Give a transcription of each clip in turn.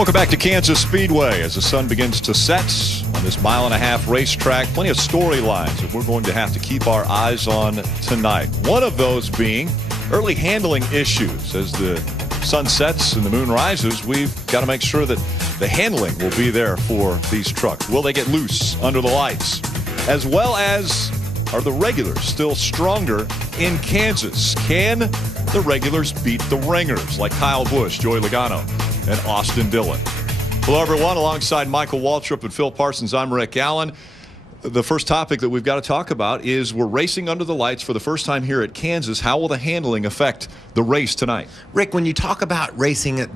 Welcome back to Kansas Speedway as the sun begins to set on this mile-and-a-half racetrack. Plenty of storylines that we're going to have to keep our eyes on tonight. One of those being early handling issues. As the sun sets and the moon rises, we've got to make sure that the handling will be there for these trucks. Will they get loose under the lights? As well as, are the regulars still stronger in Kansas? Can the regulars beat the ringers like Kyle Busch, Joey Logano, and Austin Dillon? Hello, everyone. Alongside Michael Waltrip and Phil Parsons, I'm Rick Allen. The first topic that we've got to talk about is we're racing under the lights for the first time here at Kansas. How will the handling affect the race tonight? Rick, when you talk about racing in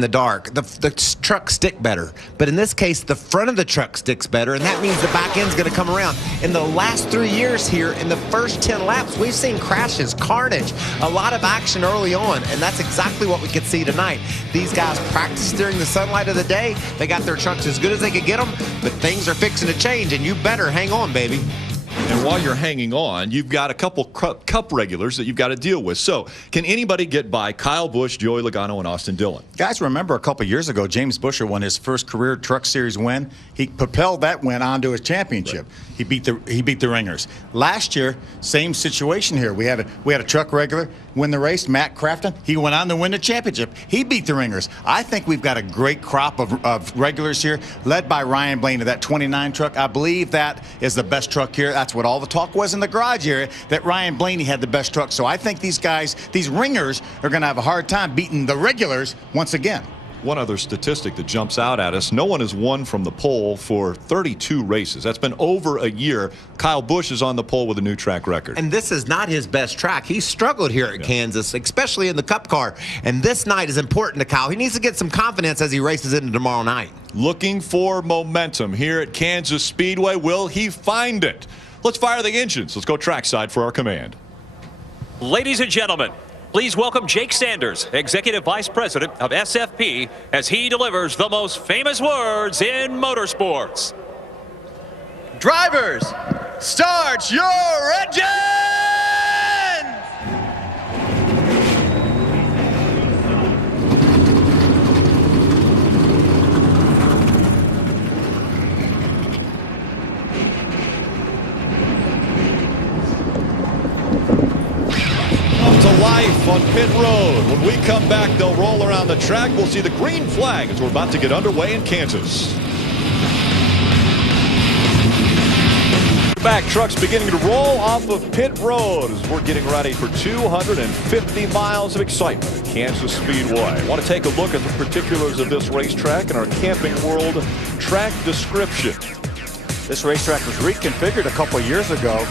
the dark, the trucks stick better. But in this case, the front of the truck sticks better, and that means the back end's going to come around. In the last 3 years here, in the first 10 laps, we've seen crashes, carnage, a lot of action early on, and that's exactly what we could see tonight. These guys practiced during the sunlight of the day. They got their trucks as good as they could get them, but things are fixing to change, and you better hang on, baby. And while you're hanging on, you've got a couple cup regulars that you've got to deal with. So can anybody get by Kyle Busch, Joey Logano, and Austin Dillon? Guys, remember a couple years ago, James Buescher won his first career Truck Series win. He propelled that win onto his championship. Right. He beat the ringers. Last year, same situation here. We had a truck regular win the race, Matt Crafton. He went on to win the championship. He beat the ringers. I think we've got a great crop of regulars here, led by Ryan Blaney, that 29 truck. I believe that is the best truck here. That's what all the talk was in the garage area, that Ryan Blaney had the best truck. So I think these guys, these ringers, are going to have a hard time beating the regulars once again. One other statistic that jumps out at us, no one has won from the pole for 32 races. That's been over a year. Kyle Busch is on the pole with a new track record. And this is not his best track. He's struggled here at Kansas, especially in the Cup car. And this night is important to Kyle. He needs to get some confidence as he races into tomorrow night. Looking for momentum here at Kansas Speedway. Will he find it? Let's fire the engines. Let's go trackside for our command. Ladies and gentlemen, please welcome Jake Sanders, Executive Vice President of SFP, as he delivers the most famous words in motorsports. Drivers, start your engines! To life on pit road. When we come back, they'll roll around the track. We'll see the green flag as we're about to get underway in Kansas. Back, trucks beginning to roll off of pit road as we're getting ready for 250 miles of excitement at Kansas Speedway. I want to take a look at the particulars of this racetrack and our Camping World track description. This racetrack was reconfigured a couple years ago.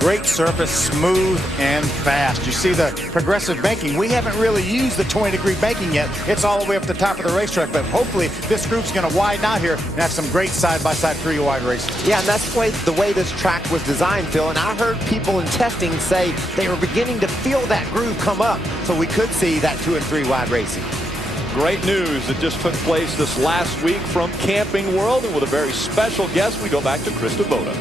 Great surface, smooth and fast. You see the progressive banking. We haven't really used the 20-degree banking yet. It's all the way up the top of the racetrack, but hopefully this group's going to widen out here and have some great side-by-side 3-wide races. Yeah, and that's the way this track was designed, Phil. And I heard people in testing say they were beginning to feel that groove come up, so we could see that 2- and 3-wide racing. Great news that just took place this last week from Camping World, and with a very special guest, we go back to Krista Boda.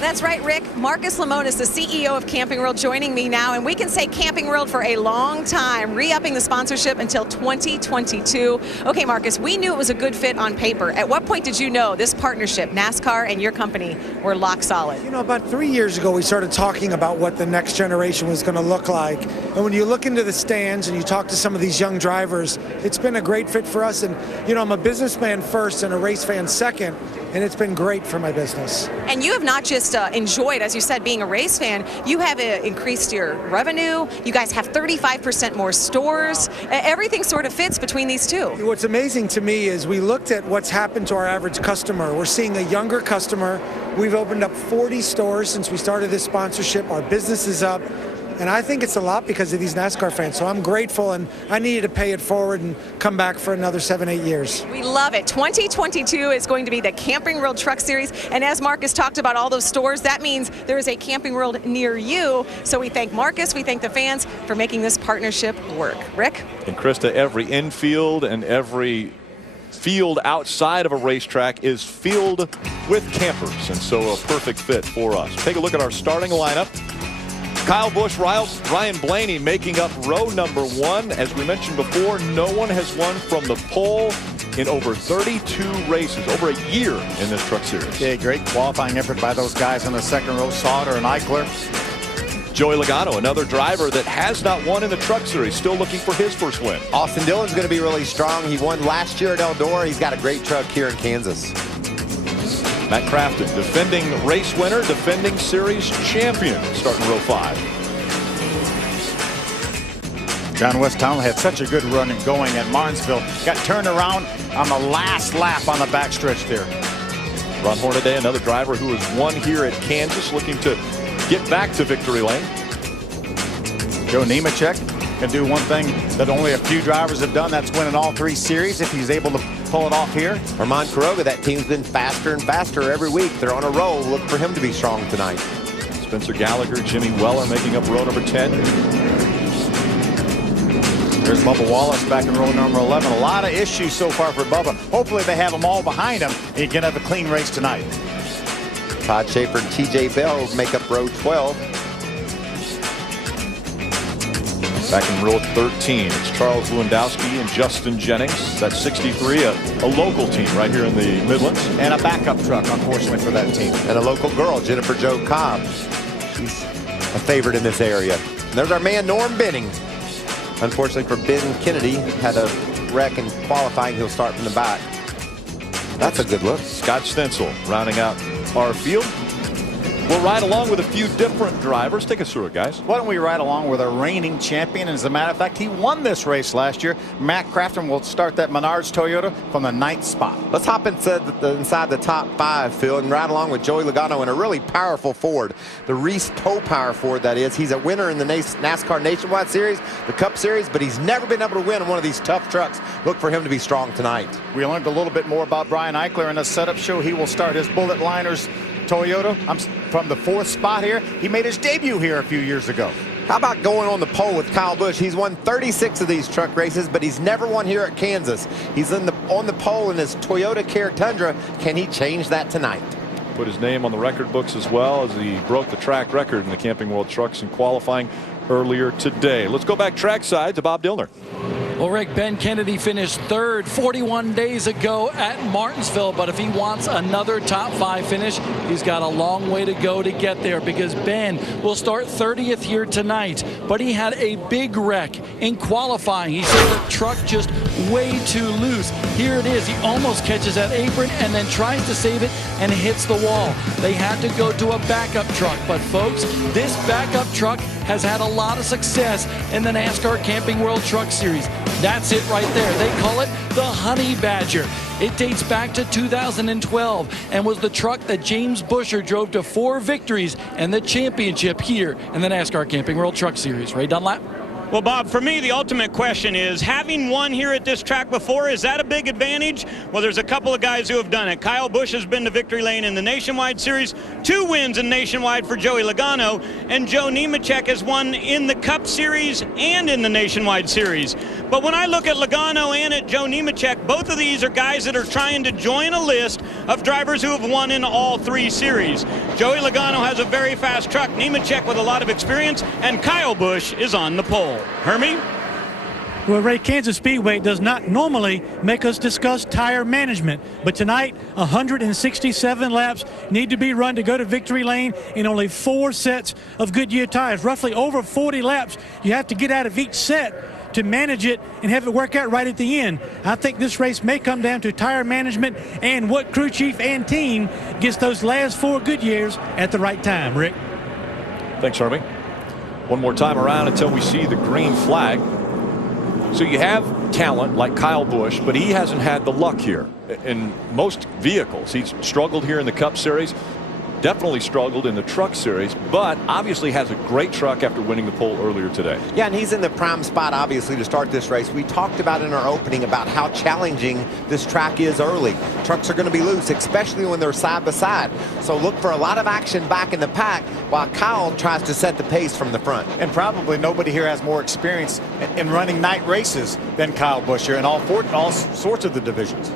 That's right, Rick. Marcus Lemonis, the CEO of Camping World, joining me now. And we can say Camping World for a long time, re-upping the sponsorship until 2022. Okay, Marcus, we knew it was a good fit on paper. At what point did you know this partnership, NASCAR and your company, were lock solid? You know, about 3 years ago, we started talking about what the next generation was going to look like. And when you look into the stands and you talk to some of these young drivers, it's been a great fit for us. And, you know, I'm a businessman first and a race fan second, and it's been great for my business. And you have not just enjoyed, as you said, being a race fan, you have increased your revenue. You guys have 35% more stores. Everything sort of fits between these two. What's amazing to me is we looked at what's happened to our average customer. We're seeing a younger customer. We've opened up 40 stores since we started this sponsorship. Our business is up. And I think it's a lot because of these NASCAR fans. So I'm grateful, and I needed to pay it forward and come back for another 7-8 years. We love it. 2022 is going to be the Camping World Truck Series. And as Marcus talked about all those stores, that means there is a Camping World near you. So we thank Marcus, we thank the fans for making this partnership work. Rick? And Krista, every infield and every field outside of a racetrack is filled with campers, and so a perfect fit for us. Take a look at our starting lineup. Kyle Busch, Ryan Blaney making up row number 1. As we mentioned before, no one has won from the pole in over 32 races, over a year in this Truck Series. Yeah, great qualifying effort by those guys in the second row, Sauter and Eichler. Joey Logano, another driver that has not won in the Truck Series, still looking for his first win. Austin Dillon's going to be really strong. He won last year at Eldora. He's got a great truck here in Kansas. Matt Crafton, defending race winner, defending series champion, starting row 5. John West Townley had such a good run and going at Martinsville. Got turned around on the last lap on the backstretch there. Ron Hornaday, another driver who has won here at Kansas, looking to get back to victory lane. Joe Nemechek can do one thing that only a few drivers have done. That's winning all 3 series if he's able to pull it off here. Armand Quiroga, that team's been faster and faster every week. They're on a roll. Look for him to be strong tonight. Spencer Gallagher, Jimmy Weller making up row number 10. There's Bubba Wallace back in row number 11. A lot of issues so far for Bubba. Hopefully they have them all behind him and he can have a clean race tonight. Todd Schaefer and TJ Bell make up row 12. Back in row 13, it's Charles Lewandowski and Justin Jennings. That's 63, a local team right here in the Midlands. And a backup truck, unfortunately, for that team. And a local girl, Jennifer Jo Cobb. She's a favorite in this area. And there's our man, Norm Benning. Unfortunately for Ben Kennedy, had a wreck in qualifying. He'll start from the back. That's a good look. Scott Stencil rounding out our field. We'll ride along with a few different drivers. Take us through it, guys. Why don't we ride along with a reigning champion? And as a matter of fact, he won this race last year. Matt Crafton will start that Menards Toyota from the 9th spot. Let's hop inside the top 5, Phil, and ride along with Joey Logano in a really powerful Ford. The Reese Tow Power Ford, that is. He's a winner in the NASCAR Nationwide Series, the Cup Series, but he's never been able to win in one of these tough trucks. Look for him to be strong tonight. We learned a little bit more about Brian Eichler in the setup show. He will start his Bullet Liners Toyota. I'm from the 4th spot here. He made his debut here a few years ago. How about going on the pole with Kyle Busch? He's won 36 of these truck races, but he's never won here at Kansas. He's on the pole in his Toyota Care Tundra. Can he change that tonight? Put his name on the record books as well, as he broke the track record in the Camping World Trucks in qualifying earlier today. Let's go back trackside to Bob Dillner. Well, Rick, Ben Kennedy finished 3rd 41 days ago at Martinsville, but if he wants another top 5 finish, he's got a long way to go to get there, because Ben will start 30th here tonight, but he had a big wreck in qualifying. He said the truck just way too loose. Here it is. He almost catches that apron and then tries to save it and hits the wall. They had to go to a backup truck, but folks, this backup truck has had a lot of success in the NASCAR Camping World Truck Series. That's it right there. They call it the Honey Badger. It dates back to 2012 and was the truck that James Buescher drove to 4 victories and the championship here in the NASCAR Camping World Truck Series. Ray Dunlap. Well, Bob, for me, the ultimate question is, having won here at this track before, is that a big advantage? Well, there's a couple of guys who have done it. Kyle Busch has been to victory lane in the Nationwide Series, 2 wins in Nationwide for Joey Logano, and Joe Nemechek has won in the Cup Series and in the Nationwide Series. But when I look at Logano and at Joe Nemechek, both of these are guys that are trying to join a list of drivers who have won in all 3 series. Joey Logano has a very fast truck, Nemechek with a lot of experience, and Kyle Busch is on the pole. Hermie? Well, Ray, Kansas Speedway does not normally make us discuss tire management, but tonight 167 laps need to be run to go to victory lane in only 4 sets of Goodyear tires. Roughly over 40 laps you have to get out of each set to manage it and have it work out right at the end. I think this race may come down to tire management and what crew chief and team gets those last 4 Goodyears at the right time. Rick? Thanks, Hermie. One more time around until we see the green flag. So you have talent like Kyle Busch, but he hasn't had the luck here. In most vehicles, he's struggled here in the Cup Series, definitely struggled in the Truck Series, but obviously has a great truck after winning the pole earlier today. Yeah, and he's in the prime spot, obviously, to start this race. We talked about in our opening about how challenging this track is early. Trucks are going to be loose, especially when they're side by side. So look for a lot of action back in the pack while Kyle tries to set the pace from the front. And probably nobody here has more experience in running night races than Kyle Busch here in all sorts of the divisions.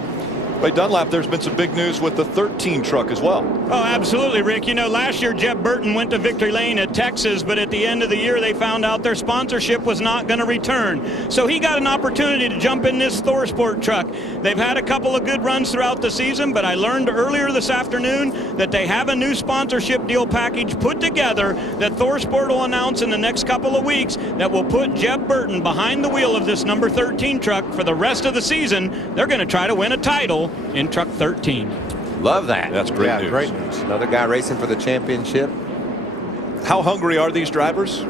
Ray Dunlap, there's been some big news with the 13 truck as well. Oh, absolutely, Rick. You know, last year Jeb Burton went to Victory Lane at Texas, but at the end of the year they found out their sponsorship was not going to return. So he got an opportunity to jump in this Thor Sport truck. They've had a couple of good runs throughout the season, but I learned earlier this afternoon that they have a new sponsorship deal package put together that Thor Sport will announce in the next couple of weeks that will put Jeb Burton behind the wheel of this number 13 truck for the rest of the season. They're going to try to win a title in truck 13. Love that. That's great news. Great news. Another guy racing for the championship. How hungry are these drivers?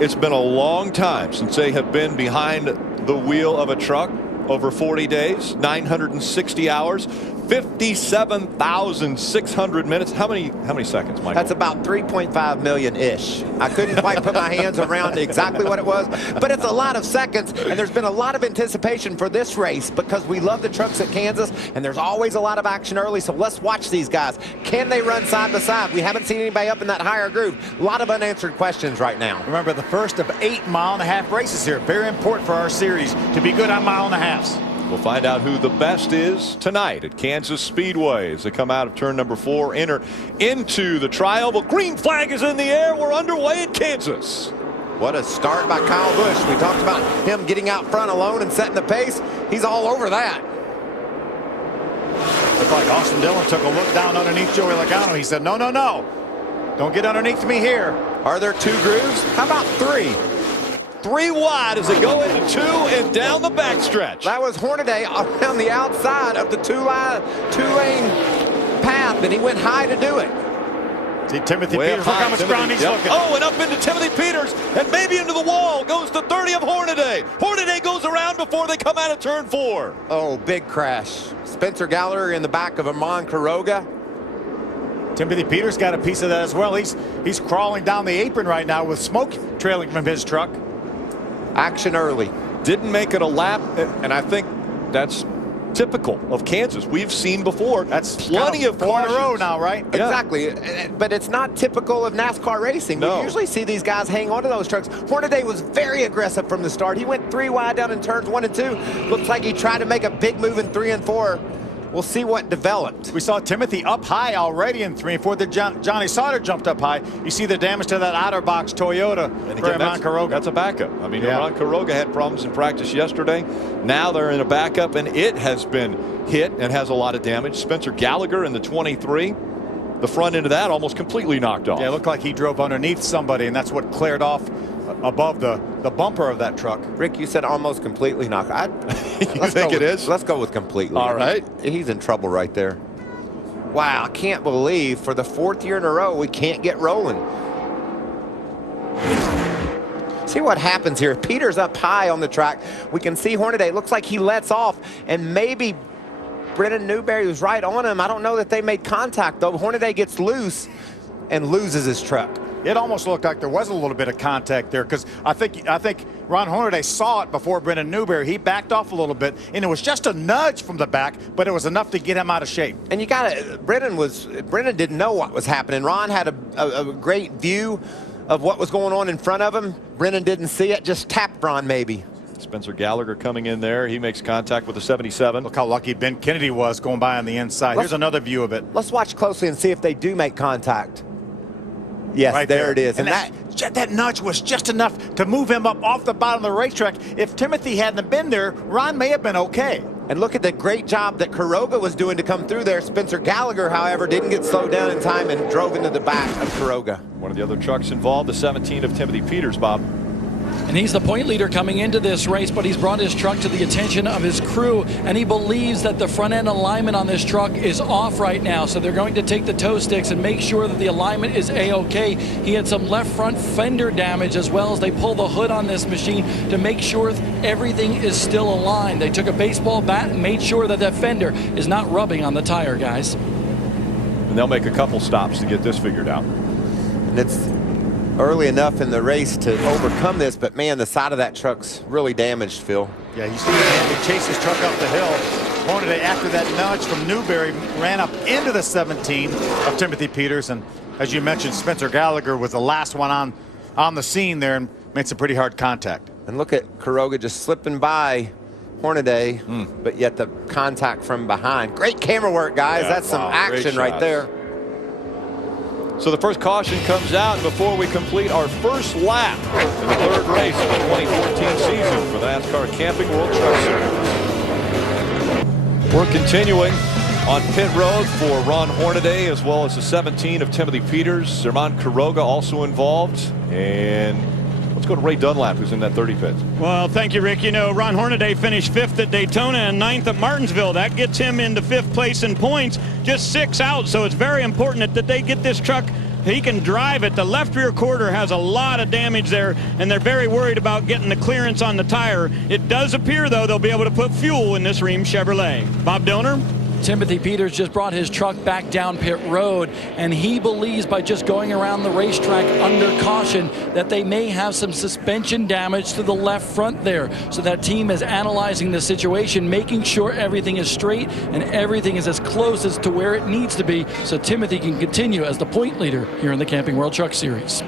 It's been a long time since they have been behind the wheel of a truck. Over 40 days, 960 hours, 57,600 minutes. How many seconds, Michael? That's about 3.5 million-ish. I couldn't quite put my hands around exactly what it was, but it's a lot of seconds, and there's been a lot of anticipation for this race because we love the trucks at Kansas, and there's always a lot of action early, so let's watch these guys. Can they run side by side? We haven't seen anybody up in that higher groove. A lot of unanswered questions right now. Remember, the first of 8 mile-and-a-half races here. Very important for our series to be good on mile-and-a-halves. We'll find out who the best is tonight at Kansas Speedway as they come out of turn number 4, enter into the trial. Well, green flag is in the air. We're underway at Kansas. What a start by Kyle Busch. We talked about him getting out front alone and setting the pace. He's all over that. Looked like Austin Dillon took a look down underneath Joey Logano. He said, no, no, no. Don't get underneath me here. Are there 2 grooves? How about 3? 3 wide as they go into 2 and down the backstretch. That was Hornaday around the outside of the two-lane path, and he went high to do it. See Timothy Peters, look how much ground he's looking. Oh, and up into Timothy Peters, and maybe into the wall goes the 30 of Hornaday. Hornaday goes around before they come out of turn 4. Oh, big crash. Spencer Gallagher in the back of Amon Quiroga. Timothy Peters got a piece of that as well. He's crawling down the apron right now with smoke trailing from his truck. Action early. Didn't make it a lap, and I think that's typical of Kansas. We've seen before. That's plenty of 4 in a row now, right? Yeah. Exactly. But it's not typical of NASCAR racing. No. We usually see these guys hang on to those trucks. Hornaday was very aggressive from the start. He went 3 wide down in turns 1 and 2. Looks like he tried to make a big move in 3 and 4. We'll see what developed. We saw Timothy up high already in 3 and 4. Johnny Sauter jumped up high. You see the damage to that outer box Toyota for Amon Quiroga. That's a backup. I mean, Amon Quiroga had problems in practice yesterday. Now they're in a backup, and it has been hit and has a lot of damage. Spencer Gallagher in the 23. The front end of that almost completely knocked off. Yeah, it looked like he drove underneath somebody, and that's what cleared off above the bumper of that truck. Rick, you said almost completely knocked. You think it is? Let's go with completely. All right. He's in trouble right there. Wow, I can't believe for the 4th year in a row we can't get rolling. See what happens here. Peters up high on the track. We can see Hornaday. Looks like he lets off, and maybe Brennan Newberry was right on him. I don't know that they made contact, though. Hornaday gets loose and loses his truck. It almost looked like there was a little bit of contact there because I think Ron Hornaday saw it before Brennan Newberry. He backed off a little bit, and it was just a nudge from the back, but it was enough to get him out of shape. And you got to, Brennan didn't know what was happening. Ron had a great view of what was going on in front of him. Brennan didn't see it, just tapped Ron maybe. Spencer Gallagher coming in there. He makes contact with the 77. Look how lucky Ben Kennedy was going by on the inside. Here's another view of it. Let's watch closely and see if they do make contact. Yes, right there it is. And that nudge was just enough to move him up off the bottom of the racetrack. If Timothy hadn't been there, Ron may have been okay. And look at the great job that Quiroga was doing to come through there. Spencer Gallagher, however, didn't get slowed down in time and drove into the back of Quiroga. One of the other trucks involved, the 17 of Timothy Peters, Bob. And he's the point leader coming into this race, but he's brought his truck to the attention of his crew, and he believes that the front end alignment on this truck is off right now. So they're going to take the toe sticks and make sure that the alignment is A-OK. He had some left front fender damage as well as they pull the hood on this machine to make sure everything is still aligned. They took a baseball bat and made sure that that fender is not rubbing on the tire, guys. And they'll make a couple stops to get this figured out. And it's early enough in the race to overcome this, but man, the side of that truck's really damaged, Phil. Yeah, you see he chased his truck up the hill. Hornaday, after that nudge from Newberry, ran up into the 17 of Timothy Peters, and as you mentioned, Spencer Gallagher was the last one on the scene there and made some pretty hard contact. And look at Quiroga just slipping by Hornaday, but yet the contact from behind. Great camera work, guys. That's some action right there. So the first caution comes out before we complete our first lap in the third race of the 2014 season for the NASCAR Camping World Truck Series. We're continuing on pit road for Ron Hornaday, as well as the 17 of Timothy Peters. Zerman Quiroga also involved. And let's go to Ray Dunlap, who's in that 35th. Well, thank you, Rick. You know, Ron Hornaday finished 5th at Daytona and 9th at Martinsville. That gets him into 5th place in points, just 6 out. So it's very important that they get this truck. He can drive it. The left rear quarter has a lot of damage there, and they're very worried about getting the clearance on the tire. It does appear, though, they'll be able to put fuel in this Rheem Chevrolet. Bob Dillner? Timothy Peters just brought his truck back down pit road, and he believes by just going around the racetrack under caution that they may have some suspension damage to the left front there. So that team is analyzing the situation, making sure everything is straight and everything is as close as to where it needs to be, so Timothy can continue as the point leader here in the Camping World Truck Series.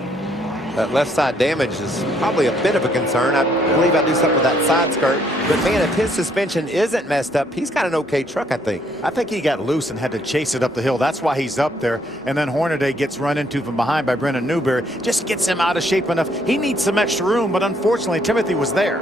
That left side damage is probably a bit of a concern. I believe I do something with that side skirt. But, man, if his suspension isn't messed up, he's got an okay truck, I think. I think he got loose and had to chase it up the hill. That's why he's up there. And then Hornaday gets run into from behind by Brendan Newberry. Just gets him out of shape enough. He needs some extra room, but unfortunately, Timothy was there.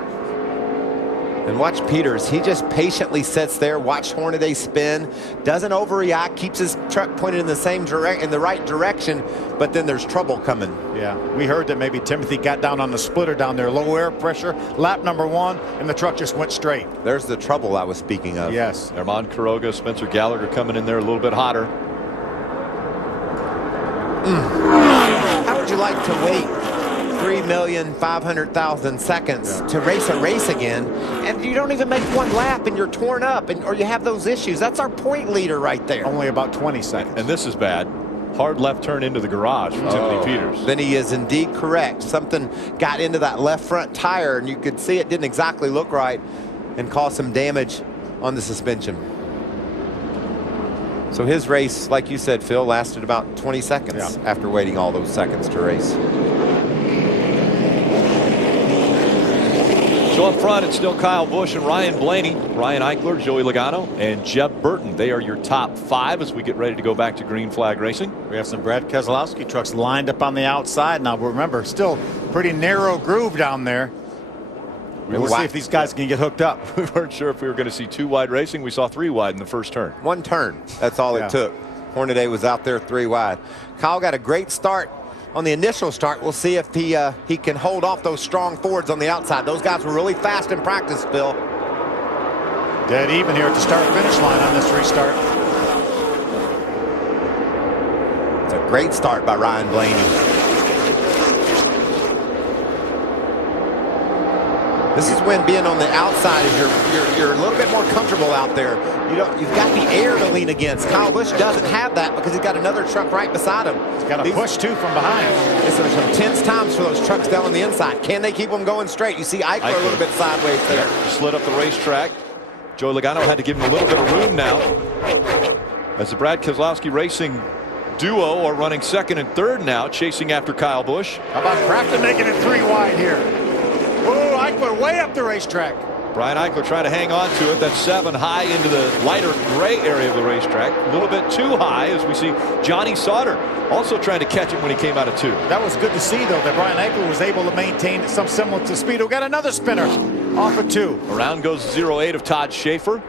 And watch Peters. He just patiently sits there, watch Hornaday spin, doesn't overreact, keeps his truck pointed in the right direction, but then there's trouble coming. Yeah, we heard that maybe Timothy got down on the splitter down there, low air pressure, lap number 1, and the truck just went straight. There's the trouble I was speaking of. Yes. Zerman Quiroga, Spencer Gallagher coming in there a little bit hotter. How would you like to wait 3,500,000 seconds to race a race again, and you don't even make one lap and you're torn up, or you have those issues? That's our point leader right there. Only about 20 seconds. And this is bad. Hard left turn into the garage from Timothy Peters. Then he is indeed correct. Something got into that left front tire, and you could see it didn't exactly look right and caused some damage on the suspension. So his race, like you said, Phil, lasted about 20 seconds after waiting all those seconds to race. So up front, it's still Kyle Busch and Ryan Blaney, Ryan Eichler, Joey Logano, and Jeb Burton. They are your top 5 as we get ready to go back to green flag racing. We have some Brad Keselowski trucks lined up on the outside. Now, remember, still pretty narrow groove down there. We'll see if these guys can get hooked up. We weren't sure if we were going to see 2 wide racing. We saw 3 wide in the first turn. 1 turn. That's all it took. Hornaday was out there 3 wide. Kyle got a great start on the initial start. We'll see if he can hold off those strong Fords on the outside. Those guys were really fast in practice, Phil. Dead even here at the start-finish line on this restart. It's a great start by Ryan Blaney. This is when being on the outside is you're a little bit more comfortable out there. You've got the air to lean against. Kyle Busch doesn't have that because he's got another truck right beside him. He's got a push too from behind. There's some tense times for those trucks down on the inside. Can they keep them going straight? You see Eichler a little bit sideways there. Slid up the racetrack. Joey Logano had to give him a little bit of room now, as the Brad Keselowski Racing duo are running 2nd and 3rd now, chasing after Kyle Busch. How about Crafton making it 3 wide here? Whoa, Eichler way up the racetrack. Brian Eichler trying to hang on to it. That's 7 high into the lighter gray area of the racetrack. A little bit too high as we see Johnny Sauter also trying to catch it when he came out of 2. That was good to see, though, that Brian Eichler was able to maintain some semblance of speed. We got another spinner off of 2. Around goes 0-8 of Todd Schaefer.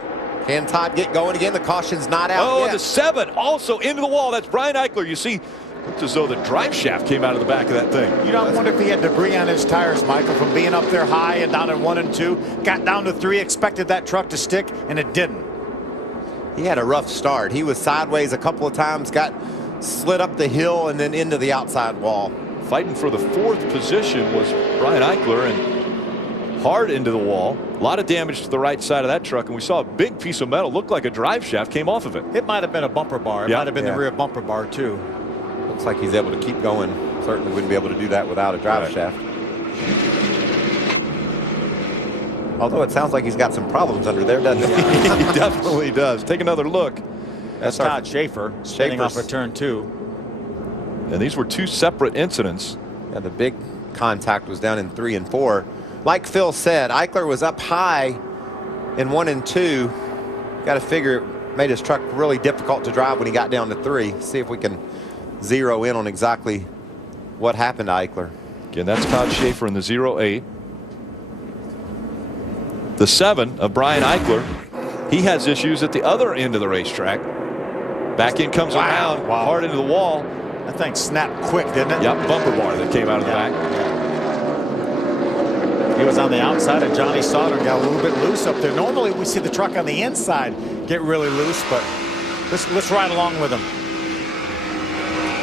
Can Todd get going again? The caution's not out yet. The 7 also into the wall. That's Brian Eichler. You see, it's as though the drive shaft came out of the back of that thing. You know, I wonder if he had debris on his tires, Michael, from being up there high and down at 1 and 2. Got down to 3, expected that truck to stick, and it didn't. He had a rough start. He was sideways a couple of times, got slid up the hill and then into the outside wall. Fighting for the 4th position was Brian Eichler, and hard into the wall. A lot of damage to the right side of that truck, and we saw a big piece of metal, looked like a drive shaft, came off of it. It might have been a bumper bar. It might have been the rear bumper bar, too. Looks like he's able to keep going. Certainly wouldn't be able to do that without a drive shaft. Although it sounds like he's got some problems under there, doesn't he? He definitely does. Take another look. That's Todd Schaefer spinning off of turn 2. And these were 2 separate incidents. Yeah, the big contact was down in 3 and 4. Like Phil said, Eichler was up high in 1 and 2. Got to figure it made his truck really difficult to drive when he got down to 3. See if we can zero in on exactly what happened to Eichler. Again, that's Todd Schaefer in the 08. The 7 of Brian Eichler. He has issues at the other end of the racetrack. Back in comes around, hard into the wall. That thing snapped quick, didn't it? Yep, bumper bar that came out of the back. He was on the outside, and Johnny Sauter got a little bit loose up there. Normally, we see the truck on the inside get really loose, but let's ride along with him.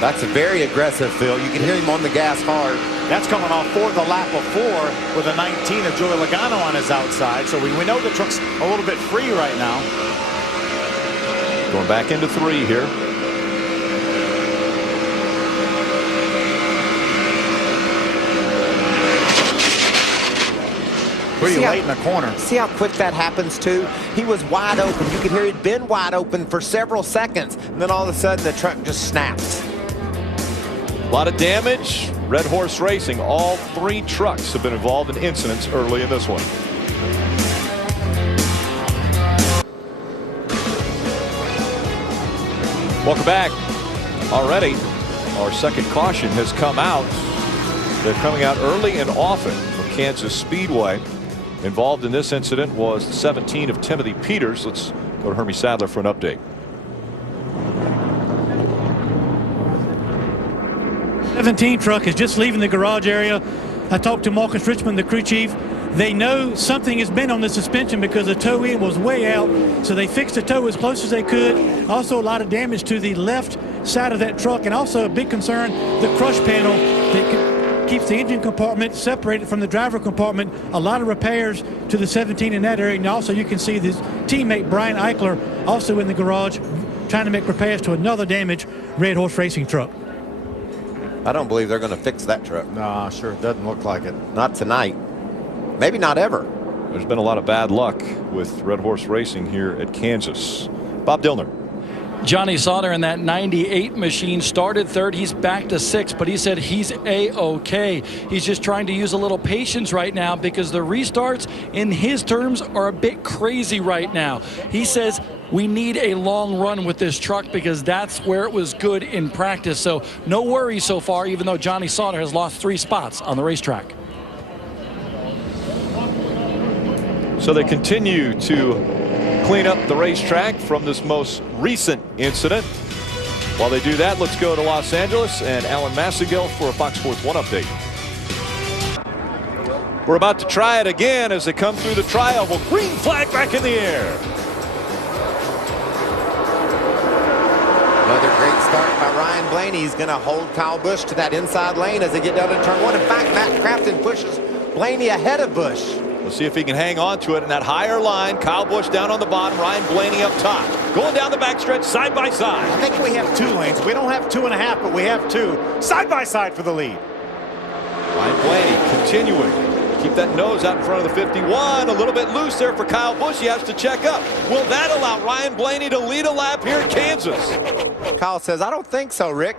That's a very aggressive, Phil. You can hear him on the gas hard. That's coming off for the lap before with a 19 of Joey Logano on his outside. So we know the truck's a little bit free right now. Going back into 3 here. Pretty late in the corner. See how quick that happens too? He was wide open. You could hear he'd been wide open for several seconds. And then all of a sudden the truck just snaps. A lot of damage. Red Horse Racing, all 3 trucks have been involved in incidents early in this one. Welcome back. Already, our second caution has come out. They're coming out early and often from Kansas Speedway. Involved in this incident was 17 of Timothy Peters. Let's go to Hermie Sadler for an update. 17 truck is just leaving the garage area. I talked to Marcus Richmond, the crew chief. They know something has been on the suspension because the toe end was way out, so they fixed the toe as close as they could. Also a lot of damage to the left side of that truck, and also a big concern, the crush panel that keeps the engine compartment separated from the driver compartment. A lot of repairs to the 17 in that area, and also you can see his teammate Brian Eichler also in the garage trying to make repairs to another damaged Red Horse Racing truck. I don't believe they're going to fix that truck. No, sure doesn't look like it. Not tonight. Maybe not ever. There's been a lot of bad luck with Red Horse Racing here at Kansas. Bob Dillner. Johnny Sauter in that 98 machine started 3rd. He's back to 6th, but he said he's A-OK. He's just trying to use a little patience right now because the restarts, in his terms, are a bit crazy right now. He says we need a long run with this truck because that's where it was good in practice. So no worries so far, even though Johnny Sauter has lost 3 spots on the racetrack. So they continue to clean up the racetrack from this most recent incident. While they do that, let's go to Los Angeles and Alan Massagill for a Fox Sports 1 update. We're about to try it again as they come through the tri-oval. Green flag back in the air. Another great start by Ryan Blaney. He's going to hold Kyle Busch to that inside lane as they get down to turn 1. In fact, Matt Crafton pushes Blaney ahead of Busch. We'll see if he can hang on to it in that higher line. Kyle Busch down on the bottom, Ryan Blaney up top. Going down the backstretch side by side. I think we have 2 lanes. We don't have 2.5, but we have 2 side by side for the lead. Ryan Blaney continuing. Keep that nose out in front of the 51. A little bit loose there for Kyle Busch. He has to check up. Will that allow Ryan Blaney to lead a lap here in Kansas? Kyle says, I don't think so, Rick.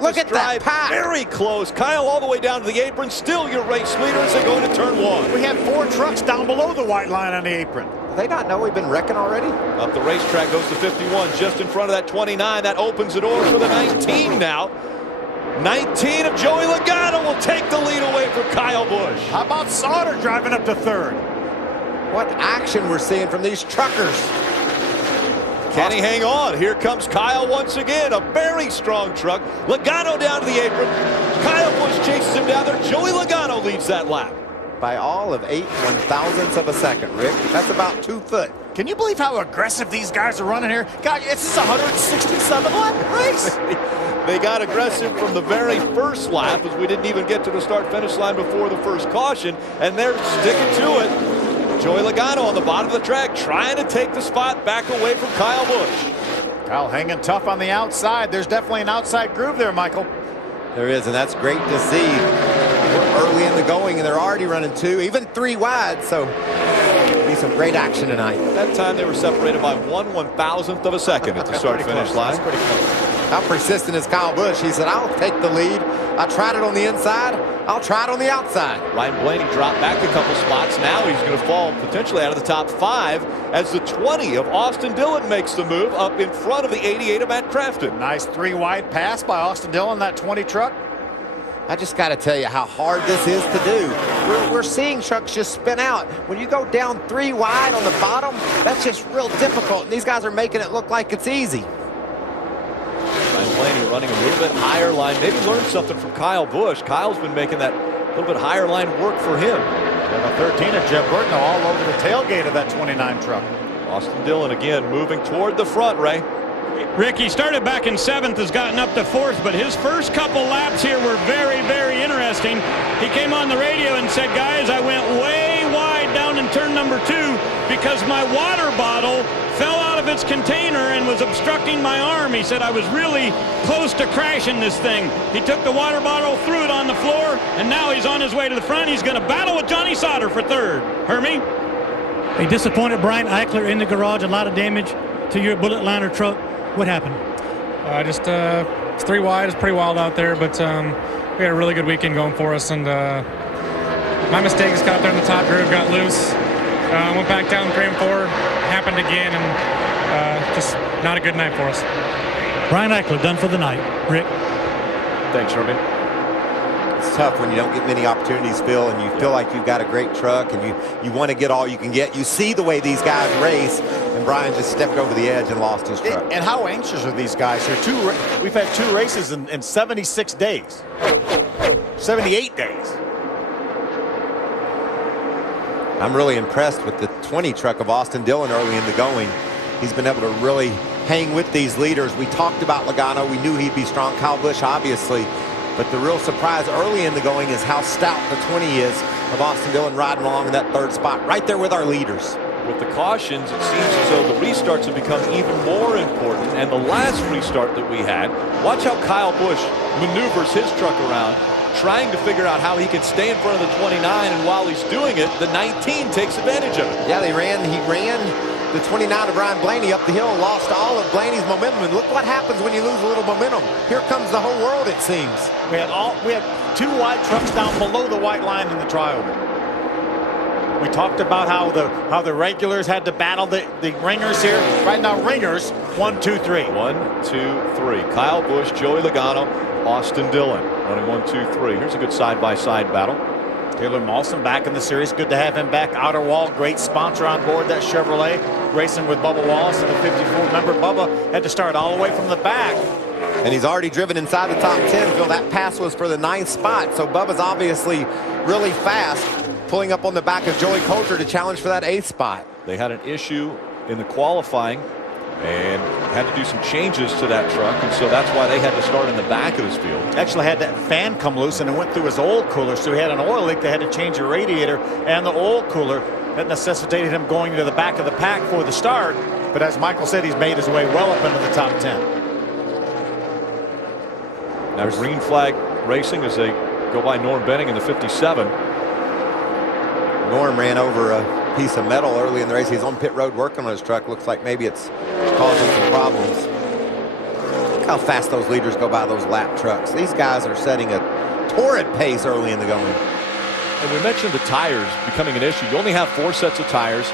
Look at that pack. Very close. Kyle all the way down to the apron. Still your race leader as they go into turn 1. We have 4 trucks down below the white line on the apron. Do they not know we've been wrecking already? Up the racetrack goes the 51 just in front of that 29. That opens the door for the 19 now. 19 of Joey Logano will take the lead away from Kyle Busch. How about Sauter driving up to 3rd? What action we're seeing from these truckers. Can he hang on? Here comes Kyle once again. A very strong truck. Logano down to the apron. Kyle Busch chases him down there. Joey Logano leads that lap. By all of 8 1/1000ths of a second, Rick. That's about 2 foot. Can you believe how aggressive these guys are running here? God, this is a 167 lap race. They got aggressive from the very first lap as we didn't even get to the start-finish line before the first caution, and they're sticking to it. Joey Logano on the bottom of the track trying to take the spot back away from Kyle Busch. Kyle hanging tough on the outside. There's definitely an outside groove there, Michael. There is, and that's great to see. We're early in the going, and they're already running 2, even 3 wide, so be some great action tonight. At that time, they were separated by 1 1,000th of a second at the start-finish line. That's pretty close. How persistent is Kyle Busch? He said, I'll take the lead. I tried it on the inside. I'll try it on the outside. Ryan Blaney dropped back a couple spots. Now he's going to fall potentially out of the top 5 as the 20 of Austin Dillon makes the move up in front of the 88 of Matt Crafton. Nice 3-wide pass by Austin Dillon, that 20 truck. I just got to tell you how hard this is to do. We're seeing trucks just spin out. When you go down 3 wide on the bottom, that's just real difficult. And these guys are making it look like it's easy. Ryan Blaney running a little bit higher line. Maybe learned something from Kyle Busch. Kyle's been making that little bit higher line work for him. And the 13 of Jeff Burton all over the tailgate of that 29 truck. Austin Dillon again moving toward the front, Ray. Rick, he started back in 7th, has gotten up to 4th, but his first couple laps here were very, very interesting. He came on the radio and said, guys, I went way wide down in turn number 2 because my water bottle fell out of its container and was obstructing my arm. He said, I was really close to crashing this thing. He took the water bottle, threw it on the floor, and now he's on his way to the front. He's going to battle with Johnny Sauter for 3rd. Hermie? A disappointed Brian Eichler in the garage, a lot of damage to your bullet liner truck. What happened? It's 3 wide. It's pretty wild out there, but we had a really good weekend going for us. And my mistake is got there in the top groove, got loose. Went back down 3 and 4. Happened again, and just not a good night for us. Brian Eichler done for the night. Rick? Thanks, Hermie. It's tough when you don't get many opportunities, Phil, and you feel like you've got a great truck and you want to get all you can get. You see the way these guys race, and Brian just stepped over the edge and lost his truck. And how anxious are these guys here? We've had 2 races in 76 days. 78 days. I'm really impressed with the 20 truck of Austin Dillon early in the going. He's been able to really hang with these leaders. We talked about Logano. We knew he'd be strong. Kyle Busch, obviously. But the real surprise early in the going is how stout the 20 is of Austin Dillon riding along in that 3rd spot, right there with our leaders. With the cautions, it seems as though the restarts have become even more important. And the last restart that we had, watch how Kyle Busch maneuvers his truck around, trying to figure out how he can stay in front of the 29, and while he's doing it, the 19 takes advantage of it. Yeah, he ran the 29 of Ryan Blaney up the hill, lost all of Blaney's momentum, and look what happens when you lose a little momentum. Here comes the whole world, it seems. We had 2 wide trucks down below the white line in the trioval. We talked about how the regulars had to battle the ringers here. Right now, ringers 1, 2, 3. 1, 2, 3. Kyle Busch, Joey Logano, Austin Dillon running 1, 2, 3. Here's a good side-by-side battle. Taylor Mawson back in the series. Good to have him back. Outer Wall, great sponsor on board that Chevrolet. Racing with Bubba Wallace in the 54. Remember, Bubba had to start all the way from the back. And he's already driven inside the top 10. Phil, that pass was for the 9th spot. So Bubba's obviously really fast, pulling up on the back of Joey Coulter to challenge for that 8th spot. They had an issue in the qualifying and had to do some changes to that truck, and so that's why they had to start in the back of this field. Actually had that fan come loose and it went through his oil cooler, so he had an oil leak. They had to change the radiator and the oil cooler. That necessitated him going to the back of the pack for the start, but as Michael said, he's made his way well up into the top 10. Now green flag racing as they go by Norm Benning in the 57. Norm ran over a piece of metal early in the race. He's on pit road working on his truck. Looks like maybe it's causing some problems. Look how fast those leaders go by those lap trucks. These guys are setting a torrid pace early in the going. And we mentioned the tires becoming an issue. You only have 4 sets of tires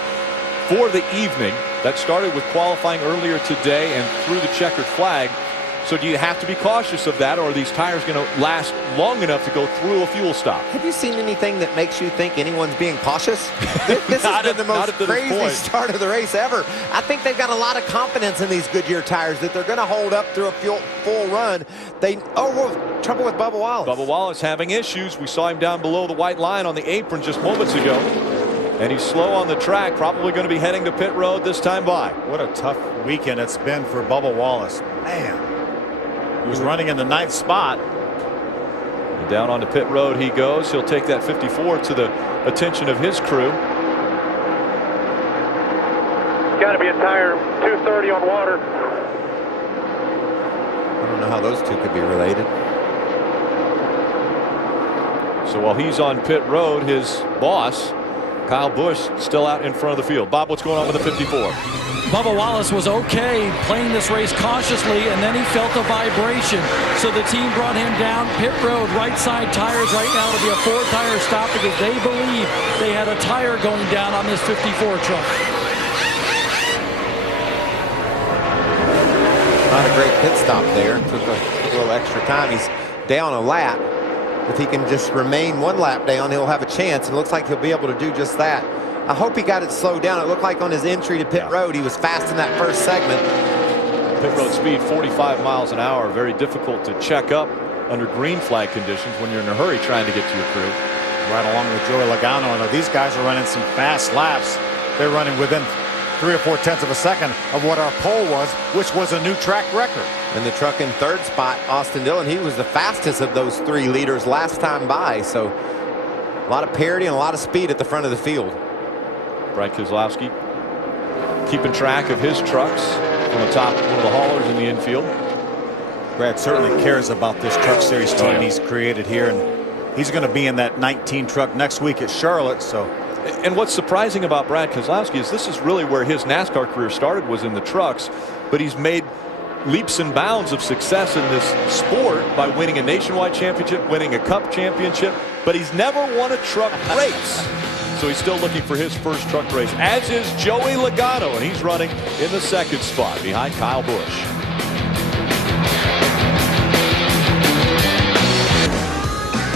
for the evening. That started with qualifying earlier today and through the checkered flag. So do you have to be cautious of that, or are these tires going to last long enough to go through a fuel stop? Have you seen anything that makes you think anyone's being cautious? This has been the most crazy start of the race ever. I think they've got a lot of confidence in these Goodyear tires that they're going to hold up through a full run. Trouble with Bubba Wallace. Bubba Wallace having issues. We saw him down below the white line on the apron just moments ago. And he's slow on the track, probably going to be heading to pit road this time by. What a tough weekend it's been for Bubba Wallace. Man. He was running in the 9th spot. And down onto pit road he goes. He'll take that 54 to the attention of his crew. Got to be a tire 230 on water. I don't know how those two could be related. So while he's on pit road, his boss Kyle Busch still out in front of the field. Bob, what's going on with the 54? Bubba Wallace was okay playing this race cautiously, and then he felt a vibration. So the team brought him down pit road, right side tires right now to be a 4-tire stop because they believe they had a tire going down on this 54 truck. Not a great pit stop there. Took a little extra time. He's down a lap. If he can just remain one lap down, he'll have a chance. It looks like he'll be able to do just that. I hope he got it slowed down. It looked like on his entry to pit road, he was fast in that first segment. Pit road speed 45 miles an hour. Very difficult to check up under green flag conditions when you're in a hurry trying to get to your crew. Right along with Joey Logano. I know these guys are running some fast laps. They're running within 3 or 4 tenths of a second of what our pole was, which was a new track record. And the truck in third spot, Austin Dillon, he was the fastest of those 3 leaders last time by. So a lot of parity and a lot of speed at the front of the field. Brad Keselowski keeping track of his trucks from the top, one of the haulers in the infield. Brad certainly cares about this truck series team he's created here, and he's going to be in that 19 truck next week at Charlotte. So. And what's surprising about Brad Keselowski is this is really where his NASCAR career started, was in the trucks, but he's made leaps and bounds of success in this sport by winning a nationwide championship, winning a cup championship, but he's never won a truck race. So he's still looking for his first truck race, as is Joey Logano, and he's running in the 2nd spot behind Kyle Busch.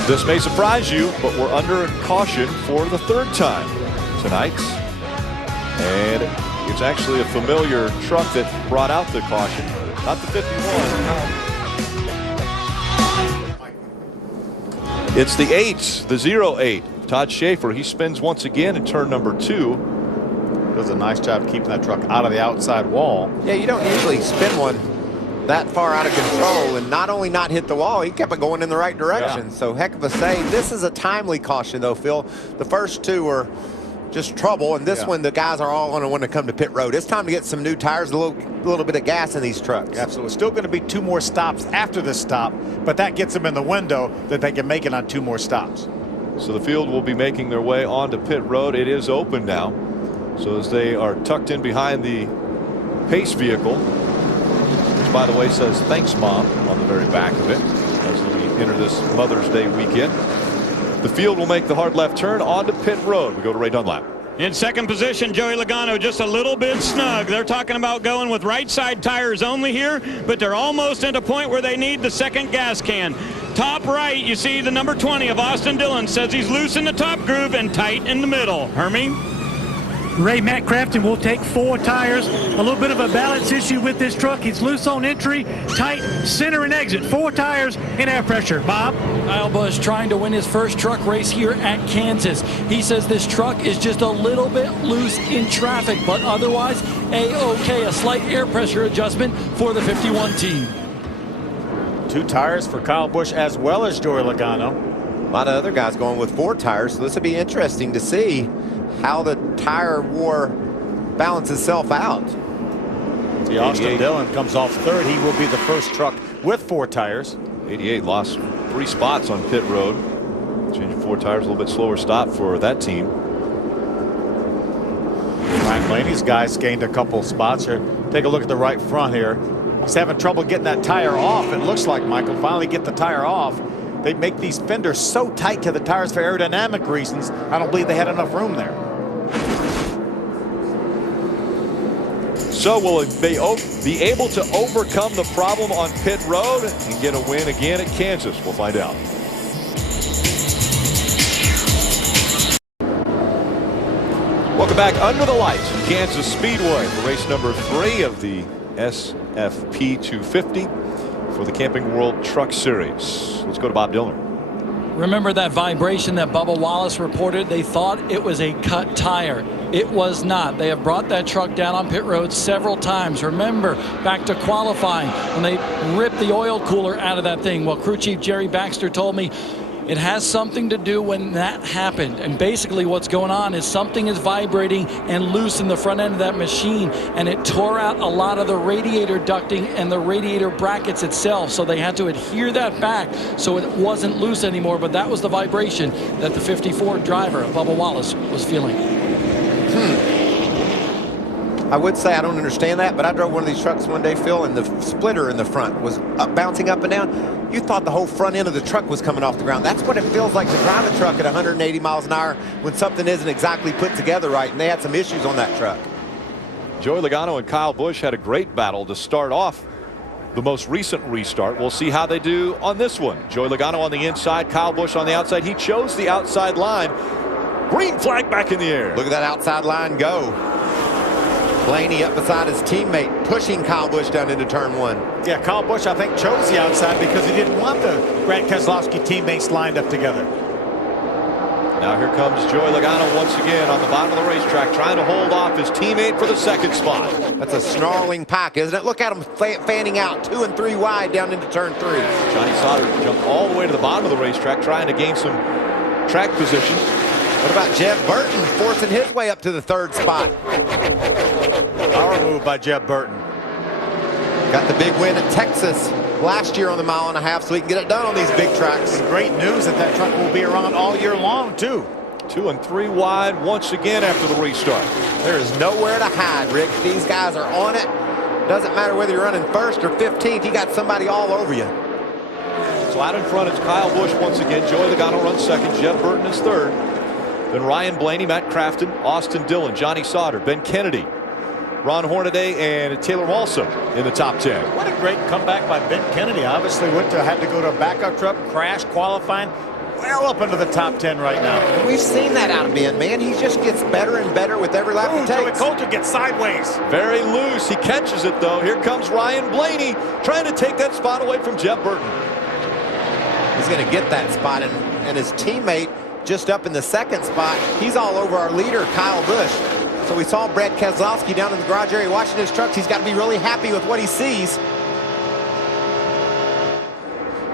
This may surprise you, but we're under caution for the 3rd time tonight. And it's actually a familiar truck that brought out the caution, not the 51. It's the 8, the 08. Todd Schaefer, he spins once again in turn number 2. Does a nice job keeping that truck out of the outside wall. Yeah, you don't usually spin one that far out of control, and not only not hit the wall, he kept it going in the right direction. Yeah. So heck of a save. This is a timely caution though, Phil. The first 2 were just trouble, and this one the guys are all going to want to come to pit road. It's time to get some new tires, a little bit of gas in these trucks. Absolutely. Still going to be 2 more stops after this stop, but that gets them in the window that they can make it on 2 more stops. So the field will be making their way onto pit road. It is open now. So as they are tucked in behind the pace vehicle, which by the way says thanks mom on the very back of it as we enter this Mother's Day weekend, the field will make the hard left turn onto pit road. We go to Ray Dunlap. In 2nd position, Joey Logano just a little bit snug. They're talking about going with right side tires only here, but they're almost at a point where they need the 2nd gas can. Top right, you see the number 20 of Austin Dillon says he's loose in the top groove and tight in the middle. Hermie? Ray, Matt Crafton will take 4 tires. A little bit of a balance issue with this truck. He's loose on entry, tight, center and exit. 4 tires and air pressure. Bob? Kyle Busch trying to win his first truck race here at Kansas. He says this truck is just a little bit loose in traffic, but otherwise A-OK. A slight air pressure adjustment for the 51 team. 2 tires for Kyle Busch as well as Joey Logano. A lot of other guys going with 4 tires, so this will be interesting to see how the tire war balances itself out. See, Austin Dillon comes off 3rd. He will be the first truck with 4 tires. 88 lost 3 spots on pit road. Changing 4 tires, a little bit slower stop for that team. Ryan Blaney's guys gained a couple spots here. Take a look at the right front here. He's having trouble getting that tire off. It looks like Michael finally get the tire off. They make these fenders so tight to the tires for aerodynamic reasons. I don't believe they had enough room there. So will they be able to overcome the problem on pit road and get a win again at Kansas? We'll find out. Welcome back under the lights in Kansas Speedway for race number 3 of the SFP 250 for the Camping World Truck Series. Let's go to Bob Dillner. Remember that vibration that Bubba Wallace reported? They thought it was a cut tire. It was not. They have brought that truck down on pit road several times. Remember back to qualifying when they ripped the oil cooler out of that thing. Well, crew chief Jerry Baxter told me It has something to do when that happened. And basically what's going on is something is vibrating and loose in the front end of that machine, and it tore out a lot of the radiator ducting and the radiator brackets itself. So they had to adhere that back so it wasn't loose anymore. But that was the vibration that the 54 driver, Bubba Wallace, was feeling. I would say I don't understand that, but I drove one of these trucks one day, Phil, and the splitter in the front was bouncing up and down. You thought the whole front end of the truck was coming off the ground. That's what it feels like to drive a truck at 180 miles an hour when something isn't exactly put together right, and they had some issues on that truck. Joey Logano and Kyle Busch had a great battle to start off the most recent restart. We'll see how they do on this one. Joey Logano on the inside, Kyle Busch on the outside. He chose the outside line. Green flag back in the air. Look at that outside line go. Blaney up beside his teammate, pushing Kyle Busch down into turn 1. Yeah, Kyle Busch, I think, chose the outside because he didn't want the Brad Keselowski teammates lined up together. Now here comes Joey Logano once again on the bottom of the racetrack, trying to hold off his teammate for the second spot. That's a snarling pack, isn't it? Look at him fanning out 2 and 3 wide down into turn 3. Johnny Sauter jumped all the way to the bottom of the racetrack, trying to gain some track position. What about Jeb Burton forcing his way up to the 3rd spot? Power move by Jeb Burton. Got the big win at Texas last year on the mile and a half, so he can get it done on these big tracks. Great news that truck will be around all year long, too. 2 and 3 wide once again after the restart. There is nowhere to hide, Rick. These guys are on it. Doesn't matter whether you're running 1st or 15th. You got somebody all over you. So out in front, it's Kyle Busch once again. Joey Logano runs 2nd. Jeb Burton is 3rd. Then Ryan Blaney, Matt Crafton, Austin Dillon, Johnny Sauter, Ben Kennedy, Ron Hornaday, and Taylor Walsall in the top 10. What a great comeback by Ben Kennedy. Obviously had to go to a backup truck, crash qualifying, well up into the top 10 right now. And we've seen that out of Ben, man. He just gets better and better with every lap he takes. Joey Coulter gets sideways. Very loose. He catches it, though. Here comes Ryan Blaney trying to take that spot away from Jeb Burton. He's going to get that spot, and his teammate just up in the 2nd spot. He's all over our leader, Kyle Busch. So we saw Brad Keselowski down in the garage area watching his trucks. He's got to be really happy with what he sees.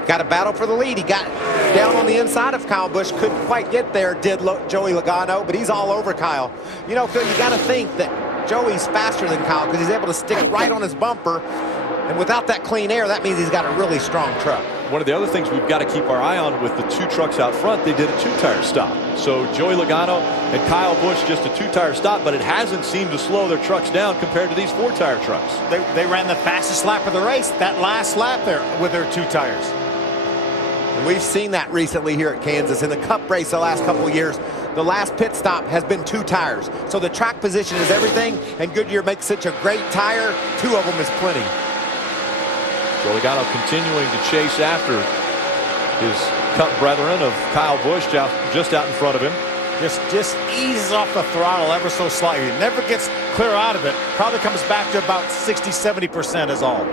Got a battle for the lead. He got down on the inside of Kyle Busch. Couldn't quite get there, did Joey Logano, but he's all over Kyle. You know, Phil, you got to think that Joey's faster than Kyle because he's able to stick right on his bumper. And without that clean air, that means he's got a really strong truck. One of the other things we've got to keep our eye on with the 2 trucks out front, they did a 2-tire stop. So Joey Logano and Kyle Busch just a 2-tire stop, but it hasn't seemed to slow their trucks down compared to these 4-tire trucks. They ran the fastest lap of the race, that last lap there with their 2 tires. And we've seen that recently here at Kansas. In the Cup race the last couple of years, the last pit stop has been 2 tires. So the track position is everything, and Goodyear makes such a great tire. 2 of them is plenty. Joey Logano continuing to chase after his Cup brethren of Kyle Busch just out in front of him. Just eases off the throttle ever so slightly. Never gets clear out of it. Probably comes back to about 60-70% is all.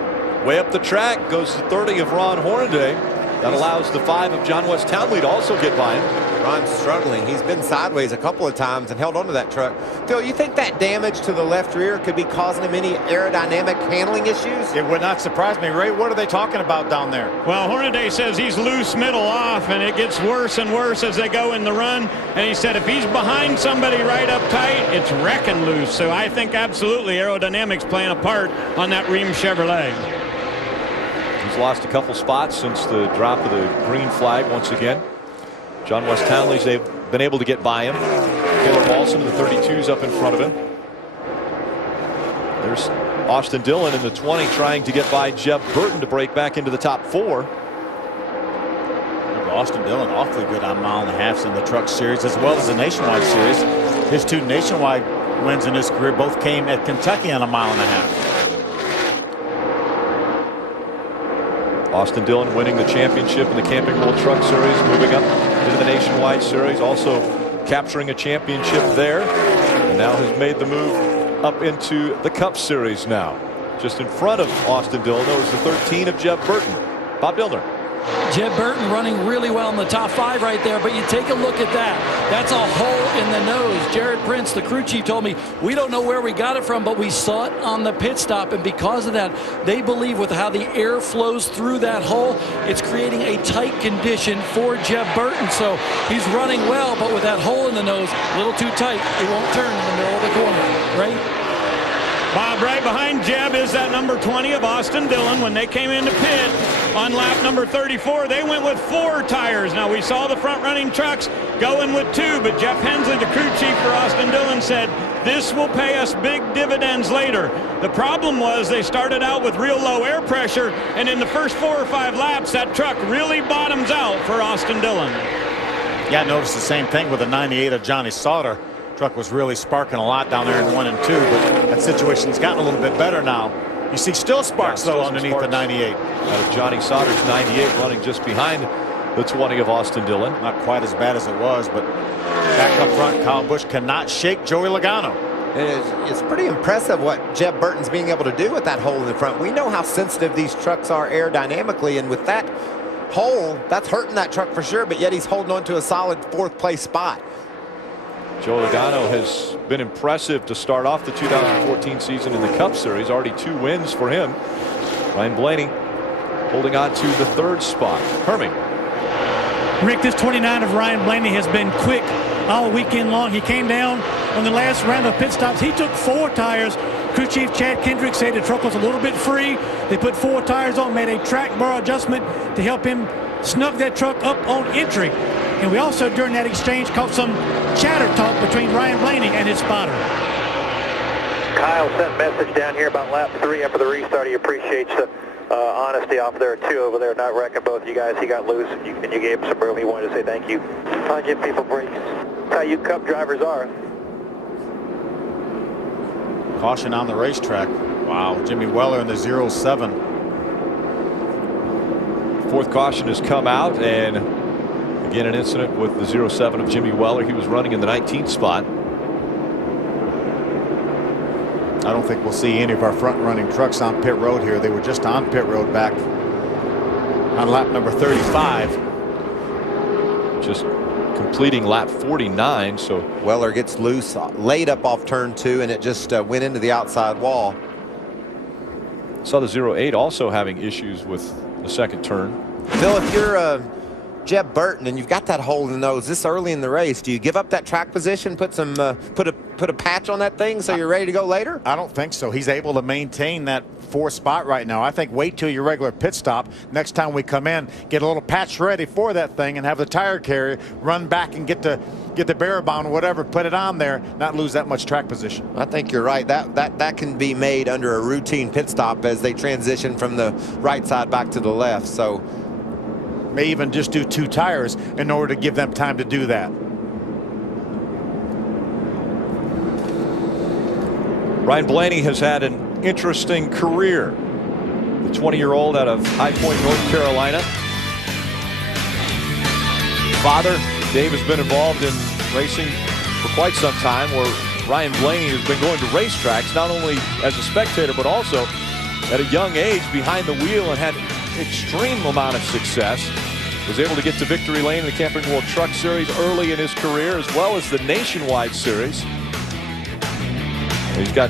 Way up the track goes the 30 of Ron Hornaday. That allows the 5 of John West Townley to also get by him. Ron's struggling. He's been sideways a couple of times and held onto that truck. Phil, you think that damage to the left rear could be causing him any aerodynamic handling issues? It would not surprise me. Ray, what are they talking about down there? Well, Hornaday says he's loose middle off, and it gets worse and worse as they go in the run. And he said if he's behind somebody right up tight, it's wrecking loose. So I think absolutely aerodynamics playing a part on that Rheem Chevrolet. He's lost a couple spots since the drop of the green flag once again. John West Townley's they've been able to get by him. Taylor Walsall in the 32's up in front of him. There's Austin Dillon in the 20 trying to get by Jeb Burton to break back into the top 4. Austin Dillon awfully good on mile and a half in the Truck Series as well as the Nationwide Series. His 2 Nationwide wins in his career both came at Kentucky on a mile and a half. Austin Dillon winning the championship in the Camping World Truck Series, moving up into the Nationwide Series, also capturing a championship there, and now has made the move up into the Cup Series now. Just in front of Austin Dillon, though, is the 13 of Jeb Burton. Bob Dillner. Jeb Burton running really well in the top 5 right there, but you take a look at that. That's a hole in the nose. Jared Prince, the crew chief, told me, we don't know where we got it from, but we saw it on the pit stop, and because of that, they believe with how the air flows through that hole, it's creating a tight condition for Jeb Burton. So he's running well, but with that hole in the nose, a little too tight, it won't turn in the middle of the corner, right? Bob, right behind Jeb is that number 20 of Austin Dillon. When they came into pit on lap number 34, they went with 4 tires. Now, we saw the front-running trucks going with 2, but Jeff Hensley, the crew chief for Austin Dillon, said this will pay us big dividends later. The problem was they started out with real low air pressure, and in the first 4 or 5 laps, that truck really bottoms out for Austin Dillon. Yeah, I noticed the same thing with the 98 of Johnny Sauter. Truck was really sparking a lot down there in 1 and 2, but that situation's gotten a little bit better now. You see still sparks, though, underneath the 98. Johnny Sauter's 98 running just behind the 20 of Austin Dillon. Not quite as bad as it was, but back up front, Kyle Busch cannot shake Joey Logano. It's pretty impressive what Jeb Burton's being able to do with that hole in the front. We know how sensitive these trucks are aerodynamically, and with that hole, that's hurting that truck for sure, but yet he's holding on to a solid 4th place spot. Joe Logano has been impressive to start off the 2014 season in the Cup Series. Already 2 wins for him. Ryan Blaney holding on to the 3rd spot. Herming. Rick, this 29 of Ryan Blaney has been quick all weekend long. He came down on the last round of pit stops. He took 4 tires. Crew Chief Chad Kendrick said the truck was a little bit free. They put 4 tires on, made a track bar adjustment to help him snug that truck up on entry. And we also, during that exchange, caught some chatter talk between Ryan Blaney and his spotter. Kyle sent a message down here about lap 3 after the restart. He appreciates the honesty off there, too, over there, not wrecking both you guys. He got loose, and you gave him some room. He wanted to say thank you. I give people breaks. That's how you Cup drivers are. Caution on the racetrack. Wow, Jimmy Weller in the 07. 4th caution has come out, and again an incident with the 07 of Jimmy Weller. He was running in the 19th spot. I don't think we'll see any of our front-running trucks on pit road here. They were just on pit road back on lap number 35. Just completing lap 49. So Weller gets loose, laid up off turn 2, and it just went into the outside wall. Saw the 08 also having issues with the 2nd turn. Phil, if you're Jeb Burton and you've got that hole in the nose this early in the race, do you give up that track position, put a patch on that thing so you're ready to go later? I don't think so. He's able to maintain that 4th spot right now. I think wait till your regular pit stop. Next time we come in, get a little patch ready for that thing and have the tire carrier run back and get the barrel bound, whatever, put it on there, not lose that much track position. I think you're right. That can be made under a routine pit stop as they transition from the right side back to the left. So may even just do 2 tires in order to give them time to do that. Ryan Blaney has had an interesting career. The 20-year-old out of High Point, North Carolina. Father, Dave, has been involved in racing for quite some time, where Ryan Blaney has been going to racetracks, not only as a spectator, but also at a young age behind the wheel, and had extreme amount of success. Was able to get to victory lane in the Camping World Truck Series early in his career, as well as the Nationwide Series. He's got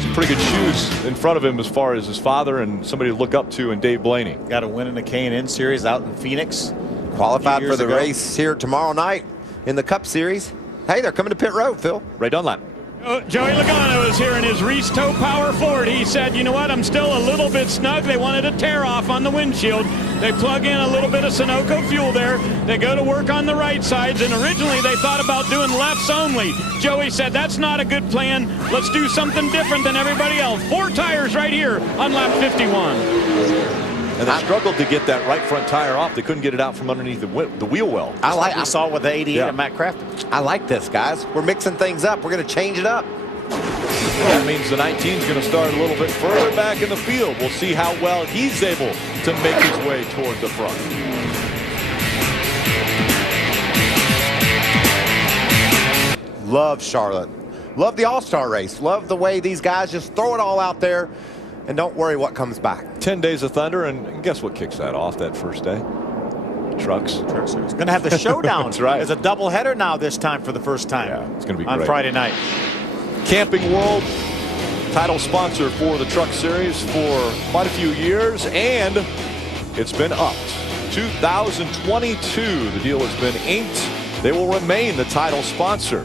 some pretty good shoes in front of him as far as his father and somebody to look up to in Dave Blaney. Got a win in the K&N Series out in Phoenix. Qualified for the race here tomorrow night in the Cup Series. Hey, they're coming to pit road, Phil. Ray Dunlap. Joey Logano is here in his Reese Tow Power Ford. He said, you know what, I'm still a little bit snug. They wanted to tear off on the windshield. They plug in a little bit of Sunoco fuel there. They go to work on the right sides, and originally they thought about doing lefts only. Joey said, that's not a good plan. Let's do something different than everybody else. 4 tires right here on lap 51. And they struggled to get that right front tire off. They couldn't get it out from underneath the wheel well. I saw with the 88 of Matt Crafton. I like this, guys. We're mixing things up. We're going to change it up. That means the 19 is going to start a little bit further back in the field. We'll see how well he's able to make his way toward the front. Love Charlotte. Love the All-Star race. Love the way these guys just throw it all out there and don't worry what comes back. 10 Days of Thunder, and guess what kicks that off that first day? Trucks. It's going to have the showdown. That's right. It's a doubleheader now this time for the first time. Yeah, it's going to be on great. Friday night. Camping World, title sponsor for the Truck Series for quite a few years, and it's been upped. 2022, the deal has been inked. They will remain the title sponsor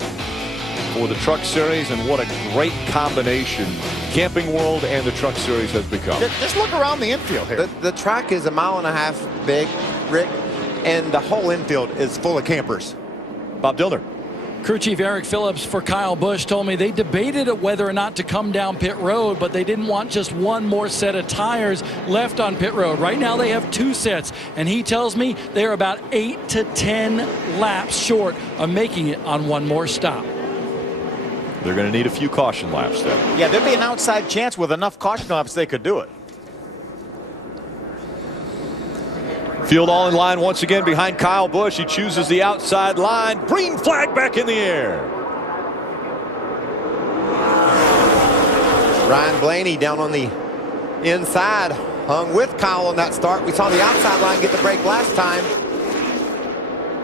for the Truck Series, and what a great combination Camping World and the Truck Series has become. Just look around the infield here. The track is 1.5 miles big, Rick, and the whole infield is full of campers. Bob Dillner. Crew Chief Eric Phillips for Kyle Busch told me they debated whether or not to come down pit road, but they didn't want just one more set of tires left on pit road. Right now they have 2 sets, and he tells me they're about 8 to 10 laps short of making it on one more stop. They're going to need a few caution laps then. Yeah, there'd be an outside chance with enough caution laps they could do it. Field all in line once again behind Kyle Busch. He chooses the outside line. Green flag back in the air. Ryan Blaney down on the inside, hung with Kyle on that start. We saw the outside line get the break last time.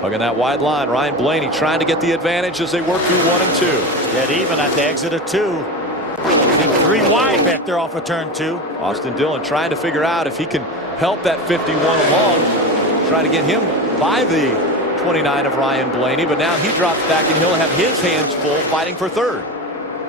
Hugging that wide line, Ryan Blaney trying to get the advantage as they work through 1 and 2. Dead even at the exit of 2. 3 wide back there off of turn 2. Austin Dillon trying to figure out if he can help that 51 along, trying to get him by the 29 of Ryan Blaney, but now he drops back and he'll have his hands full fighting for 3rd.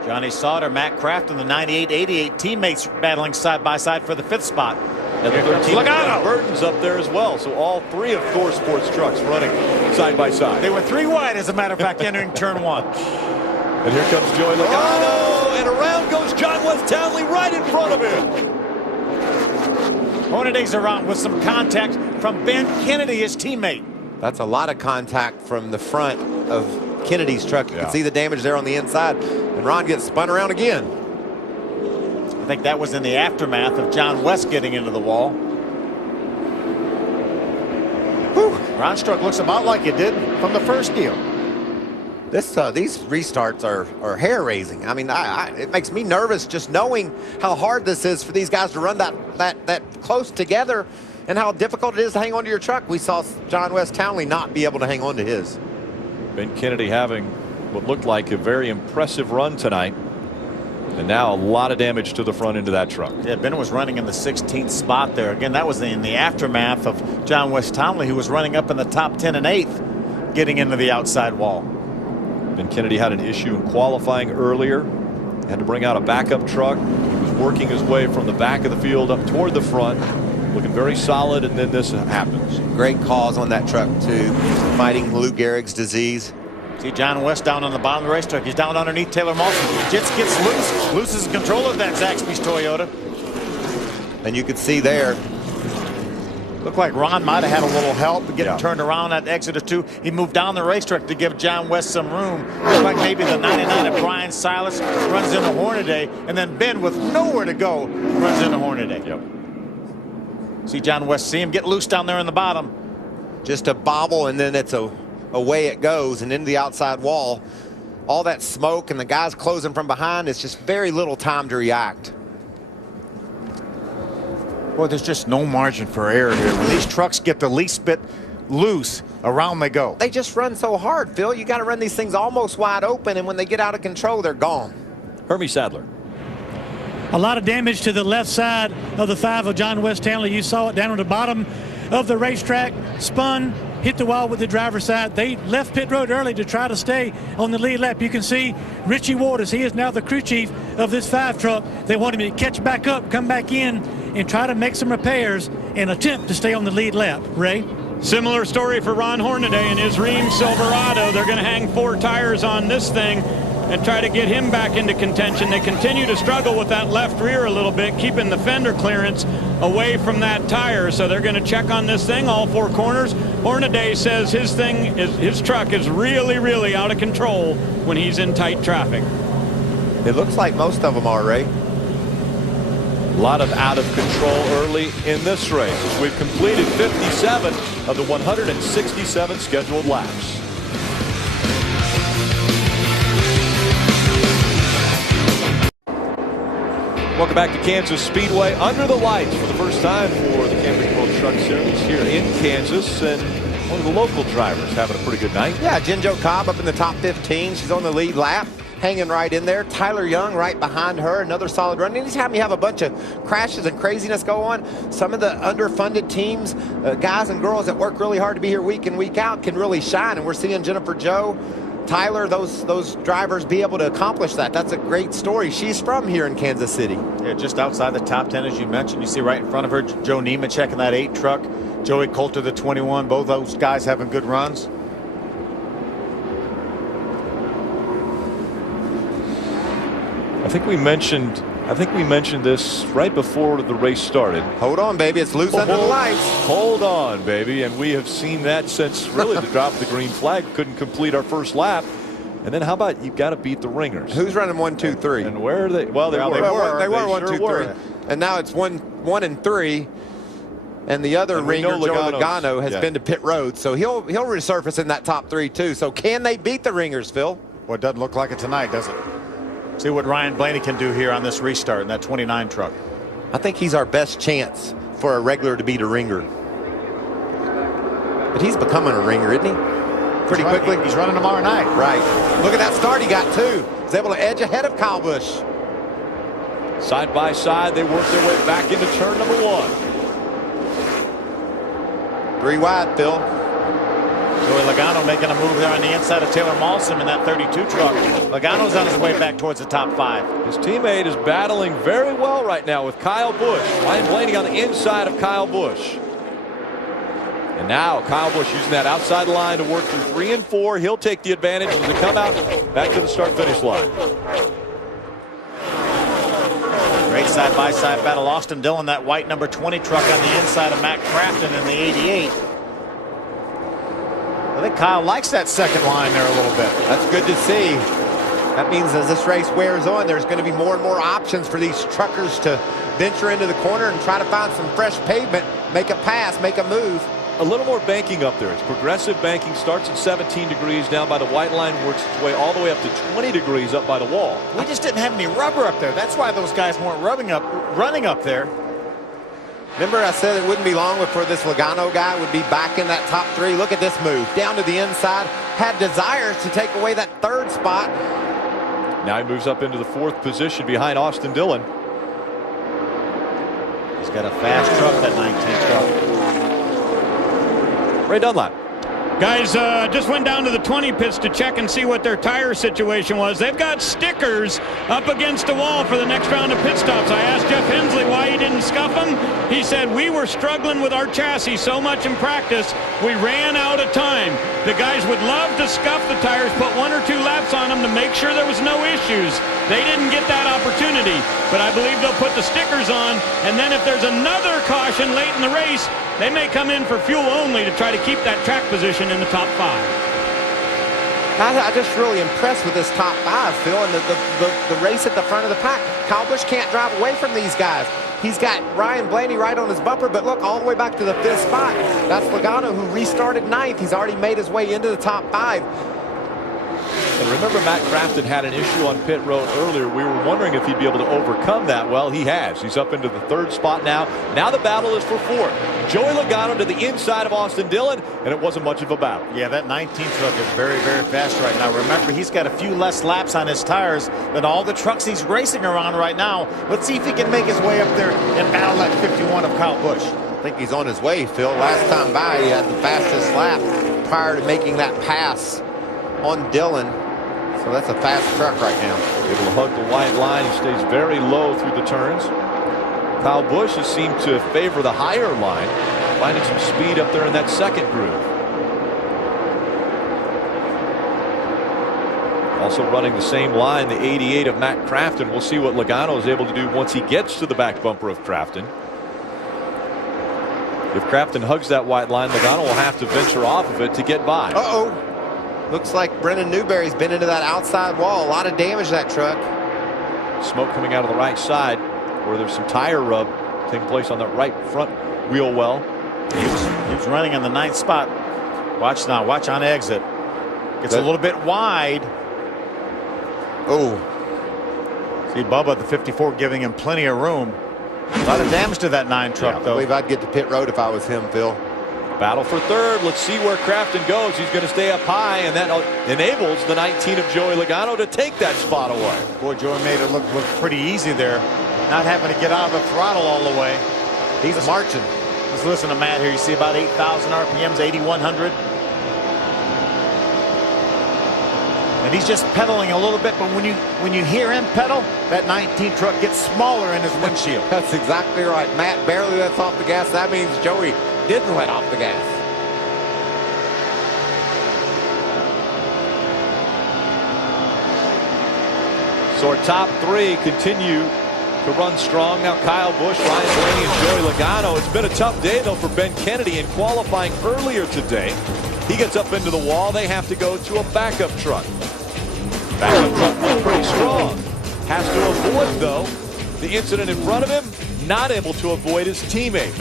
Johnny Sauter, Matt Kraft, and the 98-88 teammates battling side by side for the 5th spot. And the 13 Burton's up there as well. So all 3 of Thor Sports trucks running side by side. They were 3 wide, as a matter of fact, entering turn 1. And here comes Joey Logano, and around goes John West Townley right in front of him. Hornaday's around with some contact from Ben Kennedy, his teammate. That's a lot of contact from the front of Kennedy's truck. You can see the damage there on the inside. And Ron gets spun around again. I think that was in the aftermath of John West getting into the wall. Whew. Ron's truck looks about like it did from the first deal. These restarts are hair-raising. I mean, it makes me nervous just knowing how hard this is for these guys to run that close together, and how difficult it is to hang on to your truck. We saw John West Townley not be able to hang on to his. Ben Kennedy having what looked like a very impressive run tonight. And now a lot of damage to the front end of that truck. Yeah, Ben was running in the 16th spot there. Again, that was in the aftermath of John West Townley, who was running up in the top 10 and 8th, getting into the outside wall. Ben Kennedy had an issue in qualifying earlier. Had to bring out a backup truck. He was working his way from the back of the field up toward the front, looking very solid, and then this happens. Great cause on that truck, too, fighting Lou Gehrig's disease. See John West down on the bottom of the racetrack. He's down underneath Taylor Mawson. Jits gets loose. Loses control of that Zaxby's Toyota. And you could see there. Looked like Ron might have had a little help getting turned around at exit of 2. He moved down the racetrack to give John West some room. Looked like maybe the 99 of Brian Silas runs into Hornaday, and then Ben, with nowhere to go, runs into Hornaday. Yep. See John West, see him get loose down there in the bottom. Just a bobble, and then it's away it goes and into the outside wall. All that smoke and the guys closing from behind, it's just very little time to react. Well, there's just no margin for error here. When these trucks get the least bit loose, around they go. They just run so hard, Phil. You got to run these things almost wide open, and when they get out of control, they're gone. Hermie Sadler. A lot of damage to the left side of the 5 of John West Townley. You saw it down on the bottom of the racetrack, spun, hit the wall with the driver's side. They left pit road early to try to stay on the lead lap. You can see Richie Waters. He is now the crew chief of this 5 truck. They want him to catch back up, come back in, and try to make some repairs and attempt to stay on the lead lap. Ray? Similar story for Ron Hornaday and his Ream Silverado. They're going to hang 4 tires on this thing and try to get him back into contention. They continue to struggle with that left rear a little bit, keeping the fender clearance away from that tire. So they're going to check on this thing, all 4 corners. Hornaday says his truck is really, really out of control when he's in tight traffic. It looks like most of them are, Ray. A lot of out of control early in this race as we've completed 57 of the 167 scheduled laps. Welcome back to Kansas Speedway under the lights for the first time for the Camping World Truck Series here in Kansas. And one of the local drivers having a pretty good night. Yeah, Jinjo Cobb up in the top 15. She's on the lead lap, hanging right in there. Tyler Young right behind her, another solid run. Anytime you have a bunch of crashes and craziness go on, some of the underfunded teams, guys and girls that work really hard to be here week in, week out, can really shine. And we're seeing Jennifer Joe, Tyler, those drivers be able to accomplish that. That's a great story. She's from here in Kansas City. Yeah, just outside the top 10, as you mentioned. You see right in front of her, Joe Nemechek in that 8 truck. Joey Coulter, the 21. Both those guys having good runs. I think we mentioned this right before the race started. Hold on, baby. It's loose under the lights. Hold on, baby. And we have seen that since really the drop of the green flag. Couldn't complete our first lap. And then how about you got to beat the ringers? Who's running 1, 2, 3? And where are they? Well, they were 1, 2, 3. Were. And now it's 1 and 3. And the other ringer, Joe Logano, has been to pit road, so he'll resurface in that top 3 too. So can they beat the ringers, Phil? Well, it doesn't look like it tonight, does it? See what Ryan Blaney can do here on this restart in that 29 truck. I think he's our best chance for a regular to beat a ringer. But he's becoming a ringer, isn't he? Pretty quickly. He's running tomorrow night. Right. Look at that start he got too. He's able to edge ahead of Kyle Busch. Side by side, they work their way back into turn number 1. 3 wide, Phil. Joey Logano making a move there on the inside of Taylor Malsom in that 32 truck. Logano's on his way back towards the top 5. His teammate is battling very well right now with Kyle Busch. Ryan Blaney on the inside of Kyle Busch. And now Kyle Busch using that outside line to work through 3 and 4. He'll take the advantage as they come out back to the start-finish line. Great side-by-side battle. Austin Dillon, that white number 20 truck on the inside of Matt Crafton in the 88. I think Kyle likes that second line there a little bit. That's good to see. That means as this race wears on, there's going to be more and more options for these truckers to venture into the corner and try to find some fresh pavement, make a pass, make a move. A little more banking up there. It's progressive banking. Starts at 17 degrees down by the white line, works its way all the way up to 20 degrees up by the wall. We just didn't have any rubber up there. That's why those guys weren't running up there. Remember I said it wouldn't be long before this Logano guy would be back in that top 3. Look at this move. Down to the inside. Had desires to take away that 3rd spot. Now he moves up into the 4th position behind Austin Dillon. He's got a fast truck, that 19 truck. Ray Dunlap. Guys, just went down to the 20 pits to check and see what their tire situation was. They've got stickers up against the wall for the next round of pit stops. I asked Jeff Hensley why he didn't scuff them. He said, we were struggling with our chassis so much in practice, we ran out of time. The guys would love to scuff the tires, put 1 or 2 laps on them to make sure there was no issues. They didn't get that opportunity, but I believe they'll put the stickers on, and then if there's another caution late in the race, they may come in for fuel only to try to keep that track position in the top 5. I'm just really impressed with this top 5, Phil, and the race at the front of the pack. Kyle Busch can't drive away from these guys. He's got Ryan Blaney right on his bumper, but look, all the way back to the 5th spot. That's Logano, who restarted 9th. He's already made his way into the top 5. And remember, Matt Crafton had an issue on pit road earlier. We were wondering if he'd be able to overcome that. Well, he has. He's up into the 3rd spot now. Now the battle is for 4th. Joey Logano to the inside of Austin Dillon, and it wasn't much of a battle. Yeah, that 19 truck is very, very fast right now. Remember, he's got a few less laps on his tires than all the trucks he's racing around right now. Let's see if he can make his way up there and battle that 51 of Kyle Busch. I think he's on his way, Phil. Last time by, he had the fastest lap prior to making that pass on Dillon. So that's a fast truck right now. Able to hug the white line. He stays very low through the turns. Kyle Busch has seemed to favor the higher line, finding some speed up there in that 2nd groove. Also running the same line, the 88 of Matt Crafton. We'll see what Logano is able to do once he gets to the back bumper of Crafton. If Crafton hugs that white line, Logano will have to venture off of it to get by. Uh-oh. Looks like Brennan Newberry's been into that outside wall. A lot of damage to that truck. Smoke coming out of the right side where there's some tire rub taking place on that right front wheel well. He was running in the 9th spot. Watch now. Watch on exit. Gets a little bit wide. Oh. See Bubba, the 54, giving him plenty of room. A lot of damage to that 9 truck, though. I believe I'd get to pit road if I was him, Phil. Battle for third. Let's see where Crafton goes. He's going to stay up high, and that enables the 19 of Joey Logano to take that spot away. Boy, Joey made it look pretty easy there, not having to get out of the throttle all the way. He's marching. Just listen to Matt here. You see about 8,000 RPMs, 8,100. And he's just pedaling a little bit, but when you hear him pedal, that 19 truck gets smaller in his windshield. That's exactly right. Matt barely lets off the gas. That means Joey didn't let off the gas. So our top three continue to run strong. Now Kyle Busch, Ryan Blaney, and Joey Logano. It's been a tough day, though, for Ben Kennedy in qualifying earlier today. He gets up into the wall. They have to go to a backup truck. Backup truck was pretty strong. Has to avoid, though, the incident in front of him. Not able to avoid his teammate.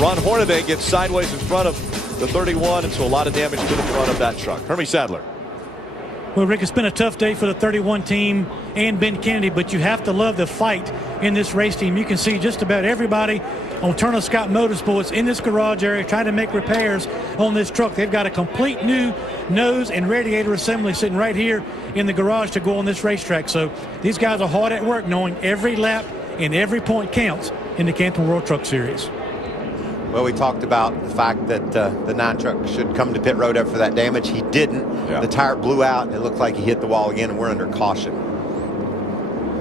Ron Hornaday gets sideways in front of the 31, and so a lot of damage to the front of that truck. Hermie Sadler. Well, Rick, it's been a tough day for the 31 team and Ben Kennedy, but you have to love the fight in this race team. You can see just about everybody on Turner Scott Motorsports in this garage area trying to make repairs on this truck. They've got a complete new nose and radiator assembly sitting right here in the garage to go on this racetrack. So these guys are hard at work, knowing every lap and every point counts in the Camping World Truck Series. Well, we talked about the fact that the 9 truck should come to pit road after that damage. He didn't. Yeah. The tire blew out, and it looked like he hit the wall again, and we're under caution.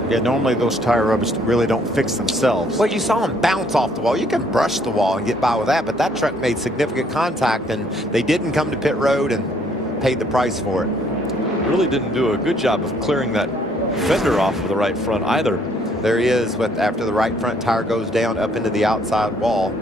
Yeah, normally those tire rubbers really don't fix themselves. Well, you saw him bounce off the wall. You can brush the wall and get by with that, but that truck made significant contact, and they didn't come to pit road and paid the price for it. Really didn't do a good job of clearing that fender off of the right front either. There he is, after the right front tire goes down up into the outside wall.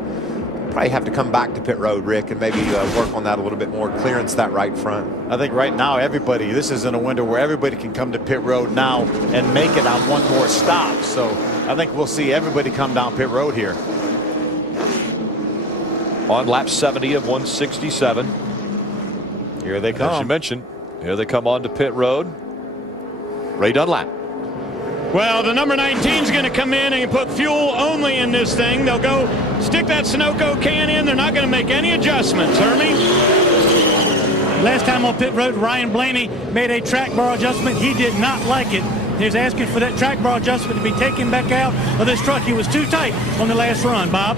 Probably have to come back to pit road, Rick, and maybe work on that a little bit more, clearance that right front. I think right now everybody, this is in a window where everybody can come to pit road now and make it on one more stop. So I think we'll see everybody come down pit road here. On lap 70 of 167. Here they come. As you mentioned, here they come on to pit road. Ray Dunlap. Well, the number 19 is going to come in and put fuel only in this thing. They'll go stick that Sunoco can in. They're not going to make any adjustments. Hermie? Last time on pit road, Ryan Blaney made a track bar adjustment. He did not like it. He was asking for that track bar adjustment to be taken back out of this truck. He was too tight on the last run, Bob.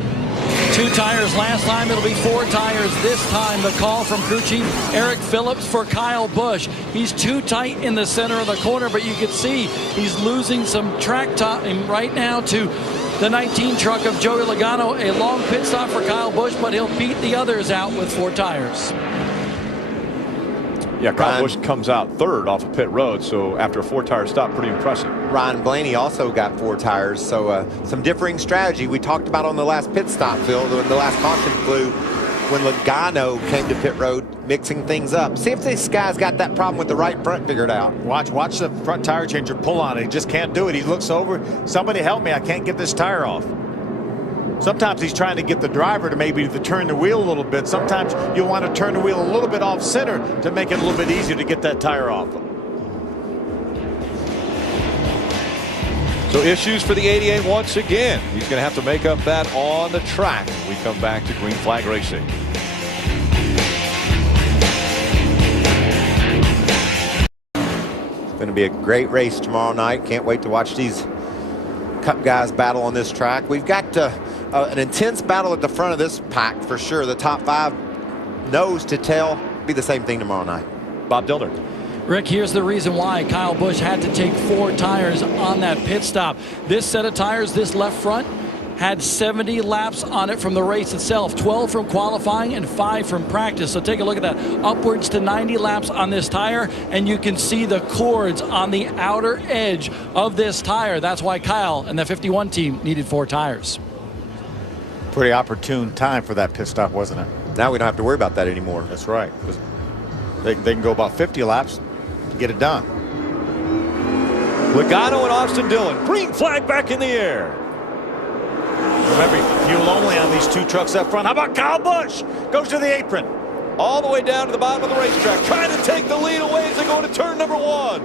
2 tires last time. It'll be 4 tires this time. The call from crew chief Eric Phillips for Kyle Busch. He's too tight in the center of the corner, but you can see he's losing some track time right now to the 19 truck of Joey Logano. A long pit stop for Kyle Busch, but he'll beat the others out with 4 tires. Yeah, Kyle Busch comes out third off of pit road, so after a 4-tire stop, pretty impressive. Ryan Blaney also got 4 tires, so some differing strategy. We talked about on the last pit stop, Phil, when the last caution flew, when Logano came to pit road, mixing things up. See if this guy's got that problem with the right front figured out. Watch the front tire changer pull on it. He just can't do it. He looks over. Somebody help me. I can't get this tire off. Sometimes he's trying to get the driver to maybe turn the wheel a little bit. Sometimes you want to turn the wheel a little bit off center to make it a little bit easier to get that tire off. So issues for the 88 once again. He's going to have to make up that on the track when we come back to Green Flag Racing. It's going to be a great race tomorrow night. Can't wait to watch these Cup guys battle on this track. We've got an intense battle at the front of this pack for sure. The top 5 nose to tail be the same thing tomorrow night. Bob Dillner. Rick, here's the reason why Kyle Busch had to take 4 tires on that pit stop. This set of tires, this left front, had 70 laps on it from the race itself, 12 from qualifying and 5 from practice. So take a look at that, upwards to 90 laps on this tire, and you can see the cords on the outer edge of this tire. That's why Kyle and the 51 team needed 4 tires. Pretty opportune time for that pit stop, wasn't it? Now we don't have to worry about that anymore. That's right. They can go about 50 laps to get it done. Logano and Austin Dillon. Green flag back in the air. Remember, fuel only on these 2 trucks up front. How about Kyle Busch? Goes to the apron. All the way down to the bottom of the racetrack, trying to take the lead away as they go to turn number 1.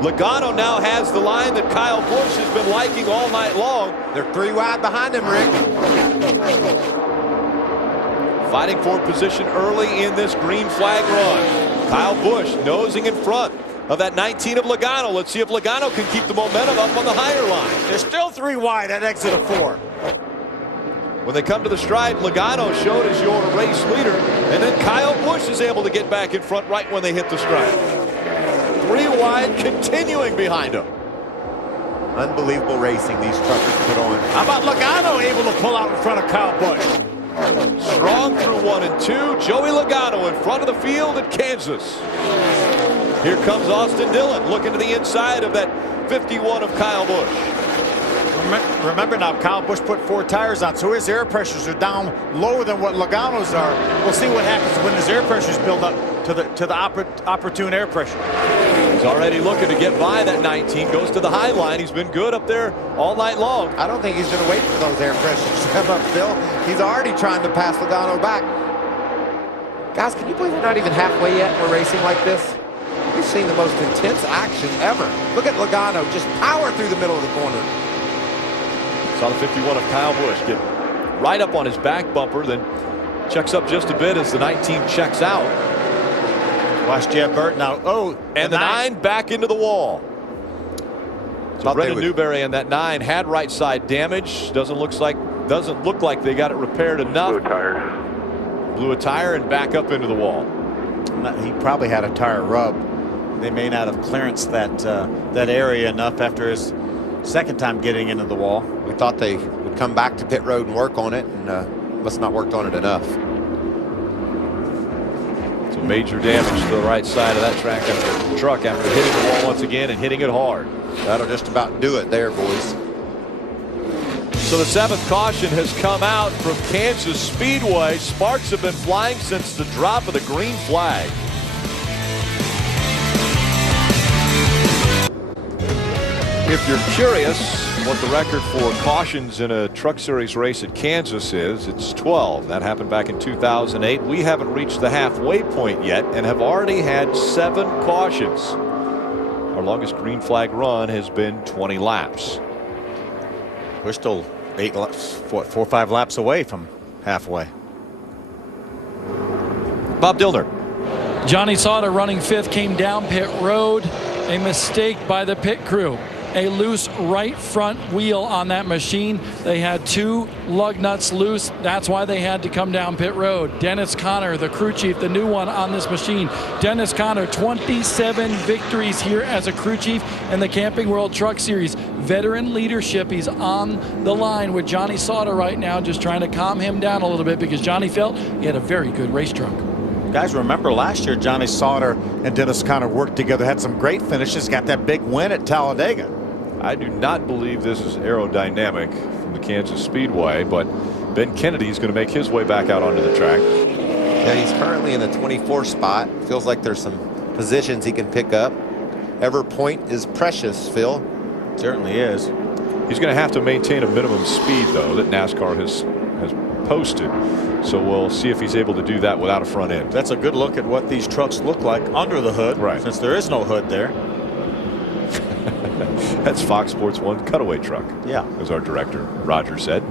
Logano now has the line that Kyle Busch has been liking all night long. They're 3 wide behind him, Rick. fighting for position early in this green flag run. Kyle Busch nosing in front of that 19 of Logano. Let's see if Logano can keep the momentum up on the higher line. They're still 3 wide at exit of 4. When they come to the stride, Logano showed as your race leader, and then Kyle Busch is able to get back in front right when they hit the stride. 3 wide, continuing behind him. Unbelievable racing these truckers put on. How about Logano able to pull out in front of Kyle Busch? Strong through 1 and 2. Joey Logano in front of the field at Kansas. Here comes Austin Dillon looking to the inside of that 51 of Kyle Busch. Remember now, Kyle Busch put 4 tires on, so his air pressures are down lower than what Logano's are. We'll see what happens when his air pressures build up to the opportune air pressure. He's already looking to get by that 19. Goes to the high line. He's been good up there all night long. I don't think he's going to wait for those air pressures to come up, Phil. He's already trying to pass Logano back. Guys, can you believe we're not even halfway yet and we're racing like this? We've seen the most intense action ever. Look at Logano just power through the middle of the corner. Saw the 51 of Kyle Busch get right up on his back bumper, then checks up just a bit as the 19 checks out. Watch Jeb Burton now. Oh, and the 9 back into the wall. So Brendan Newberry and that 9 had right side damage. Doesn't look like they got it repaired enough. Blew a tire and back up into the wall. He probably had a tire rub. They may not have clearanced that area enough after his second time getting into the wall. We thought they would come back to pit road and work on it, and must not worked on it enough. So major damage to the right side of that truck after hitting the wall once again and hitting it hard. That'll just about do it there, boys. So the 7th caution has come out from Kansas Speedway. Sparks have been flying since the drop of the green flag. If you're curious what the record for cautions in a Truck Series race at Kansas is, it's 12. That happened back in 2008. We haven't reached the halfway point yet and have already had 7 cautions. Our longest green flag run has been 20 laps. We're still 8 laps, 4 or 5 laps away from halfway. Bob Dillner. Johnny Sauter running 5th came down pit road. A mistake by the pit crew. A loose right front wheel on that machine. They had 2 lug nuts loose. That's why they had to come down pit road. Dennis Conner, the crew chief, the new one on this machine. Dennis Conner, 27 victories here as a crew chief in the Camping World Truck Series. Veteran leadership. He's on the line with Johnny Sauter right now, just trying to calm him down a little bit because Johnny felt he had a very good race truck. Guys, remember last year Johnny Sauter and Dennis Conner worked together, had some great finishes, got that big win at Talladega. I do not believe this is aerodynamic from the Kansas Speedway, but Ben Kennedy is going to make his way back out onto the track. Yeah, he's currently in the 24 spot. Feels like there's some positions he can pick up. Every point is precious, Phil. Certainly is. He's going to have to maintain a minimum speed, though, that NASCAR has posted. So we'll see if he's able to do that without a front end. That's a good look at what these trucks look like under the hood, right? Since there is no hood there. That's Fox Sports 1 cutaway truck. Yeah, as our director Roger said.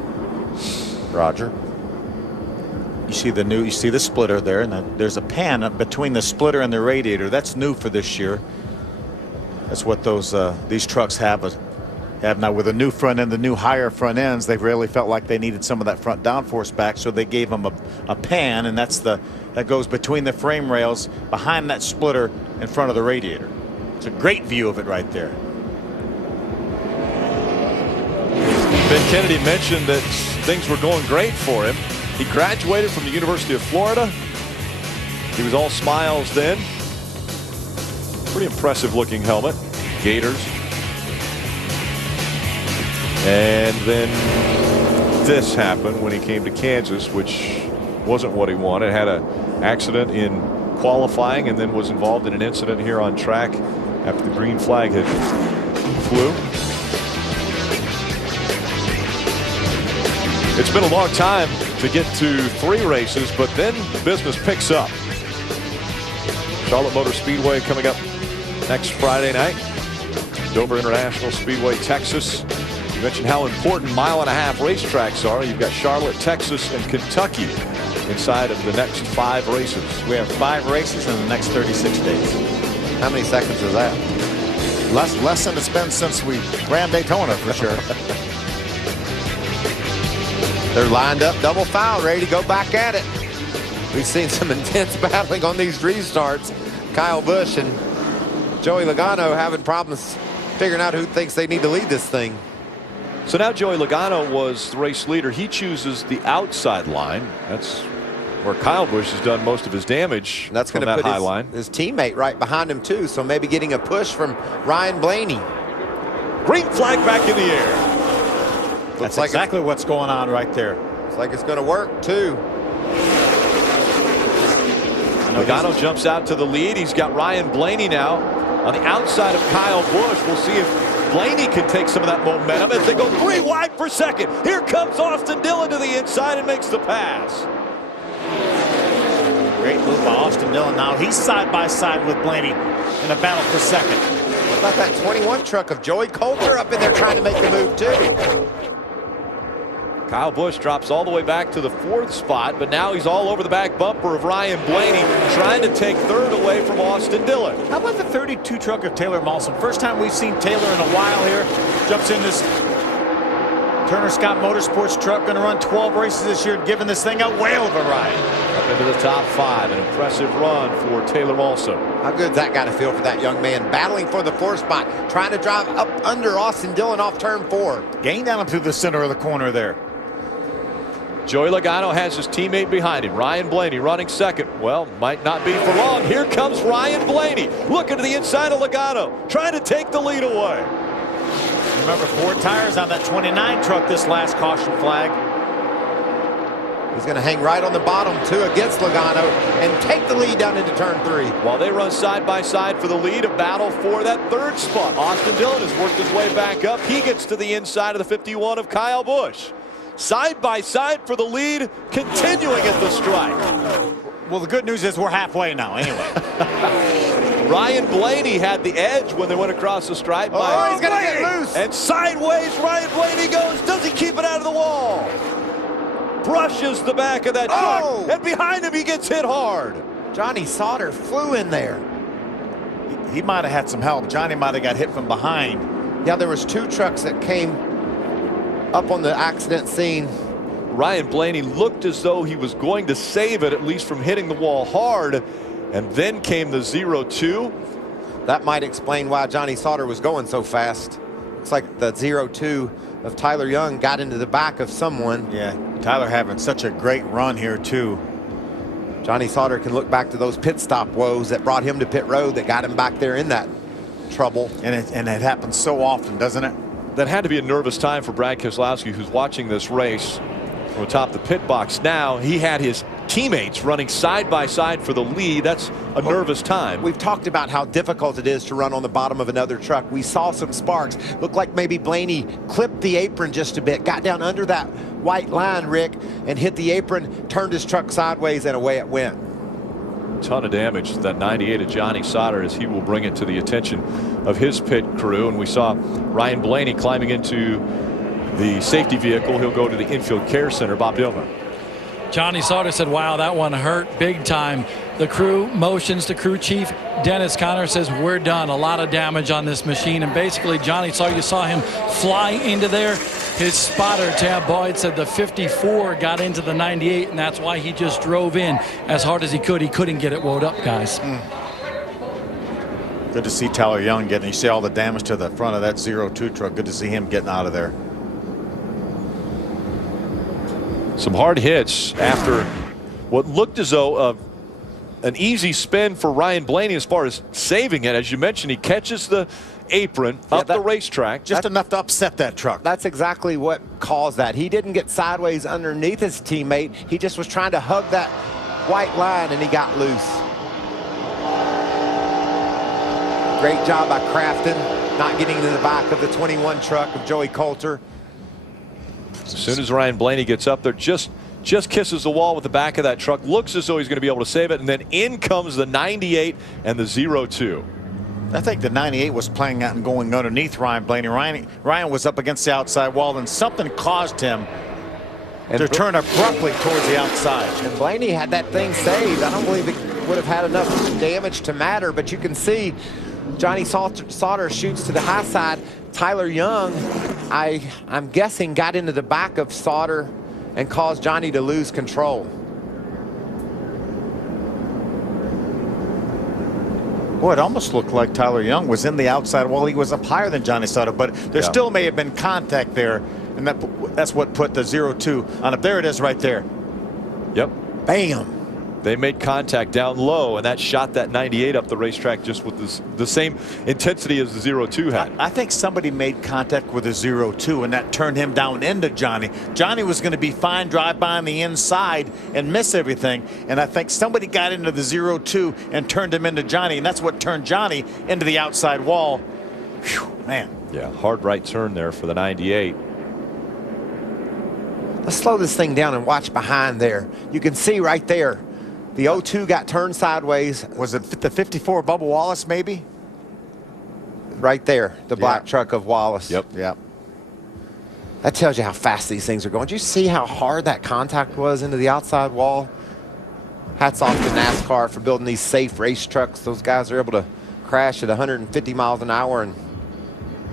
Roger. You see the splitter there, and there's a pan between the splitter and the radiator. That's new for this year. That's what these trucks have now with a new front end, the new higher front ends. They really felt like they needed some of that front downforce back, so they gave them a pan, and that goes between the frame rails behind that splitter in front of the radiator. It's a great view of it right there. Ben Kennedy mentioned that things were going great for him. He graduated from the University of Florida. He was all smiles then. Pretty impressive looking helmet. Gators. And then this happened when he came to Kansas, which wasn't what he wanted. Had an accident in qualifying and then was involved in an incident here on track after the green flag had flew. It's been a long time to get to 3 races, but then the business picks up. Charlotte Motor Speedway coming up next Friday night. Dover International Speedway, Texas. You mentioned how important mile-and-a-half racetracks are. You've got Charlotte, Texas, and Kentucky inside of the next 5 races. We have 5 races in the next 36 days. How many seconds is that? Less than it's been since we ran Daytona, for sure. They're lined up, double foul, ready to go back at it. We've seen some intense battling on these restarts. Kyle Busch and Joey Logano having problems figuring out who thinks they need to lead this thing. So now Joey Logano was the race leader. He chooses the outside line. That's where Kyle Busch has done most of his damage. And that's going to put his teammate right behind him too. So maybe getting a push from Ryan Blaney. Green flag back in the air. That's like exactly what's going on right there. Looks like it's going to work too. Logano jumps out to the lead. He's got Ryan Blaney now on the outside of Kyle Busch. We'll see if Blaney can take some of that momentum as they go 3 wide for second. Here comes Austin Dillon to the inside and makes the pass. Great move by Austin Dillon. Now he's side by side with Blaney in a battle for second. What about that 21 truck of Joey Coulter up in there trying to make the move too? Kyle Busch drops all the way back to the 4th spot, but now he's all over the back bumper of Ryan Blaney, trying to take 3rd away from Austin Dillon. How about the 32 truck of Taylor Mawson? First time we've seen Taylor in a while here. Jumps in this Turner Scott Motorsports truck, going to run 12 races this year, giving this thing a whale of a ride. Up into the top 5, an impressive run for Taylor Mawson. How good's that got to feel for that young man? Battling for the 4th spot, trying to drive up under Austin Dillon off turn 4. Gain down through the center of the corner there. Joey Logano has his teammate behind him. Ryan Blaney running second. Well, might not be for long. Here comes Ryan Blaney looking to the inside of Logano, trying to take the lead away. Remember, 4 tires on that 29 truck this last caution flag. He's going to hang right on the bottom too against Logano and take the lead down into turn 3. While they run side by side for the lead, a battle for that 3rd spot. Austin Dillon has worked his way back up. He gets to the inside of the 51 of Kyle Busch. Side by side for the lead, continuing at the stripe. Well, the good news is we're halfway now anyway. Ryan Blaney had the edge when they went across the stripe. Oh, he's going to get loose. And sideways Ryan Blaney goes. Does he keep it out of the wall? Brushes the back of that truck. And behind him he gets hit hard. Johnny Sauter flew in there. He might have had some help. Johnny might have got hit from behind. Yeah, there was 2 trucks that came up on the accident scene. Ryan Blaney looked as though he was going to save it, at least from hitting the wall hard, and then came the 0-2. That might explain why Johnny Sauter was going so fast. Looks like the 0-2 of Tyler Young got into the back of someone. Yeah, Tyler having such a great run here too. Johnny Sauter can look back to those pit stop woes that brought him to pit road, that got him back there in that trouble. And it happens so often, doesn't it? That had to be a nervous time for Brad Keselowski, who's watching this race from atop the pit box. Now he had his teammates running side by side for the lead. That's a nervous time. We've talked about how difficult it is to run on the bottom of another truck. We saw some sparks. Looked like maybe Blaney clipped the apron just a bit, got down under that white line, Rick, and hit the apron, turned his truck sideways, and away it went. Ton of damage to that 98 of Johnny Sauter, as he will bring it to the attention of his pit crew. And we saw Ryan Blaney climbing into the safety vehicle. He'll go to the infield care center. Bob Dillman. Johnny Sauter said, wow, that one hurt big time. The crew motions to crew chief Dennis Conner, says we're done. A lot of damage on this machine. And basically Johnny Sauter, you saw him fly into there. His spotter Tab Boyd said the 54 got into the 98, and that's why he just drove in as hard as he could. He couldn't get it wound up, guys. Good to see Tyler Young getting. You see all the damage to the front of that 0-2 truck. Good to see him getting out of there. Some hard hits after what looked as though an easy spin for Ryan Blaney as far as saving it. As you mentioned, he catches the apron up the racetrack. Just enough to upset that truck. That's exactly what caused that. He didn't get sideways underneath his teammate. He just was trying to hug that white line, and he got loose. Great job by Crafton, not getting into the back of the 21 truck of Joey Coulter. As soon as Ryan Blaney gets up there, just kisses the wall with the back of that truck, looks as though he's going to be able to save it, and then in comes the 98 and the 0-2. I think the 98 was playing out and going underneath Ryan Blaney. Ryan was up against the outside wall, and something caused him to turn abruptly towards the outside. And Blaney had that thing saved. I don't believe it would have had enough damage to matter, but you can see Johnny Sauter shoots to the high side. Tyler Young, I'm guessing, got into the back of Sauter and caused Johnny to lose control. Boy, it almost looked like Tyler Young was in the outside wall. He was up higher than Johnny Sauter, but there still may have been contact there, and that's what put the 0-2 on it. There it is right there. Yep. Bam. They made contact down low, and that shot that 98 up the racetrack just with the same intensity as the 0-2 had. I think somebody made contact with a 0-2, and that turned him down into Johnny. Johnny was going to be fine, drive by on the inside and miss everything, and I think somebody got into the 0-2 and turned him into Johnny, and that's what turned Johnny into the outside wall. Whew, man. Yeah, hard right turn there for the 98. Let's slow this thing down and watch behind there. You can see right there, the 0-2 got turned sideways. Was it the 54 Bubba Wallace, maybe? Right there, the black truck of Wallace. Yep. Yep. That tells you how fast these things are going. Did you see how hard that contact was into the outside wall? Hats off to NASCAR for building these safe race trucks. Those guys are able to crash at 150 miles an hour and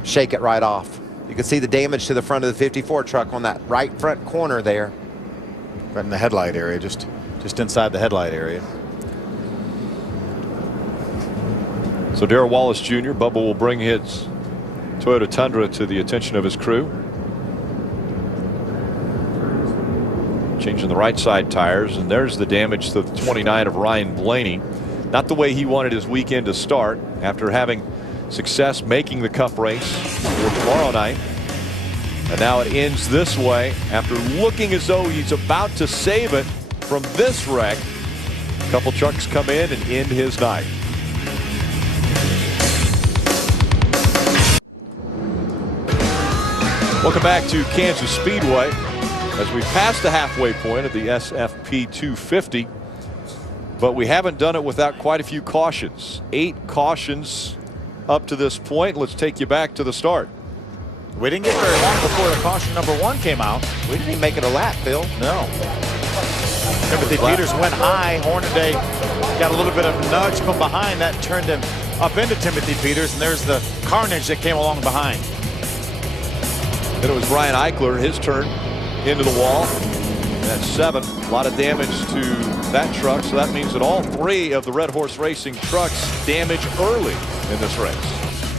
shake it right off. You can see the damage to the front of the 54 truck on that right front corner there. Right in the headlight area, just inside the headlight area. So Darrell Wallace Jr., Bubba will bring his Toyota Tundra to the attention of his crew. Changing the right side tires, and there's the damage to the 29 of Ryan Blaney. Not the way he wanted his weekend to start after having success making the Cup race for tomorrow night. And now it ends this way after looking as though he's about to save it from this wreck. A couple trucks come in and end his night. Welcome back to Kansas Speedway as we pass the halfway point of the SFP 250. But we haven't done it without quite a few cautions. 8 cautions up to this point. Let's take you back to the start. We didn't get very long before the caution number 1 came out. We didn't even make it a lap, Phil. No. Timothy Peters went high. Hornaday got a little bit of nudge from behind. That turned him up into Timothy Peters, and there's the carnage that came along behind. Then it was Brian Eichler, his turn into the wall. That's 7. A lot of damage to that truck, so that means that all 3 of the Red Horse Racing trucks damaged early in this race.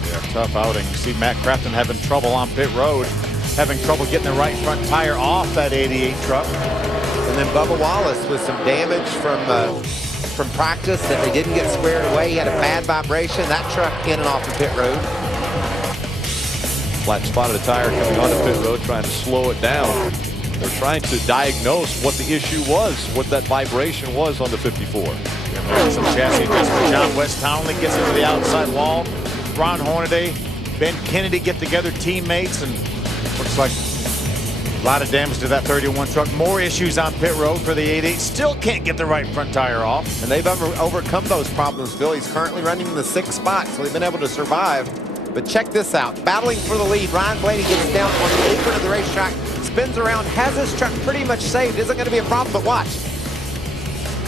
Yeah, tough outing. You see Matt Crafton having trouble on pit road, having trouble getting the right front tire off that 88 truck. And then Bubba Wallace with some damage from practice that they didn't get squared away. He had a bad vibration. That truck in and off the pit road. Flat spotted a tire coming onto pit road, trying to slow it down. They're trying to diagnose what the issue was, what that vibration was on the 54. Some chassis adjustment. John West Townley gets into the outside wall. Ron Hornaday, Ben Kennedy get together, teammates, and looks like a lot of damage to that 31 truck. More issues on pit road for the 88. Still can't get the right front tire off. And they've overcome those problems, Phil. He's currently running in the 6th spot, so they've been able to survive. But check this out. Battling for the lead, Ryan Blaney gets down on the apron of the racetrack, spins around, has his truck pretty much saved. Isn't going to be a problem, but watch.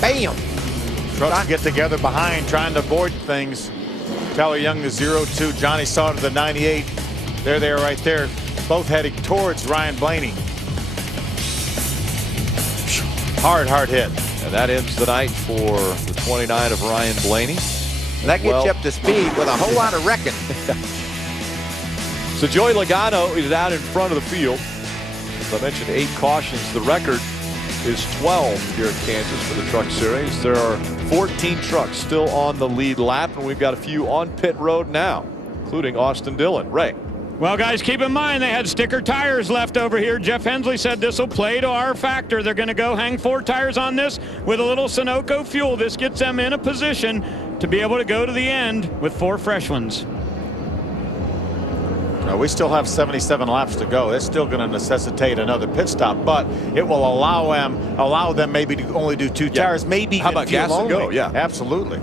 Bam. Trucks get together behind, trying to avoid things. Tyler Young, the 0-2. Johnny Sauter, the 98. There they are right there. Both heading towards Ryan Blaney. Hard hit. And that ends the night for the 29 of Ryan Blaney. And that gets you up to speed with a whole lot of wrecking. So Joey Logano is out in front of the field. As I mentioned, 8 cautions. The record is 12 here at Kansas for the Truck Series. There are 14 trucks still on the lead lap, and we've got a few on pit road now, including Austin Dillon. Ray. Well, guys, keep in mind they had sticker tires left over here. Jeff Hensley said this will play to our factor. They're going to go hang 4 tires on this with a little Sunoco fuel. This gets them in a position to be able to go to the end with 4 fresh ones. We still have 77 laps to go. It's still going to necessitate another pit stop, but it will allow them maybe to only do 2 tires, maybe how about gas and go? Yeah, absolutely.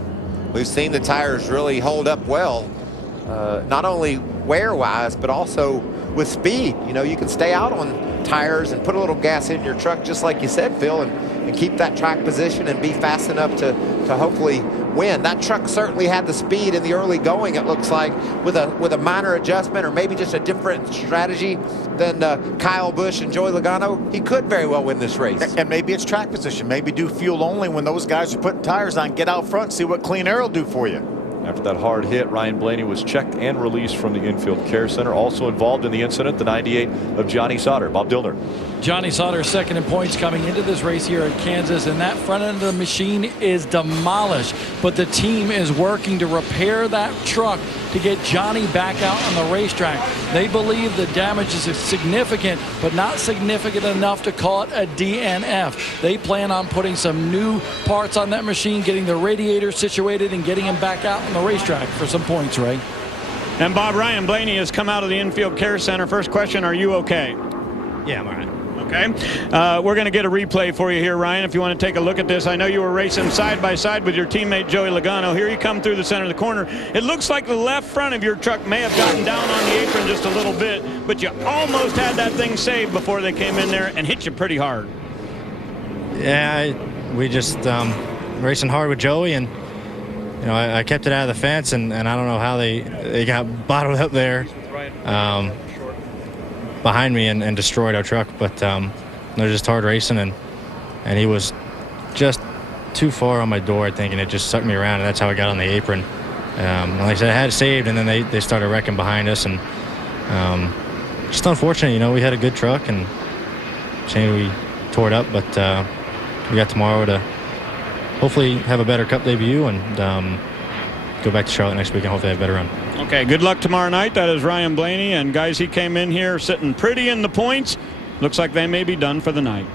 We've seen the tires really hold up well not only wear-wise, but also with speed. You know, you can stay out on tires and put a little gas in your truck, just like you said, Phil, and keep that track position and be fast enough to hopefully win. That truck certainly had the speed in the early going, it looks like, with a minor adjustment or maybe just a different strategy than Kyle Busch and Joey Logano. He could very well win this race. And maybe it's track position. Maybe do fuel only when those guys are putting tires on. Get out front, see what clean air will do for you. After that hard hit, Ryan Blaney was checked and released from the infield care center. Also involved in the incident, the 98 of Johnny Sauter. Bob Dillner. Johnny Sauter second in points coming into this race here at Kansas, and that front end of the machine is demolished. But the team is working to repair that truck to get Johnny back out on the racetrack. They believe the damage is significant, but not significant enough to call it a DNF. They plan on putting some new parts on that machine, getting the radiator situated, and getting him back out on the racetrack for some points, Ray. And Bob, Ryan Blaney has come out of the infield care center. First question, are you okay? Yeah, I'm all right. Okay. We're going to get a replay for you here, Ryan, if you want to take a look at this. I know you were racing side by side with your teammate Joey Logano. Here you come through the center of the corner. It looks like the left front of your truck may have gotten down on the apron just a little bit, but you almost had that thing saved before they came in there and hit you pretty hard. Yeah, we just racing hard with Joey, and you know, I kept it out of the fence, and I don't know how they got bottled up there behind me and destroyed our truck. But they're just hard racing, and he was just too far on my door, I think, and it just sucked me around, and that's how I got on the apron. Like I said, I had it saved, and then they started wrecking behind us, and just unfortunate. You know, we had a good truck, and shame we tore it up, but we got tomorrow to hopefully have a better Cup debut and go back to Charlotte next week and hopefully have a better run. Okay, good luck tomorrow night. That is Ryan Blaney. And guys, he came in here sitting pretty in the points. Looks like they may be done for the night.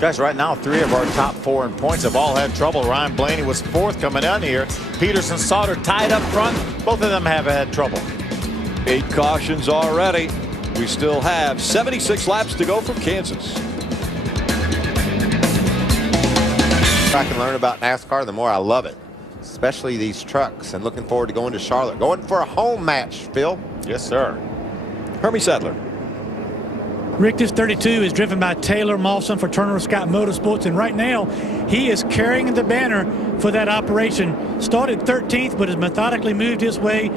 Guys, right now, 3 of our top 4 in points have all had trouble. Ryan Blaney was 4th coming down here. Peterson, Sauter tied up front. Both of them have had trouble. 8 cautions already. We still have 76 laps to go from Kansas. The more I can learn about NASCAR, the more I love it, especially these trucks, and looking forward to going to Charlotte. Going for a home match, Phil. Yes, sir. Hermie Sadler. Rick, this 32 is driven by Taylor Mawson for Turner Scott Motorsports, and right now he is carrying the banner for that operation. Started 13th, but has methodically moved his way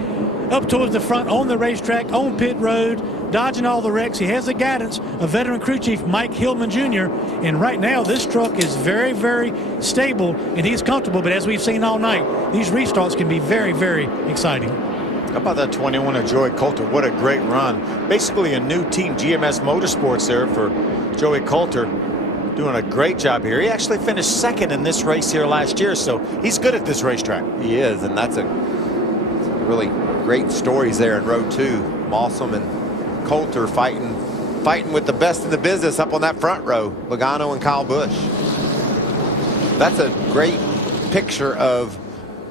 up towards the front on the racetrack, on pit road, dodging all the wrecks. He has the guidance of veteran crew chief Mike Hillman Jr. And right now, this truck is very, very stable, and he's comfortable. But as we've seen all night, these restarts can be very, very exciting. How about that 21 of Joey Coulter? What a great run. Basically a new team, GMS Motorsports there for Joey Coulter. Doing a great job here. He actually finished 2nd in this race here last year, so he's good at this racetrack. He is, and that's a really great stories there in row 2. Mawson and Coulter fighting with the best in the business up on that front row, Logano and Kyle Busch. That's a great picture of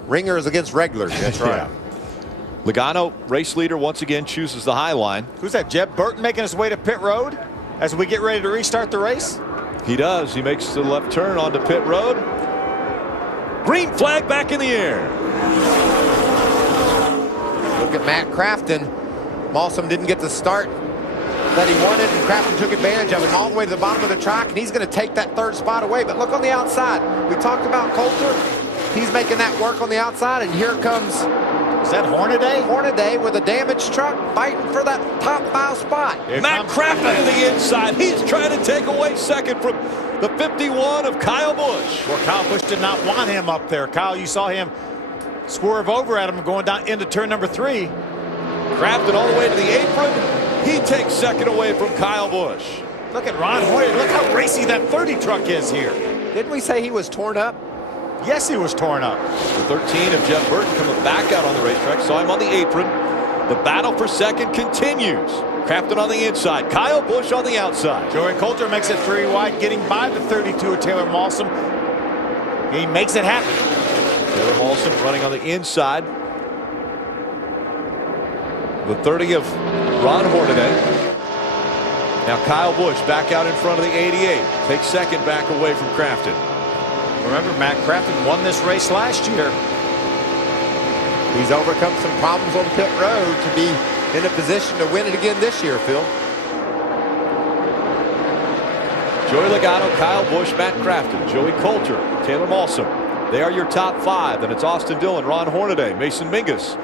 ringers against regulars. That's right. Yeah. Logano, race leader, once again chooses the high line. Who's that? Jeb Burton making his way to pit road as we get ready to restart the race? He does. He makes the left turn onto pit road. Green flag back in the air. Look at Matt Crafton. Mawson didn't get the start that he wanted, and Crafton took advantage of him all the way to the bottom of the track, and he's going to take that 3rd spot away. But look on the outside. We talked about Coulter. He's making that work on the outside, and here comes... Is that Hornaday? Hornaday with a damaged truck fighting for that top 5 spot. Matt Crafton to the inside. He's trying to take away 2nd from the 51 of Kyle Busch. Well, Kyle Busch did not want him up there. Kyle, you saw him swerve over at him going down into turn number 3. Crafton all the way to the apron. He takes 2nd away from Kyle Busch. Look at Ron Hoyer. Look how racy that 30 truck is here. Didn't we say he was torn up? Yes, he was torn up. The 13 of Jeff Burton coming back out on the racetrack. Saw him on the apron. The battle for 2nd continues. Crafton on the inside. Kyle Busch on the outside. Joey Coulter makes it 3 wide, getting by the 32 of Taylor Mawson. He makes it happen. Taylor Mawson running on the inside. The 30 of Ron Hornaday. Now Kyle Busch back out in front of the 88. Takes 2nd back away from Crafton. Remember, Matt Crafton won this race last year. He's overcome some problems on pit road to be in a position to win it again this year, Phil. Joey Logano, Kyle Busch, Matt Crafton, Joey Coulter, Taylor Malsom. They are your top 5. And it's Austin Dillon, Ron Hornaday, Mason Mingus,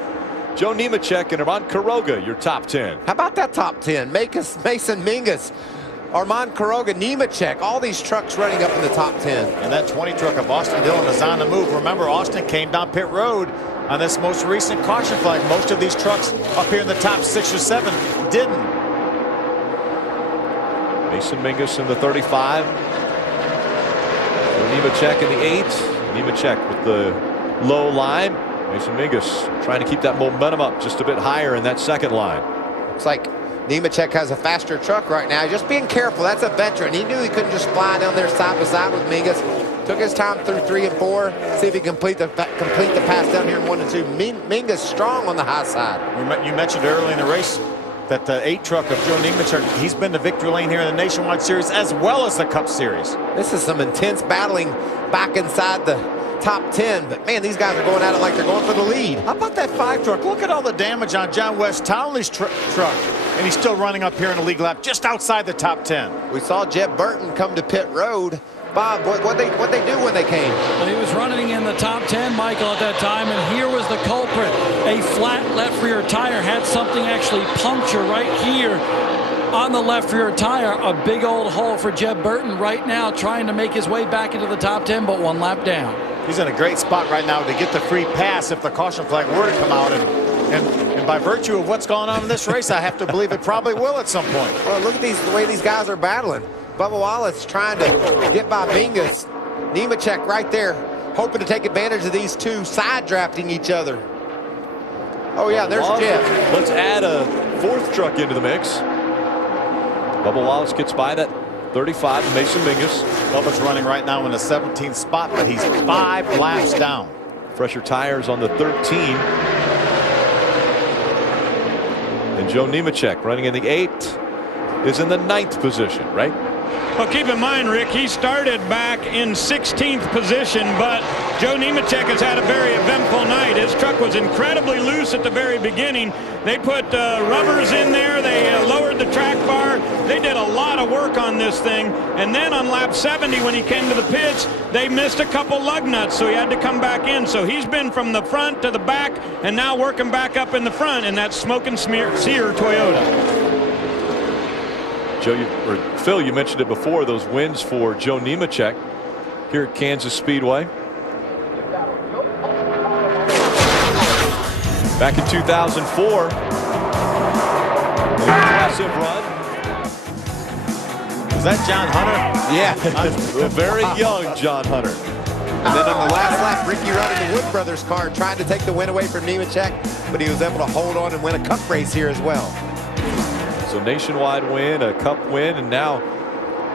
Joe Nemechek, and Armand Quiroga, your top 10. How about that top 10? Mason Mingus, Armand Quiroga, Nemechek, all these trucks running up in the top 10. And that 20 truck of Austin Dillon is on the move. Remember, Austin came down pit road on this most recent caution flag. Most of these trucks up here in the top 6 or 7 didn't. Mason Mingus in the 35. Nemechek in the 8. Nemechek with the low line. Mason Mingus trying to keep that momentum up just a bit higher in that second line. Looks like Nemechek has a faster truck right now. Just being careful. That's a veteran. He knew he couldn't just fly down there side by side with Mingus. Took his time through 3 and 4. See if he can complete the pass down here in 1 and 2. Mingus strong on the high side. You mentioned early in the race that the 8 truck of Joe Nemechek, he's been to victory lane here in the Nationwide Series as well as the Cup Series. This is some intense battling back inside the top 10, but man, these guys are going at it like they're going for the lead. How about that 5 truck? Look at all the damage on John West Townley's truck, and he's still running up here in the league lap just outside the top 10. We saw Jeb Burton come to pit road. Bob, what they do when they came? Well, he was running in the top 10, Michael, at that time, and here was the culprit. A flat left rear tire had something actually puncture right here on the left rear tire. A big old hole for Jeb Burton right now, trying to make his way back into the top 10, but 1 lap down. He's in a great spot right now to get the free pass if the caution flag were to come out. And by virtue of what's going on in this race, I have to believe it probably will at some point. Well, look at the way these guys are battling. Bubba Wallace trying to get by Mingus. Nemechek right there, hoping to take advantage of these two side drafting each other. Oh yeah, there's Jeff. Let's add a 4th truck into the mix. Bubba Wallace gets by that 35, Mason Mingus. Bubba's running right now in the 17th spot, but he's 5 laps down. Fresher tires on the 13. And Joe Nemechek running in the 8 is in the 9th position, right? Well, keep in mind, Rick, he started back in 16th position, but Joe Nemechek has had a very eventful night. His truck was incredibly loose at the very beginning. They put rubbers in there. They lowered the track bar. They did a lot of work on this thing. And then on lap 70, when he came to the pits, they missed a couple lug nuts, so he had to come back in. So he's been from the front to the back and now working back up in the front in that smoke and sear Toyota. Joe, Phil, you mentioned it before, those wins for Joe Nemechek here at Kansas Speedway. Back in 2004, impressive run. Is that John Hunter? Yeah. A very young John Hunter. And then on the last lap, Ricky Rudd in the Wood Brothers car tried to take the win away from Nemechek, but he was able to hold on and win a cup race here as well. So nationwide win, a cup win, and now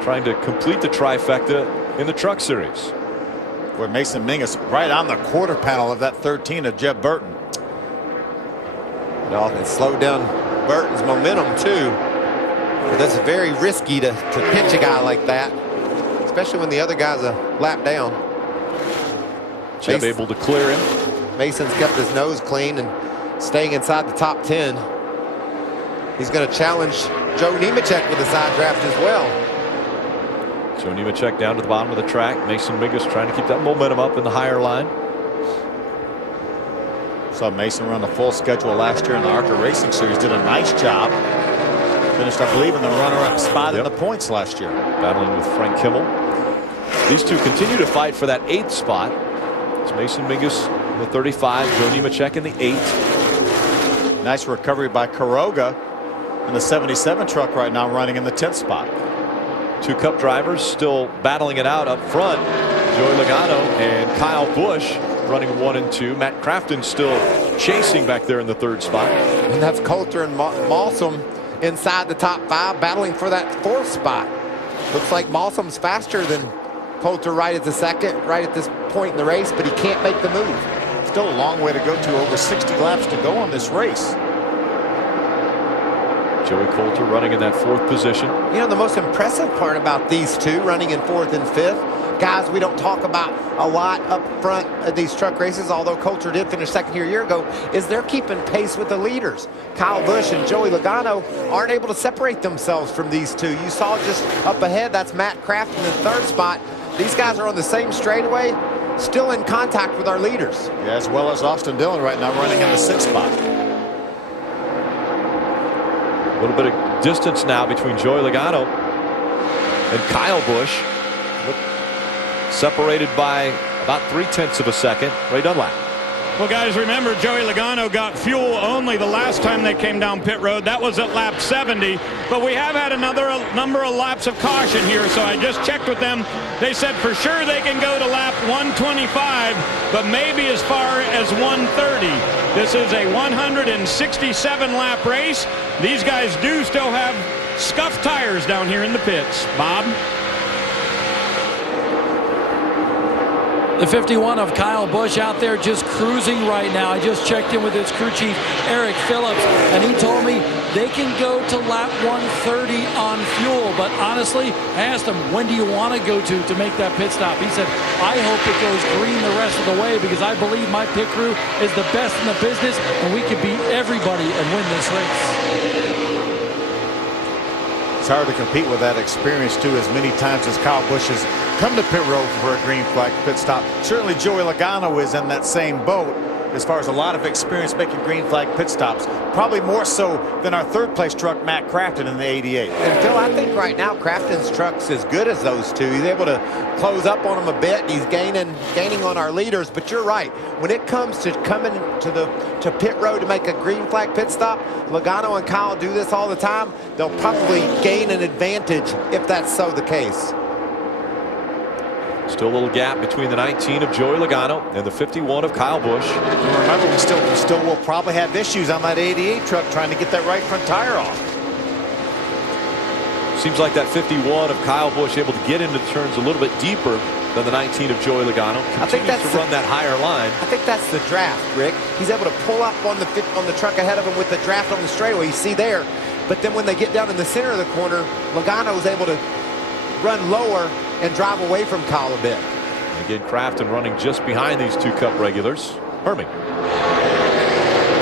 trying to complete the trifecta in the Truck Series. Where Mason Mingus right on the quarter panel of that 13 of Jeb Burton. Well, it slowed down Burton's momentum too. But that's very risky to pinch a guy like that, especially when the other guy's a lap down. Jeb able to clear him. Mason's kept his nose clean and staying inside the top 10. He's going to challenge Joe Nemechek with a side draft as well. Joe Nemechek down to the bottom of the track. Mason Mingus trying to keep that momentum up in the higher line. Saw Mason run the full schedule last year in the ARCA Racing Series. Did a nice job. Finished, I believe, in the runner-up spot in the points last year. Battling with Frank Kimmel. These two continue to fight for that 8th spot. It's Mason Mingus in the 35, Joe Nemechek in the 8. Nice recovery by Quiroga in the 77 truck right now, running in the 10th spot. 2 Cup drivers still battling it out up front. Joey Logano and Kyle Busch running 1 and 2. Matt Crafton still chasing back there in the 3rd spot. And that's Coulter and Malsom inside the top 5, battling for that 4th spot. Looks like Malsom's faster than Coulter right at the 2nd, right at this point in the race, but he can't make the move. Still a long way to go to over 60 laps to go on this race. Joey Coulter running in that 4th position. You know, the most impressive part about these two running in 4th and 5th, guys we don't talk about a lot up front of these truck races, although Coulter did finish second here a year ago, is they're keeping pace with the leaders. Kyle Busch and Joey Logano aren't able to separate themselves from these two. You saw just up ahead, that's Matt Crafton in the third spot. These guys are on the same straightaway, still in contact with our leaders. Yeah, as well as Austin Dillon right now running in the 6th spot. A little bit of distance now between Joey Logano and Kyle Busch. Separated by about 0.3 of a second. Ray Dunlap. Well, guys, remember, Joey Logano got fuel only the last time they came down pit road. That was at lap 70. But we have had another number of laps of caution here, so I just checked with them. They said for sure they can go to lap 125, but maybe as far as 130. This is a 167-lap race. These guys do still have scuffed tires down here in the pits. Bob? The 51 of Kyle Busch out there just cruising right now. I just checked in with his crew chief, Eric Phillips, and he told me they can go to lap 130 on fuel. But honestly, I asked him, when do you want to go to make that pit stop? He said, I hope it goes green the rest of the way because I believe my pit crew is the best in the business and we can beat everybody and win this race. It's hard to compete with that experience, too, as many times as Kyle Busch has come to pit road for a green flag pit stop. Certainly Joey Logano is in that same boat as far as a lot of experience making green flag pit stops. Probably more so than our third-place truck, Matt Crafton, in the 88. And Phil, I think right now Crafton's truck's as good as those two. He's able to close up on them a bit. He's gaining on our leaders. But you're right. When it comes to coming to pit road to make a green flag pit stop, Logano and Kyle do this all the time. They'll probably gain an advantage if that's so the case. Still a little gap between the 19 of Joey Logano and the 51 of Kyle Busch. Remember, we still will probably have issues on that 88 truck trying to get that right front tire off. Seems like that 51 of Kyle Busch able to get into the turns a little bit deeper than the 19 of Joey Logano. I think that's to run that higher line. I think that's the draft, Rick. He's able to pull up on the truck ahead of him with the draft on the straightaway. You see there. But then when they get down in the center of the corner, Logano is able to run lower and drive away from Kyle a bit. Again, Crafton running just behind these two Cup regulars. Hermie.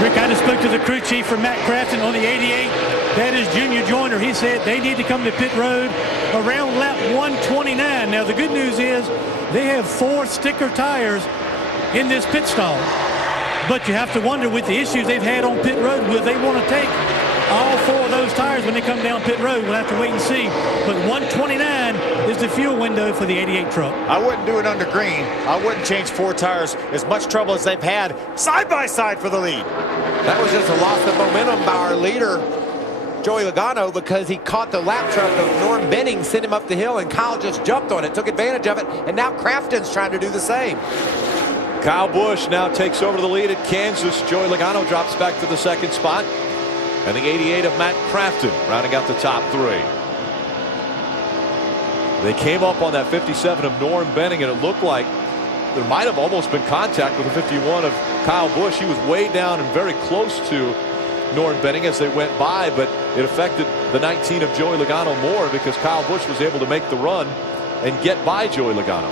Rick, I just spoke to the crew chief for Matt Crafton on the 88. That is Junior Joyner. He said they need to come to pit road around lap 129. Now, the good news is they have 4 sticker tires in this pit stall. But you have to wonder with the issues they've had on pit road, will they want to take all 4 of those tires when they come down pit road? We'll have to wait and see. But 129 is the fuel window for the 88 truck. I wouldn't do it under green. I wouldn't change 4 tires. As much trouble as they've had side by side for the lead. That was just a loss of momentum by our leader, Joey Logano, because he caught the lap truck of Norm Benning, sent him up the hill, and Kyle just jumped on it, took advantage of it, and now Crafton's trying to do the same. Kyle Busch now takes over the lead at Kansas. Joey Logano drops back to the 2nd spot. And the 88 of Matt Crafton rounding out the top 3. They came up on that 57 of Norm Benning, and it looked like there might have almost been contact with the 51 of Kyle Busch. He was way down and very close to Norm Benning as they went by, but it affected the 19 of Joey Logano more because Kyle Busch was able to make the run and get by Joey Logano.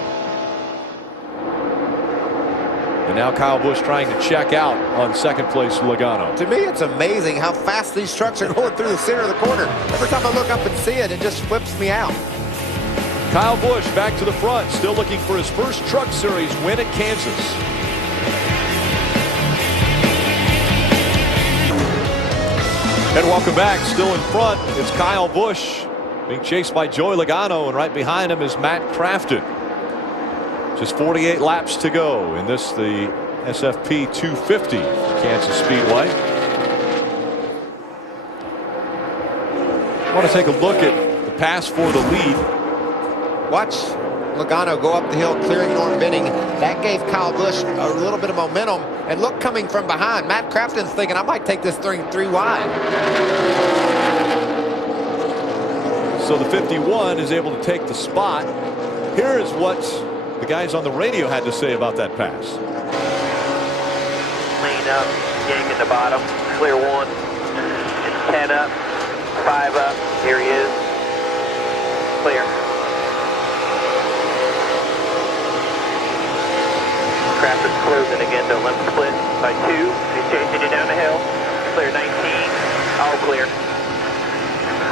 And now Kyle Busch trying to check out on 2nd place Logano. To me, it's amazing how fast these trucks are going through the center of the corner. Every time I look up and see it, it just flips me out. Kyle Busch back to the front, still looking for his first Truck Series win at Kansas. And welcome back. Still in front, it's Kyle Busch being chased by Joey Logano, and right behind him is Matt Crafton. Just 48 laps to go in this, the SFP 250 Kansas Speedway. I want to take a look at the pass for the lead. Watch Logano go up the hill, clearing Norm Benning. That gave Kyle Busch a little bit of momentum. And look, coming from behind, Matt Crafton's thinking, I might take this thing 3 wide. So the 51 is able to take the spot. Here is what the guys on the radio had to say about that pass. Clean up, yank in the bottom, clear 1, it's 10 up, 5 up, here he is, clear. closing again to left split by 2. He's chasing you down the hill. Clear 19. All clear.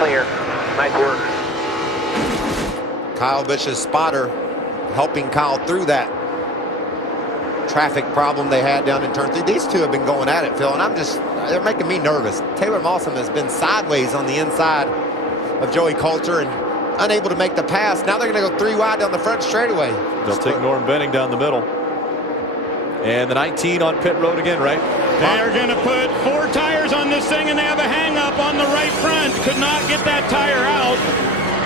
Clear. Nice work. Kyle Busch's spotter helping Kyle through that traffic problem they had down in turn 3. These two have been going at it, Phil, and they're making me nervous. Taylor Mawson has been sideways on the inside of Joey Coulter and unable to make the pass. Now they're going to go 3 wide down the front straightaway. They'll take Norm Benning down the middle. And the 19 on pit road again, right? They're going to put 4 tires on this thing, and they have a hang-up on the right front. Could not get that tire out.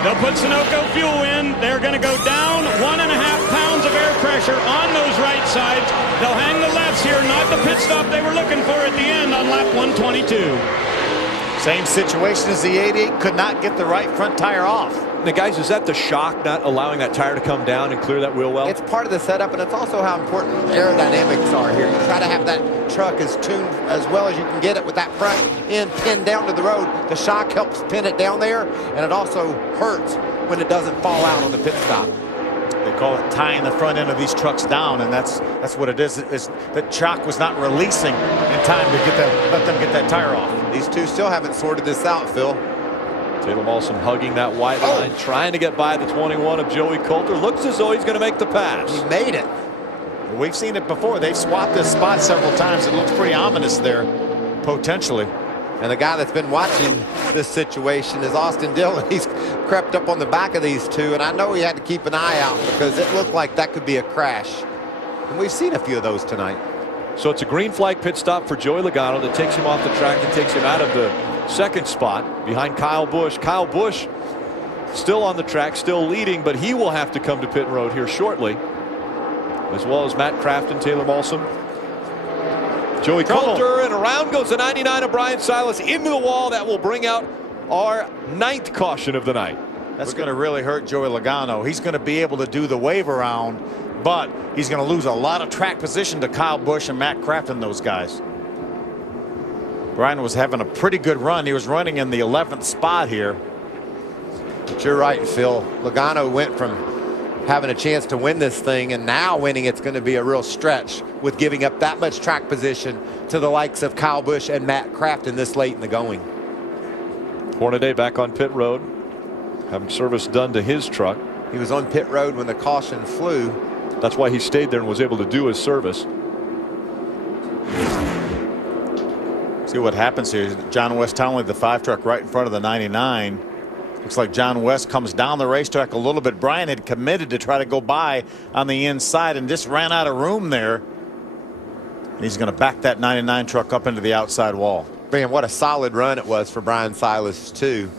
They'll put Sunoco fuel in. They're going to go down 1.5 pounds of air pressure on those right sides. They'll hang the lefts here, not the pit stop they were looking for at the end on lap 122. Same situation as the 88. Could not get the right front tire off. Now, guys, is that the shock not allowing that tire to come down and clear that wheel well? It's part of the setup, and it's also how important aerodynamics are here. You try to have that truck as tuned as well as you can get it with that front end pinned down to the road. The shock helps pin it down there, and it also hurts when it doesn't fall out on the pit stop. They call it tying the front end of these trucks down, and that's what it is. The shock was not releasing in time to let them get that tire off. These two still haven't sorted this out, Phil. Taylor Mawson hugging that white line, trying to get by the 21 of Joey Coulter. Looks as though he's going to make the pass. He made it. We've seen it before. They've swapped this spot several times. It looks pretty ominous there, potentially. And the guy that's been watching this situation is Austin Dillon. He's crept up on the back of these two, and I know he had to keep an eye out because it looked like that could be a crash. And we've seen a few of those tonight. So it's a green flag pit stop for Joey Logano that takes him off the track and takes him out of the second spot behind Kyle Busch. Kyle Busch still on the track, still leading, but he will have to come to pit road here shortly, as well as Matt Crafton, Taylor Mawson, Joey Coulter, and around goes the 99 of Brian Silas into the wall. That will bring out our 9th caution of the night. That's going to really hurt Joey Logano. He's going to be able to do the wave around, but he's going to lose a lot of track position to Kyle Busch and Matt Crafton, those guys. Brian was having a pretty good run. He was running in the 11th spot here. But you're right, Phil. Logano went from having a chance to win this thing, and now winning it's going to be a real stretch with giving up that much track position to the likes of Kyle Busch and Matt Crafton this late in the going. Hornaday back on pit road, having service done to his truck. He was on pit road when the caution flew. That's why he stayed there and was able to do his service. See what happens here. John West Townley, the 5 truck right in front of the 99. Looks like John West comes down the racetrack a little bit. Brian had committed to try to go by on the inside and just ran out of room there. And he's going to back that 99 truck up into the outside wall. Man, what a solid run it was for Brian Silas, too.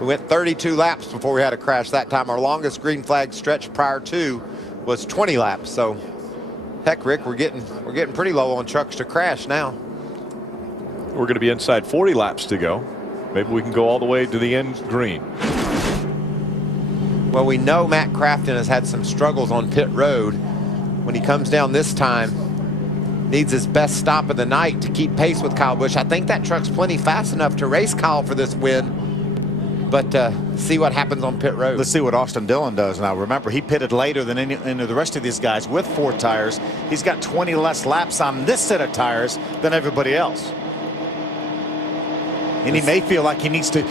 We went 32 laps before we had a crash that time. Our longest green flag stretch prior to was 20 laps. So, heck, Rick, we're getting pretty low on trucks to crash now. We're going to be inside 40 laps to go. Maybe we can go all the way to the end green. Well, we know Matt Crafton has had some struggles on pit road. When he comes down this time, needs his best stop of the night to keep pace with Kyle Busch. I think that truck's plenty fast enough to race Kyle for this win. But see what happens on pit road. Let's see what Austin Dillon does now. Remember, he pitted later than any of the rest of these guys with 4 tires. He's got 20 less laps on this set of tires than everybody else. And he may feel like he needs to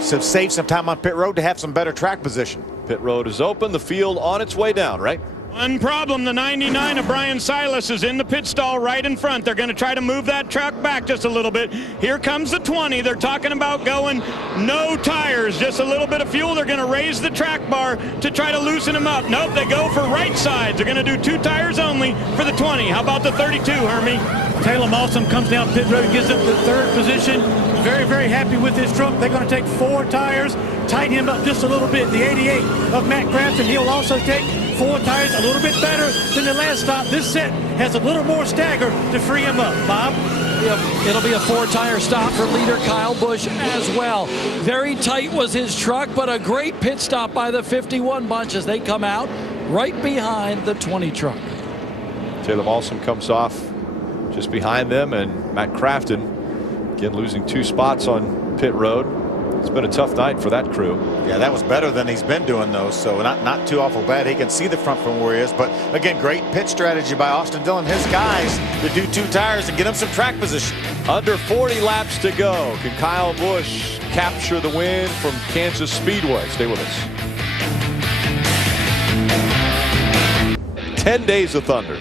save some time on pit road to have some better track position. Pit road is open. The field on its way down, right? One problem, the 99 of Brian Silas is in the pit stall right in front. They're going to try to move that truck back just a little bit. Here comes the 20. They're talking about going no tires, just a little bit of fuel. They're going to raise the track bar to try to loosen them up. Nope, they go for right sides. They're going to do 2 tires only for the 20. How about the 32, Hermie? Taylor Mawson comes down pit road and gets up to 3rd position. Very, very happy with this truck. They're going to take 4 tires, tighten him up just a little bit. The 88 of Matt Crafton, he'll also take 4 tires, a little bit better than the last stop. This set has a little more stagger to free him up. Bob? It'll be a 4-tire stop for leader Kyle Busch as well. Very tight was his truck, but a great pit stop by the 51 bunch as they come out right behind the 20 truck. Taylor Mawson comes off just behind them, and Matt Crafton again losing 2 spots on pit road. It's been a tough night for that crew. Yeah, that was better than he's been doing those, so not too awful bad. He can see the front from where he is, but again, great pit strategy by Austin Dillon, his guys, to do 2 tires and get him some track position. Under 40 laps to go. Can Kyle Busch capture the win from Kansas Speedway? Stay with us. 10 days of thunder.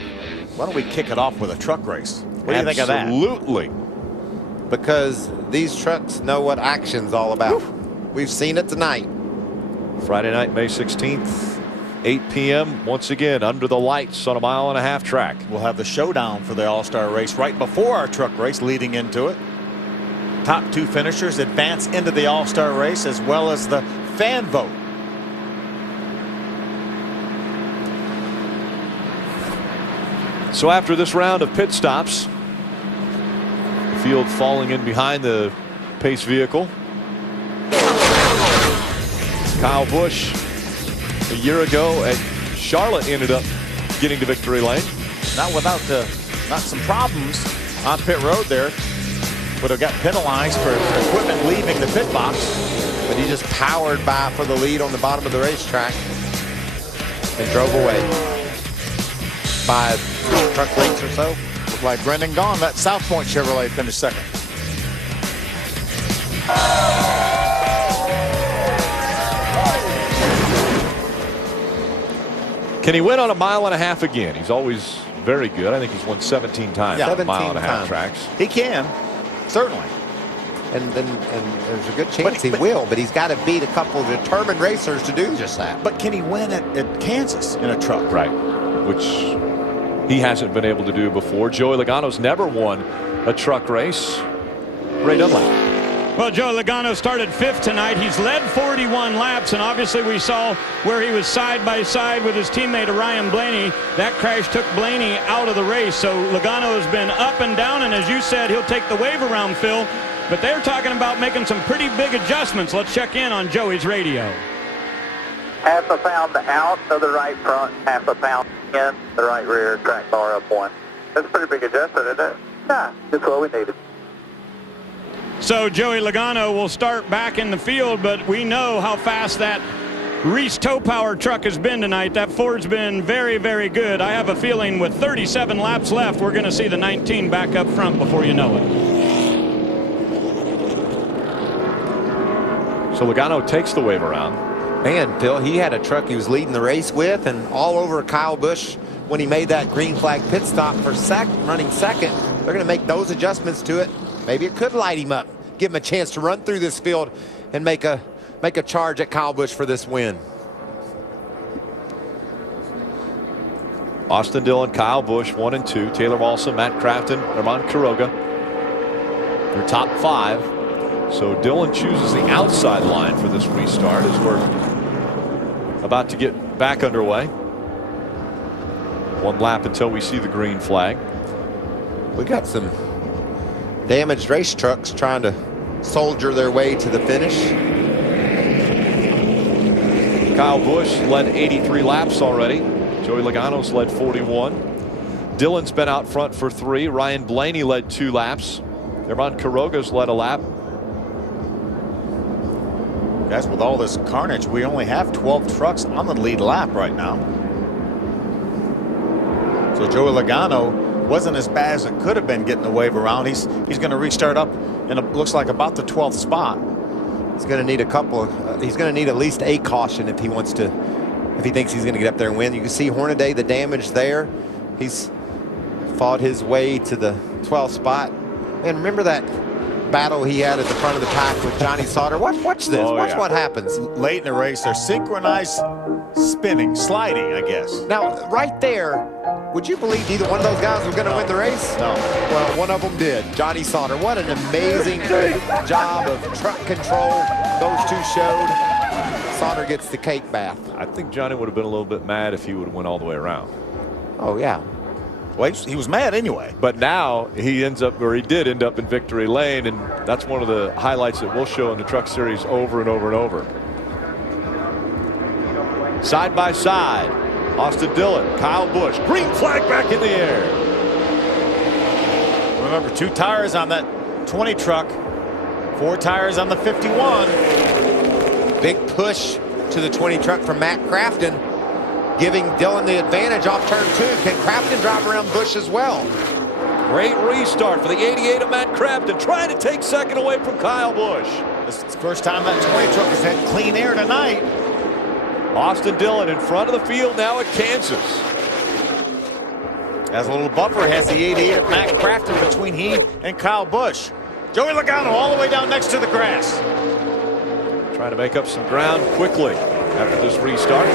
Why don't we kick it off with a truck race? What do you think of that? Absolutely. Because these trucks know what action's all about. We've seen it tonight. Friday night, May 16th, 8 p.m. Once again, under the lights on a 1.5 mile track. We'll have the showdown for the All-Star race right before our truck race leading into it. Top 2 finishers advance into the All-Star race as well as the fan vote. So after this round of pit stops, the field falling in behind the pace vehicle. Kyle Busch a year ago at Charlotte ended up getting to victory lane. Not without not some problems on pit road there. Would have got penalized for equipment leaving the pit box. But he just powered by for the lead on the bottom of the racetrack and drove away. 5 truck lengths or so. Looked like Brendan Gaughan, that South Point Chevrolet, finished second. Can he win on a 1.5 miles again? He's always very good. I think he's won 17 times on 1.5 mile tracks. He can, certainly. And there's a good chance he will, but he's got to beat a couple of determined racers to do just that. But can he win at Kansas in a truck? Right, which he hasn't been able to do before. Joey Logano's never won a truck race. Ray Dunlap. Well, Joey Logano started 5th tonight. He's led 41 laps, and obviously we saw where he was side by side with his teammate Ryan Blaney. That crash took Blaney out of the race. So Logano has been up and down, and as you said, he'll take the wave around, Phil. But they're talking about making some pretty big adjustments. Let's check in on Joey's radio. 1/2 pound out of the right front, 1/2 pound in the right rear, track bar up 1. That's a pretty big adjustment, isn't it? Yeah, that's what we needed. So Joey Logano will start back in the field, but we know how fast that Reese Tow Power truck has been tonight. That Ford's been very, very good. I have a feeling with 37 laps left, we're going to see the 19 back up front before you know it. So Logano takes the wave around. Man, Phil, he had a truck he was leading the race with and all over Kyle Busch when he made that green flag pit stop for running second. They're going to make those adjustments to it. Maybe it could light him up, give him a chance to run through this field and make a charge at Kyle Busch for this win. Austin Dillon, Kyle Busch, 1 and 2. Taylor Walson, Matt Crafton, Armand Quiroga. Their top 5. So Dillon chooses the outside line for this restart as we're about to get back underway. 1 lap until we see the green flag. We got some damaged race trucks trying to soldier their way to the finish. Kyle Busch led 83 laps already. Joey Logano's led 41. Dillon's been out front for 3. Ryan Blaney led 2 laps. Armand Quiroga's led a lap. Guys, with all this carnage, we only have 12 trucks on the lead lap right now. So Joey Logano wasn't as bad as it could have been getting the wave around. He's going to restart up and it looks like about the 12th spot. He's going to need a couple. He's going to need at least a caution if he wants to. If he thinks he's going to get up there and win. You can see Hornaday, the damage there. He's fought his way to the 12th spot. And remember that battle he had at the front of the pack with Johnny Sauter? Watch this. Watch what happens. Late in the race, they're synchronized spinning, sliding, I guess. Now, right there, would you believe either one of those guys was going to win the race? No. Well, one of them did. Johnny Sauter. What an amazing job of truck control those two showed. Sauter gets the cake bath. I think Johnny would have been a little bit mad if he would have went all the way around. Oh, yeah. Well, he was mad anyway. But now he ends up, or he did end up in victory lane, and that's one of the highlights that we'll show in the Truck Series over and over and over. Side by side, Austin Dillon, Kyle Busch, green flag back in the air. Remember, 2 tires on that 20 truck 4 tires on the 51. Big push to the 20 truck from Matt Crafton, giving Dillon the advantage off turn 2. Can Crafton drive around Busch as well? Great restart for the 88 of Matt Crafton, trying to take second away from Kyle Busch. This is the first time that 20 truck has had clean air tonight. Austin Dillon in front of the field now at Kansas. As a little buffer, has the 88 of Matt Crafton between he and Kyle Busch. Joey Logano all the way down next to the grass. Trying to make up some ground quickly after this restart.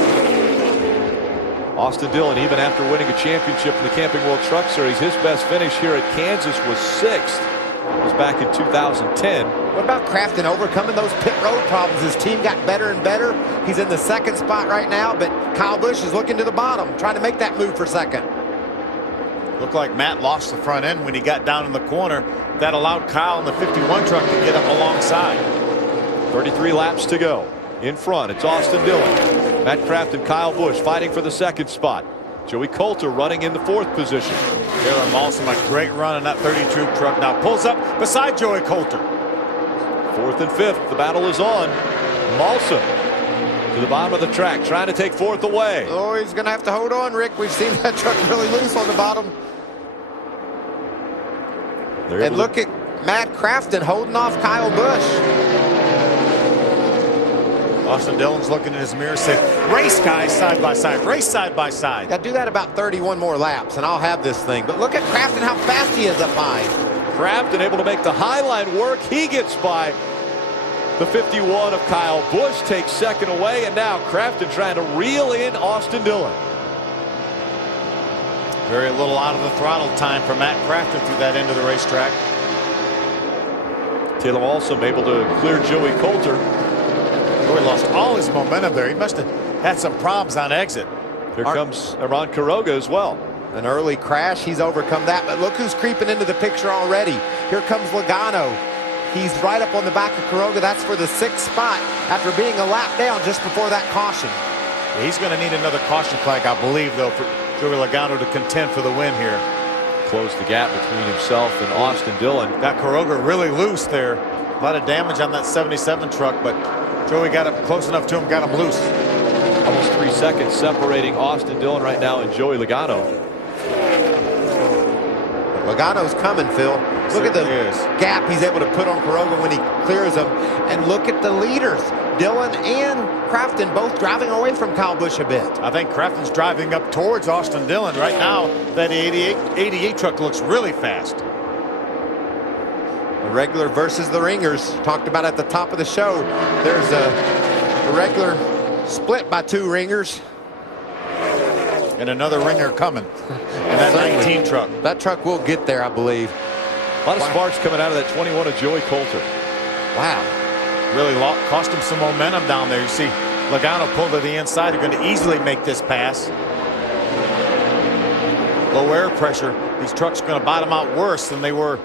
Austin Dillon, even after winning a championship in the Camping World Truck Series, his best finish here at Kansas was 6th. It was back in 2010. What about Crafton overcoming those pit road problems? His team got better and better. He's in the 2nd spot right now, but Kyle Busch is looking to the bottom, trying to make that move for 2nd. Looked like Matt lost the front end when he got down in the corner. That allowed Kyle in the 51 truck to get up alongside. 33 laps to go. In front, it's Austin Dillon. Matt Crafton, Kyle Busch fighting for the 2nd spot. Joey Coulter running in the 4th position. Taylor Mawson, a great run in that 32 truck. Now pulls up beside Joey Coulter. 4th and 5th, the battle is on. Mawson to the bottom of the track, trying to take 4th away. Oh, he's going to have to hold on, Rick. We've seen that truck really loose on the bottom. And look at Matt Crafton holding off Kyle Busch. Austin Dillon's looking in his mirror saying, race guys side by side, race side by side. Yeah, do that about 31 more laps and I'll have this thing. But look at Crafton, how fast he is up high. Crafton able to make the high line work. He gets by the 51 of Kyle Busch, takes 2nd away, and now Crafton trying to reel in Austin Dillon. Very little out of the throttle time for Matt Crafton through that end of the racetrack. Taylor also able to clear Joey Coulter. Joey lost all his momentum there. He must have had some problems on exit. Here comes Aaron Quiroga as well. An early crash, he's overcome that, but look who's creeping into the picture already. Here comes Logano. He's right up on the back of Quiroga. That's for the 6th spot after being a lap down just before that caution. Yeah, he's going to need another caution flag, I believe, though, for Joey Logano to contend for the win here. Close the gap between himself and Austin Dillon. Got Quiroga really loose there. A lot of damage on that 77 truck, but Joey got up close enough to him, got him loose. Almost 3 seconds separating Austin Dillon right now and Joey Logano. Logano's coming, Phil. Look at the gap he's able to put on Quiroga when he clears him. And look at the leaders. Dillon and Crafton both driving away from Kyle Busch a bit. I think Crafton's driving up towards Austin Dillon right now. That 88 truck looks really fast. The regular versus the ringers. Talked about at the top of the show. There's a regular split by 2 ringers. And another ringer coming. And that 19 truck. That truck will get there, I believe. A lot of sparks coming out of that 21 of Joey Coulter. Wow. Really cost him some momentum down there. You see Logano pulled to the inside. They're going to easily make this pass. Low air pressure. These trucks are going to bottom out worse than they would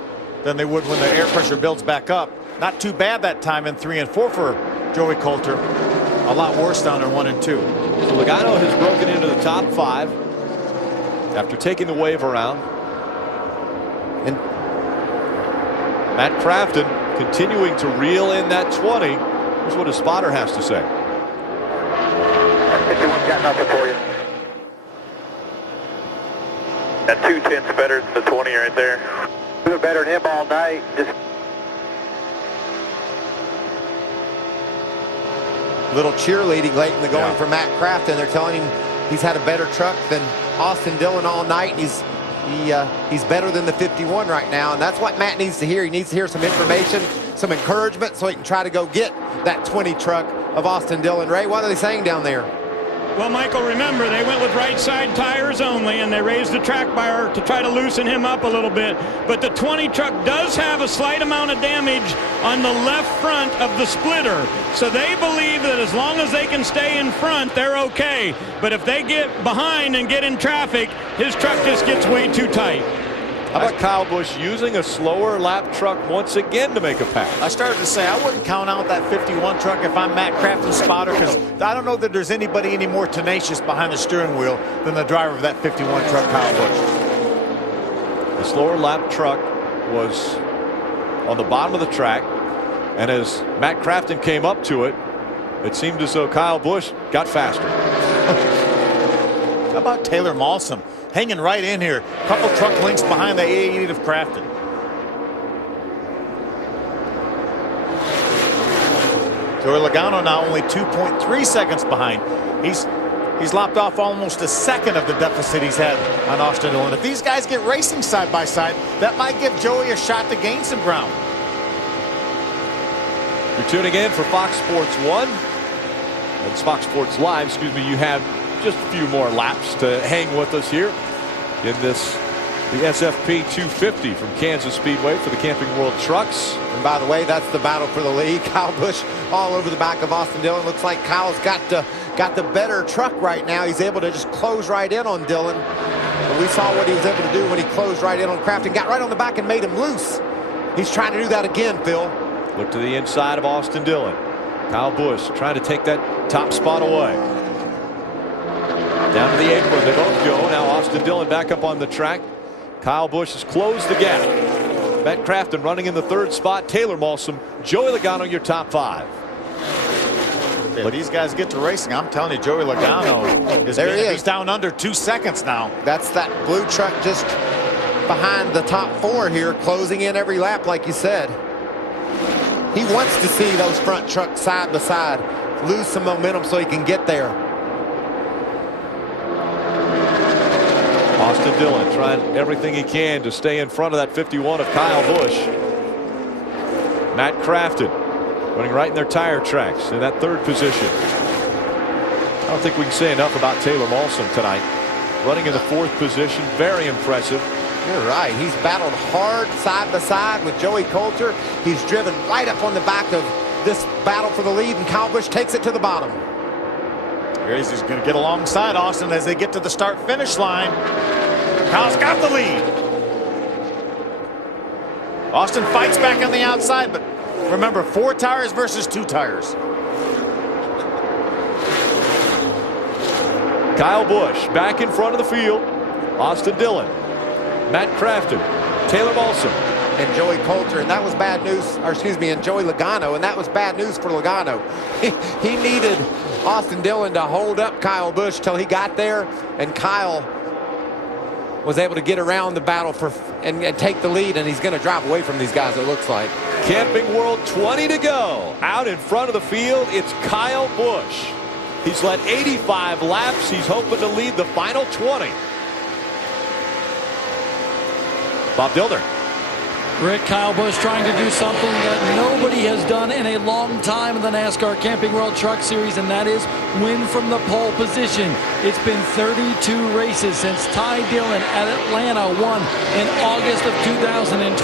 when the air pressure builds back up. Not too bad that time in 3 and 4 for Joey Coulter. A lot worse down there 1 and 2. So Logano has broken into the top 5 after taking the wave around. And Matt Crafton continuing to reel in that 20. Here's what his spotter has to say. 51's got nothing for you. That 210's better than the 20 right there. Doing better than him all night. Just little cheerleading late in the going for Matt Crafton. They're telling him he's had a better truck than Austin Dillon all night. He's better than the 51 right now, and that's what Matt needs to hear. He needs to hear some information, some encouragement, so he can try to go get that 20 truck of Austin Dillon. Ray, what are they saying down there? Well, Michael, remember, they went with right side tires only, and they raised the track bar to try to loosen him up a little bit. But the 20 truck does have a slight amount of damage on the left front of the splitter. So they believe that as long as they can stay in front, they're okay. But if they get behind and get in traffic, his truck just gets way too tight. How about Kyle Busch using a slower lap truck once again to make a pass? I started to say I wouldn't count out that 51 truck if I'm Matt Crafton's spotter, because I don't know that there's anybody any more tenacious behind the steering wheel than the driver of that 51 truck, Kyle Busch. The slower lap truck was on the bottom of the track. And as Matt Crafton came up to it, it seemed as though Kyle Busch got faster. How about Taylor Malsom hanging right in here, a couple truck lengths behind the A8 of Crafton. Joey Logano now only 2.3 seconds behind. He's lopped off almost a second of the deficit he's had on Austin Dillon. If these guys get racing side by side, that might give Joey a shot to gain some ground. You're tuning in for Fox Sports 1. It's Fox Sports Live, excuse me. You have just a few more laps to hang with us here in the SFP 250 from Kansas Speedway for the Camping World Trucks. And by the way, that's the battle for the lead. Kyle Busch all over the back of Austin Dillon. Looks like Kyle's got the better truck right now. He's able to just close right in on Dillon. And we saw what he was able to do when he closed right in on Crafton. Got right on the back and made him loose. He's trying to do that again, Phil. Look to the inside of Austin Dillon. Kyle Busch trying to take that top spot away. Down to the apron, they both go. Now Austin Dillon back up on the track. Kyle Busch has closed the gap. Matt Crafton running in the third spot. Taylor Malsom, Joey Logano, your top 5. If these guys get to racing, I'm telling you, Joey Logano is there. He's down under 2 seconds now. That's that blue truck just behind the top 4 here, closing in every lap, like you said. He wants to see those front trucks side by side lose some momentum so he can get there. Austin Dillon trying everything he can to stay in front of that 51 of Kyle Busch. Matt Crafton running right in their tire tracks in that third position. I don't think we can say enough about Taylor Malsom tonight. Running in the 4th position, very impressive. You're right. He's battled hard side by side with Joey Coulter. He's driven right up on the back of this battle for the lead, and Kyle Busch takes it to the bottom. Here he's going to get alongside Austin as they get to the start-finish line. Kyle's got the lead. Austin fights back on the outside, but remember, 4 tires versus 2 tires. Kyle Busch back in front of the field. Austin Dillon, Matt Crafton, Taylor Malsom, and Joey Coulter, and that was bad news, or excuse me, and Joey Logano, and that was bad news for Logano. He needed Austin Dillon to hold up Kyle Busch till he got there, and Kyle was able to get around the battle and take the lead, and he's going to drive away from these guys, it looks like. Camping World 20 to go. Out in front of the field, it's Kyle Busch. He's led 85 laps. He's hoping to lead the final 20. Bob Dildner. Rick, Kyle Busch trying to do something that nobody has done in a long time in the NASCAR Camping World Truck Series, and that is win from the pole position. It's been 32 races since Ty Dillon at Atlanta won in August of 2012.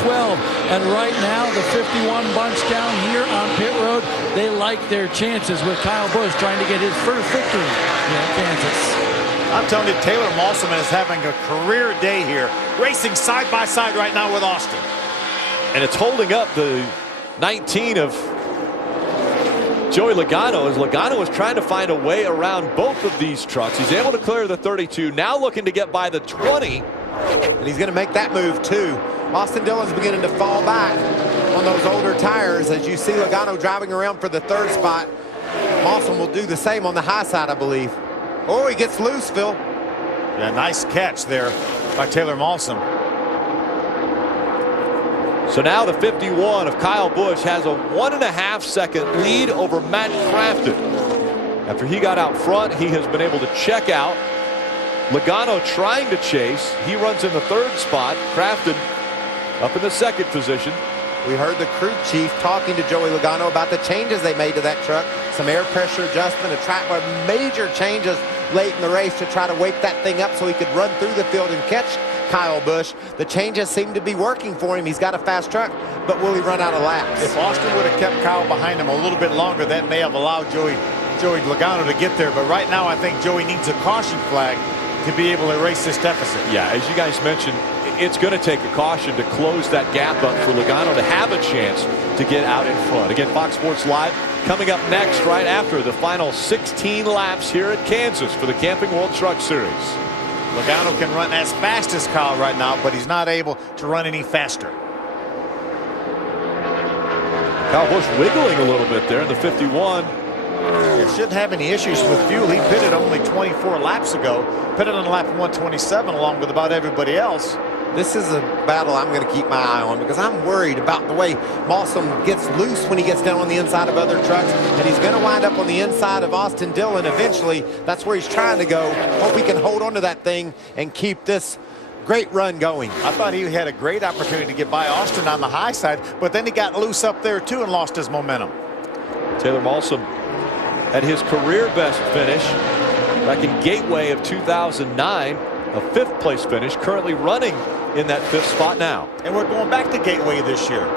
And right now, the 51 bunch down here on pit road, they like their chances with Kyle Busch trying to get his first victory in Kansas. I'm telling you, Taylor Malsom is having a career day here, racing side by side right now with Austin. And it's holding up the 19 of Joey Logano as Logano is trying to find a way around both of these trucks. He's able to clear the 32, now looking to get by the 20. And he's going to make that move too. Austin Dillon's beginning to fall back on those older tires as you see Logano driving around for the 3rd spot. Malsom will do the same on the high side, I believe. Oh, he gets loose, Phil. Yeah, nice catch there by Taylor Malsom. So now the 51 of Kyle Busch has a 1.5 second lead over Matt Crafton. After he got out front, he has been able to check out. Logano trying to chase. He runs in the 3rd spot. Crafton up in the 2nd position. We heard the crew chief talking to Joey Logano about the changes they made to that truck. Some air pressure adjustment, major changes late in the race to try to wake that thing up so he could run through the field and catch Kyle Busch. The changes seem to be working for him. He's got a fast truck, but will he run out of laps? If Austin would have kept Kyle behind him a little bit longer, that may have allowed Joey Logano to get there. But right now, I think Joey needs a caution flag to be able to erase this deficit. Yeah, as you guys mentioned, it's going to take a caution to close that gap up for Logano to have a chance to get out in front. Again, Fox Sports Live coming up next right after the final 16 laps here at Kansas for the Camping World Truck Series. Logano can run as fast as Kyle right now, but he's not able to run any faster. Kyle Busch wiggling a little bit there in the 51. Shouldn't have any issues with fuel. He pitted only 24 laps ago. Pitted on lap 127 along with about everybody else. This is a battle I'm going to keep my eye on because I'm worried about the way Mawson gets loose when he gets down on the inside of other trucks, and he's going to wind up on the inside of Austin Dillon eventually. That's where he's trying to go. Hope he can hold on to that thing and keep this great run going. I thought he had a great opportunity to get by Austin on the high side, but then he got loose up there too and lost his momentum. Taylor Mawson had his career best finish back in Gateway of 2009, a 5th place finish, currently running in that 5th spot now. And we're going back to Gateway this year.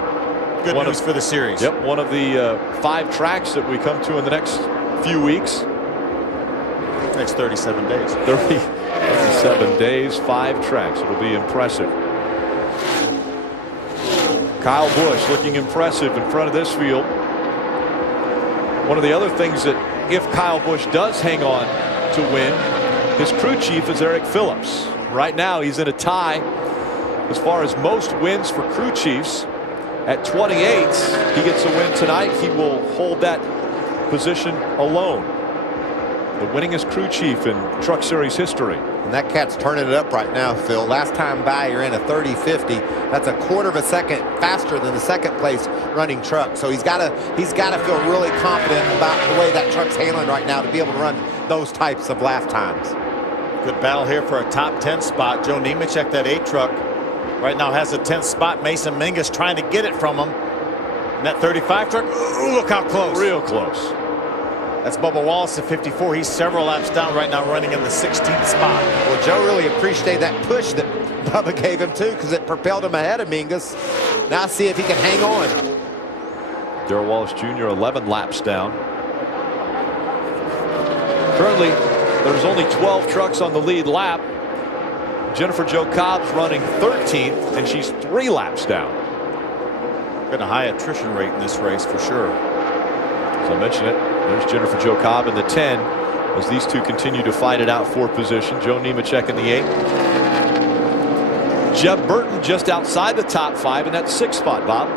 Good news for the series. Yep, one of the 5 tracks that we come to in the next few weeks. Next 37 days. 37 days, 5 tracks. It'll be impressive. Kyle Busch looking impressive in front of this field. One of the other things that if Kyle Busch does hang on to win, his crew chief is Eric Phillips. Right now he's in a tie as far as most wins for crew chiefs at 28. He gets a win tonight. He will hold that position alone. The winningest crew chief in Truck Series history. And that cat's turning it up right now, Phil. Last time by, you're in a 30-50. That's a 1/4 of a second faster than the 2nd place running truck. So he's got to feel really confident about the way that truck's handling right now to be able to run those types of lap times. Good battle here for a top 10 spot. Joe Nemechek, that 8 truck, right now has a 10th spot. Mason Mingus trying to get it from him. And that 35 truck, ooh, look how close. Real close. That's Bubba Wallace at 54. He's several laps down right now, running in the 16th spot. Well, Joe really appreciated that push that Bubba gave him too, because it propelled him ahead of Mingus. Now see if he can hang on. Darrell Wallace Jr. 11 laps down. Currently, there's only 12 trucks on the lead lap. Jennifer Jo Cobb's running 13th, and she's 3 laps down. Got a high attrition rate in this race for sure. As I mentioned it, there's Jennifer Jo Cobb in the 10 as these two continue to fight it out for position. Joe Nemechek in the 8. Jeb Burton just outside the top 5 in that 6th spot, Bob.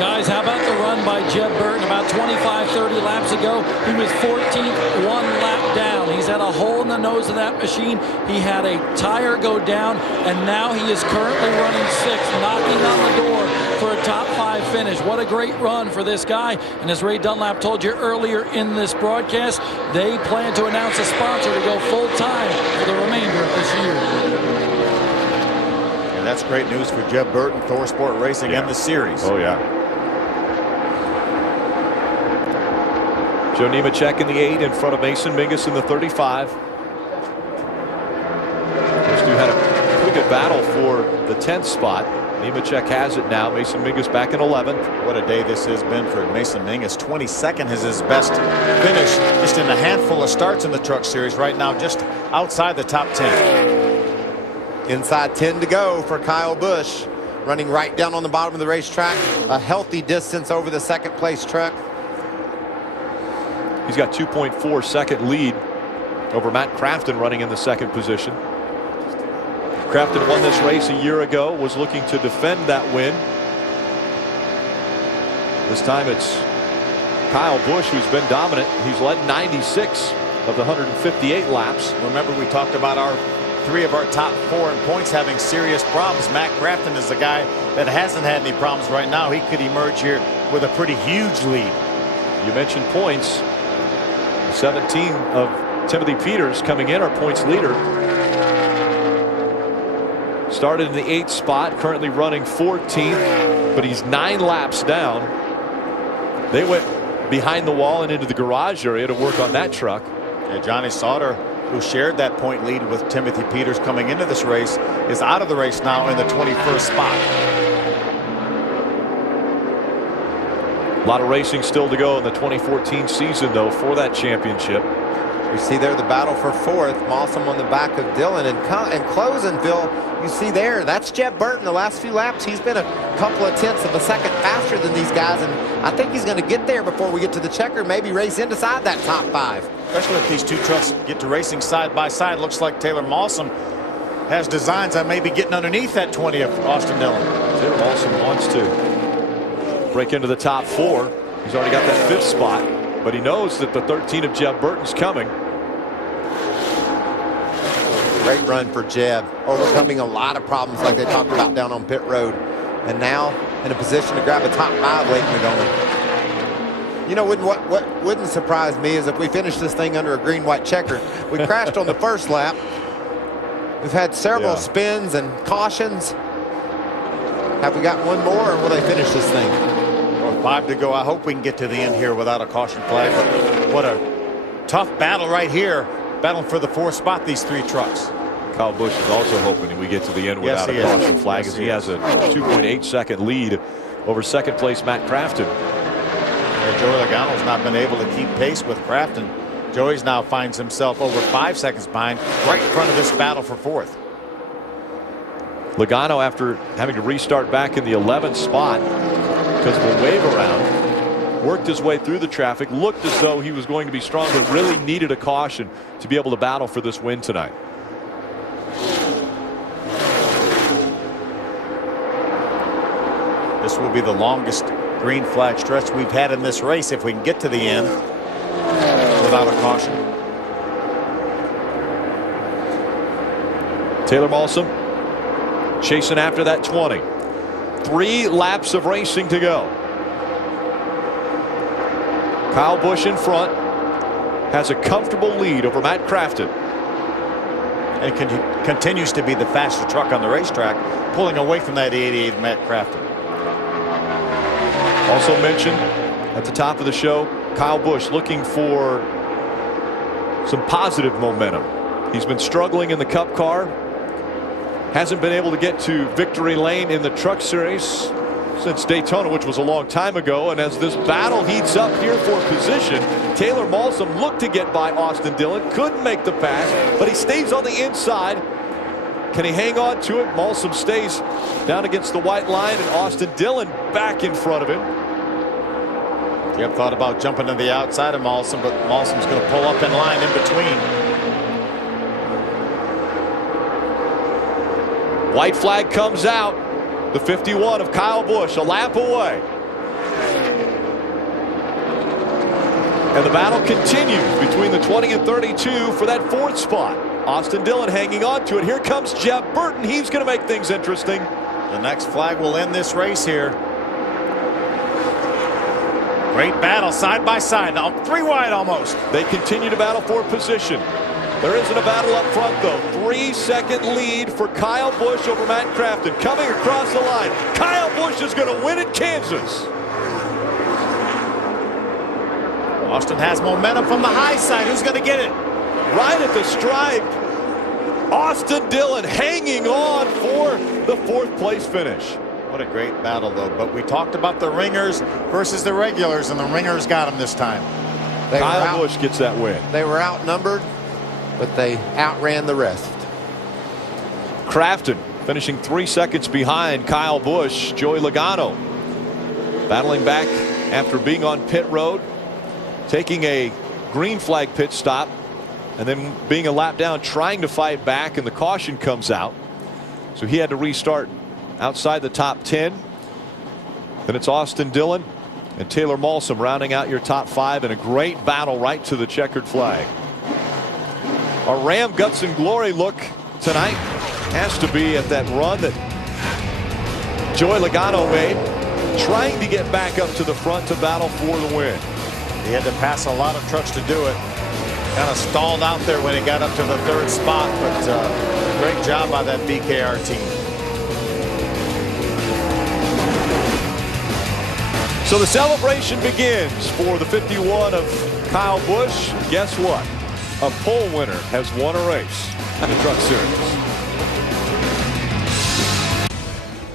Guys, how about the run by Jeb Burton about 25-30 laps ago? He was 14th, 1 lap down. He's had a hole in the nose of that machine. He had a tire go down, and now he is currently running 6th, knocking on the door for a top 5 finish. What a great run for this guy. And as Ray Dunlap told you earlier in this broadcast, they plan to announce a sponsor to go full-time for the remainder of this year. And that's great news for Jeb Burton, Thor Sport Racing, and the series. Oh, yeah. Joe Nemechek in the 8 in front of Mason Mingus in the 35. Those two had a pretty good battle for the 10th spot. Nemechek has it now. Mason Mingus back in 11th. What a day this has been for Mason Mingus. 22nd is his best finish just in a handful of starts in the Truck Series. Right now just outside the top 10. Inside 10 to go for Kyle Busch. Running right down on the bottom of the racetrack. A healthy distance over the 2nd place truck. He's got 2.4 second lead over Matt Crafton running in the 2nd position. Crafton won this race a year ago, was looking to defend that win. This time it's Kyle Busch who's been dominant. He's led 96 of the 158 laps. Remember, we talked about 3 of our top 4 in points having serious problems. Matt Crafton is the guy that hasn't had any problems right now. He could emerge here with a pretty huge lead. You mentioned points. 17 of Timothy Peters coming in, our points leader. Started in the 8th spot, currently running 14th, but he's 9 laps down. They went behind the wall and into the garage area to work on that truck. Yeah, Johnny Sauter, who shared that point lead with Timothy Peters coming into this race, is out of the race now in the 21st spot. A lot of racing still to go in the 2014 season, though, for that championship. You see there the battle for 4th. Mawson on the back of Dillon, and closing, Phil, you see there, that's Jeb Burton. The last few laps, he's been a couple of tenths of a second faster than these guys, and I think he's going to get there before we get to the checker, maybe race inside that top 5. Especially if these 2 trucks get to racing side by side. Looks like Taylor Mawson has designs on maybe getting underneath that 20 of Austin Dillon. Taylor Mawson wants to break into the top 4. He's already got that 5th spot, but he knows that the 13 of Jeb Burton's coming. Great run for Jeb, overcoming a lot of problems like they talked about down on pit road, and now in a position to grab a top 5 late in the going. You know, what wouldn't surprise me is if we finish this thing under a green-white checker. We crashed on the first lap. We've had several spins and cautions. Have we got one more, or will they finish this thing? Well, 5 to go. I hope we can get to the end here without a caution flag. But what a tough battle right here, battling for the 4th spot, these 3 trucks. Kyle Busch is also hoping we get to the end without a caution flag, as he has a 2.8-second lead over second place Matt Crafton. Joey Logano's not been able to keep pace with Crafton. Joey's now finds himself over 5 seconds behind, right in front of this battle for 4th. Logano, after having to restart back in the 11th spot because of a wave around, worked his way through the traffic, looked as though he was going to be strong, but really needed a caution to be able to battle for this win tonight. This will be the longest green flag stretch we've had in this race if we can get to the end without a caution. Taylor Malsom chasing after that 20. 3 laps of racing to go. Kyle Busch in front has a comfortable lead over Matt Crafton. And continues to be the faster truck on the racetrack, pulling away from that 88 Matt Crafton. Also mentioned at the top of the show, Kyle Busch looking for some positive momentum. He's been struggling in the Cup car. Hasn't been able to get to victory lane in the Truck Series since Daytona, which was a long time ago. And as this battle heats up here for position, Taylor Malsom looked to get by Austin Dillon, couldn't make the pass, but he stays on the inside. Can he hang on to it? Malsom stays down against the white line, and Austin Dillon back in front of him. Jeb thought about jumping to the outside of Malsom, but Malsom's going to pull up in line in between. White flag comes out. The 51 of Kyle Busch, a lap away. And the battle continues between the 20 and 32 for that 4th spot. Austin Dillon hanging on to it. Here comes Jeb Burton. He's going to make things interesting. The next flag will end this race here. Great battle side by side. Now 3 wide almost. They continue to battle for position. There isn't a battle up front, though. 3-second lead for Kyle Busch over Matt Crafton. Coming across the line. Kyle Busch is going to win at Kansas. Austin has momentum from the high side. Who's going to get it? Right at the stripe. Austin Dillon hanging on for the 4th place finish. What a great battle, though. But we talked about the ringers versus the regulars, and the ringers got him this time. Kyle Busch gets that win. They were outnumbered, but they outran the rest. Crafton finishing 3 seconds behind Kyle Busch. Joey Logano battling back after being on pit road, taking a green flag pit stop, and then being a lap down, trying to fight back, and the caution comes out. So he had to restart outside the top 10. Then it's Austin Dillon and Taylor Malsom rounding out your top 5 in a great battle right to the checkered flag. A Ram guts and glory look tonight has to be at that run that Joey Logano made, trying to get back up to the front to battle for the win. He had to pass a lot of trucks to do it. Kind of stalled out there when he got up to the 3rd spot, but great job by that BKR team. So the celebration begins for the 51 of Kyle Busch. Guess what? A pole winner has won a race in the Truck Series.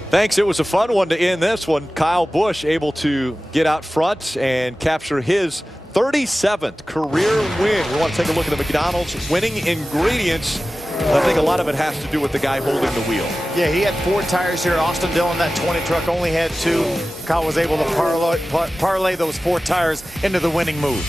Thanks. It was a fun one to end this one. Kyle Busch able to get out front and capture his 37th career win. We want to take a look at the McDonald's winning ingredients. I think a lot of it has to do with the guy holding the wheel. Yeah, he had 4 tires here. Austin Dillon, that 20 truck, only had 2. Kyle was able to parlay those 4 tires into the winning move.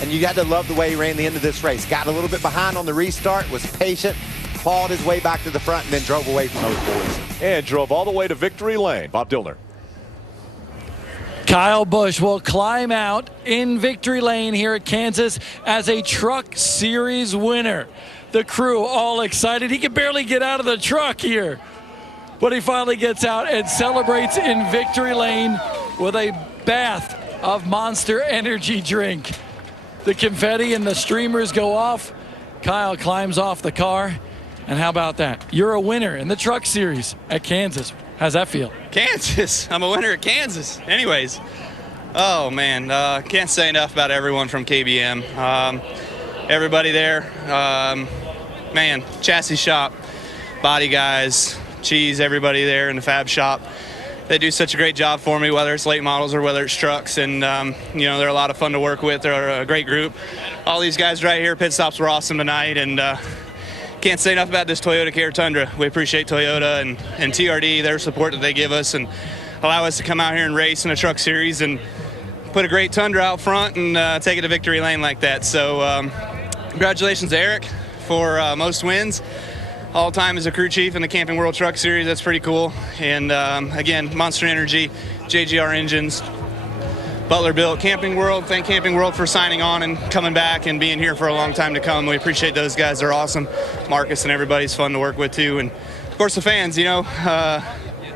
And you got to love the way he ran the end of this race. Got a little bit behind on the restart, was patient, clawed his way back to the front, and then drove away from those boys. And drove all the way to victory lane. Bob Dillner. Kyle Busch will climb out in victory lane here at Kansas as a Truck Series winner. The crew all excited. He can barely get out of the truck here, but he finally gets out and celebrates in victory lane with a bath of Monster Energy drink. The confetti and the streamers go off. Kyle climbs off the car. And how about that? You're a winner in the Truck Series at Kansas. How's that feel? Kansas. I'm a winner at Kansas. Anyways, oh man, can't say enough about everyone from KBM. Everybody there, man, chassis shop, body guys, cheese, everybody there in the fab shop. They do such a great job for me, whether it's late models or whether it's trucks. And, you know, they're a lot of fun to work with. They're a great group. All these guys right here, pit stops were awesome tonight. And can't say enough about this Toyota Care Tundra. We appreciate Toyota and TRD, their support that they give us and allow us to come out here and race in a Truck Series and put a great Tundra out front and take it to victory lane like that. So congratulations to Eric for most wins. All time as a crew chief in the Camping World Truck Series. That's pretty cool. And again, Monster Energy, JGR Engines, Butler Built, Camping World. Thank Camping World for signing on and coming back and being here for a long time to come. We appreciate those guys. They're awesome. Marcus and everybody's fun to work with too. And of course the fans, you know,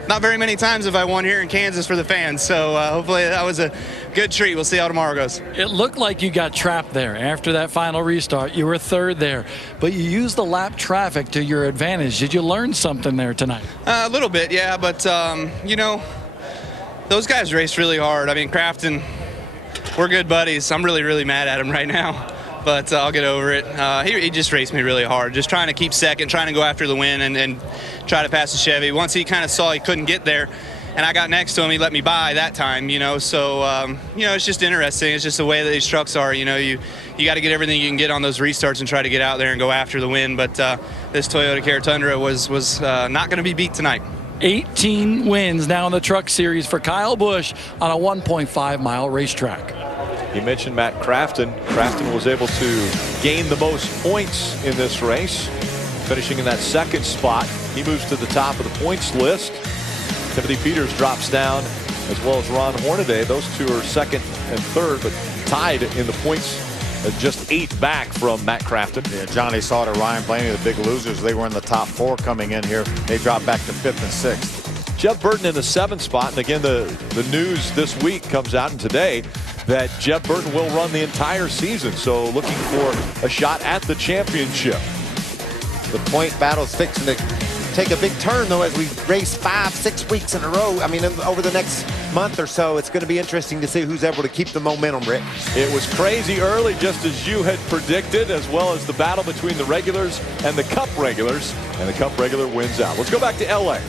not very many times have I won here in Kansas for the fans. So hopefully that was a good treat. We'll see how tomorrow goes. It looked like you got trapped there after that final restart. You were third there, but you used the lap traffic to your advantage. Did you learn something there tonight? A little bit, yeah, but you know, those guys raced really hard. I mean, Crafton, we're good buddies. I'm really, really mad at him right now, but I'll get over it. He just raced me really hard, just trying to keep second, trying to go after the win and try to pass the Chevy. Once he kind of saw he couldn't get there, and I got next to him, he let me by that time, you know. So, you know, it's just interesting. It's just the way that these trucks are, you know. You got to get everything you can get on those restarts and try to get out there and go after the win. But this Toyota Care Tundra was not going to be beat tonight. 18 wins now in the Truck Series for Kyle Busch on a 1.5-mile racetrack. You mentioned Matt Crafton. Crafton was able to gain the most points in this race, finishing in that second spot. He moves to the top of the points list. Timothy Peters drops down, as well as Ron Hornaday. Those two are second and third, but tied in the points, just 8 back from Matt Crafton. Yeah, Johnny Sauter, Ryan Blaney, the big losers. They were in the top 4 coming in here. They dropped back to 5th and 6th. Jeff Burton in the 7th spot. And again, the news this week comes out and today that Jeff Burton will run the entire season. So looking for a shot at the championship. The point battle's fixing to take a big turn, though, as we race 5-6 weeks in a row. I mean, over the next month or so, it's going to be interesting to see who's able to keep the momentum, Rick. It was crazy early, just as you had predicted, as well as the battle between the regulars and the Cup regulars. And the Cup regular wins out. Let's go back to L.A.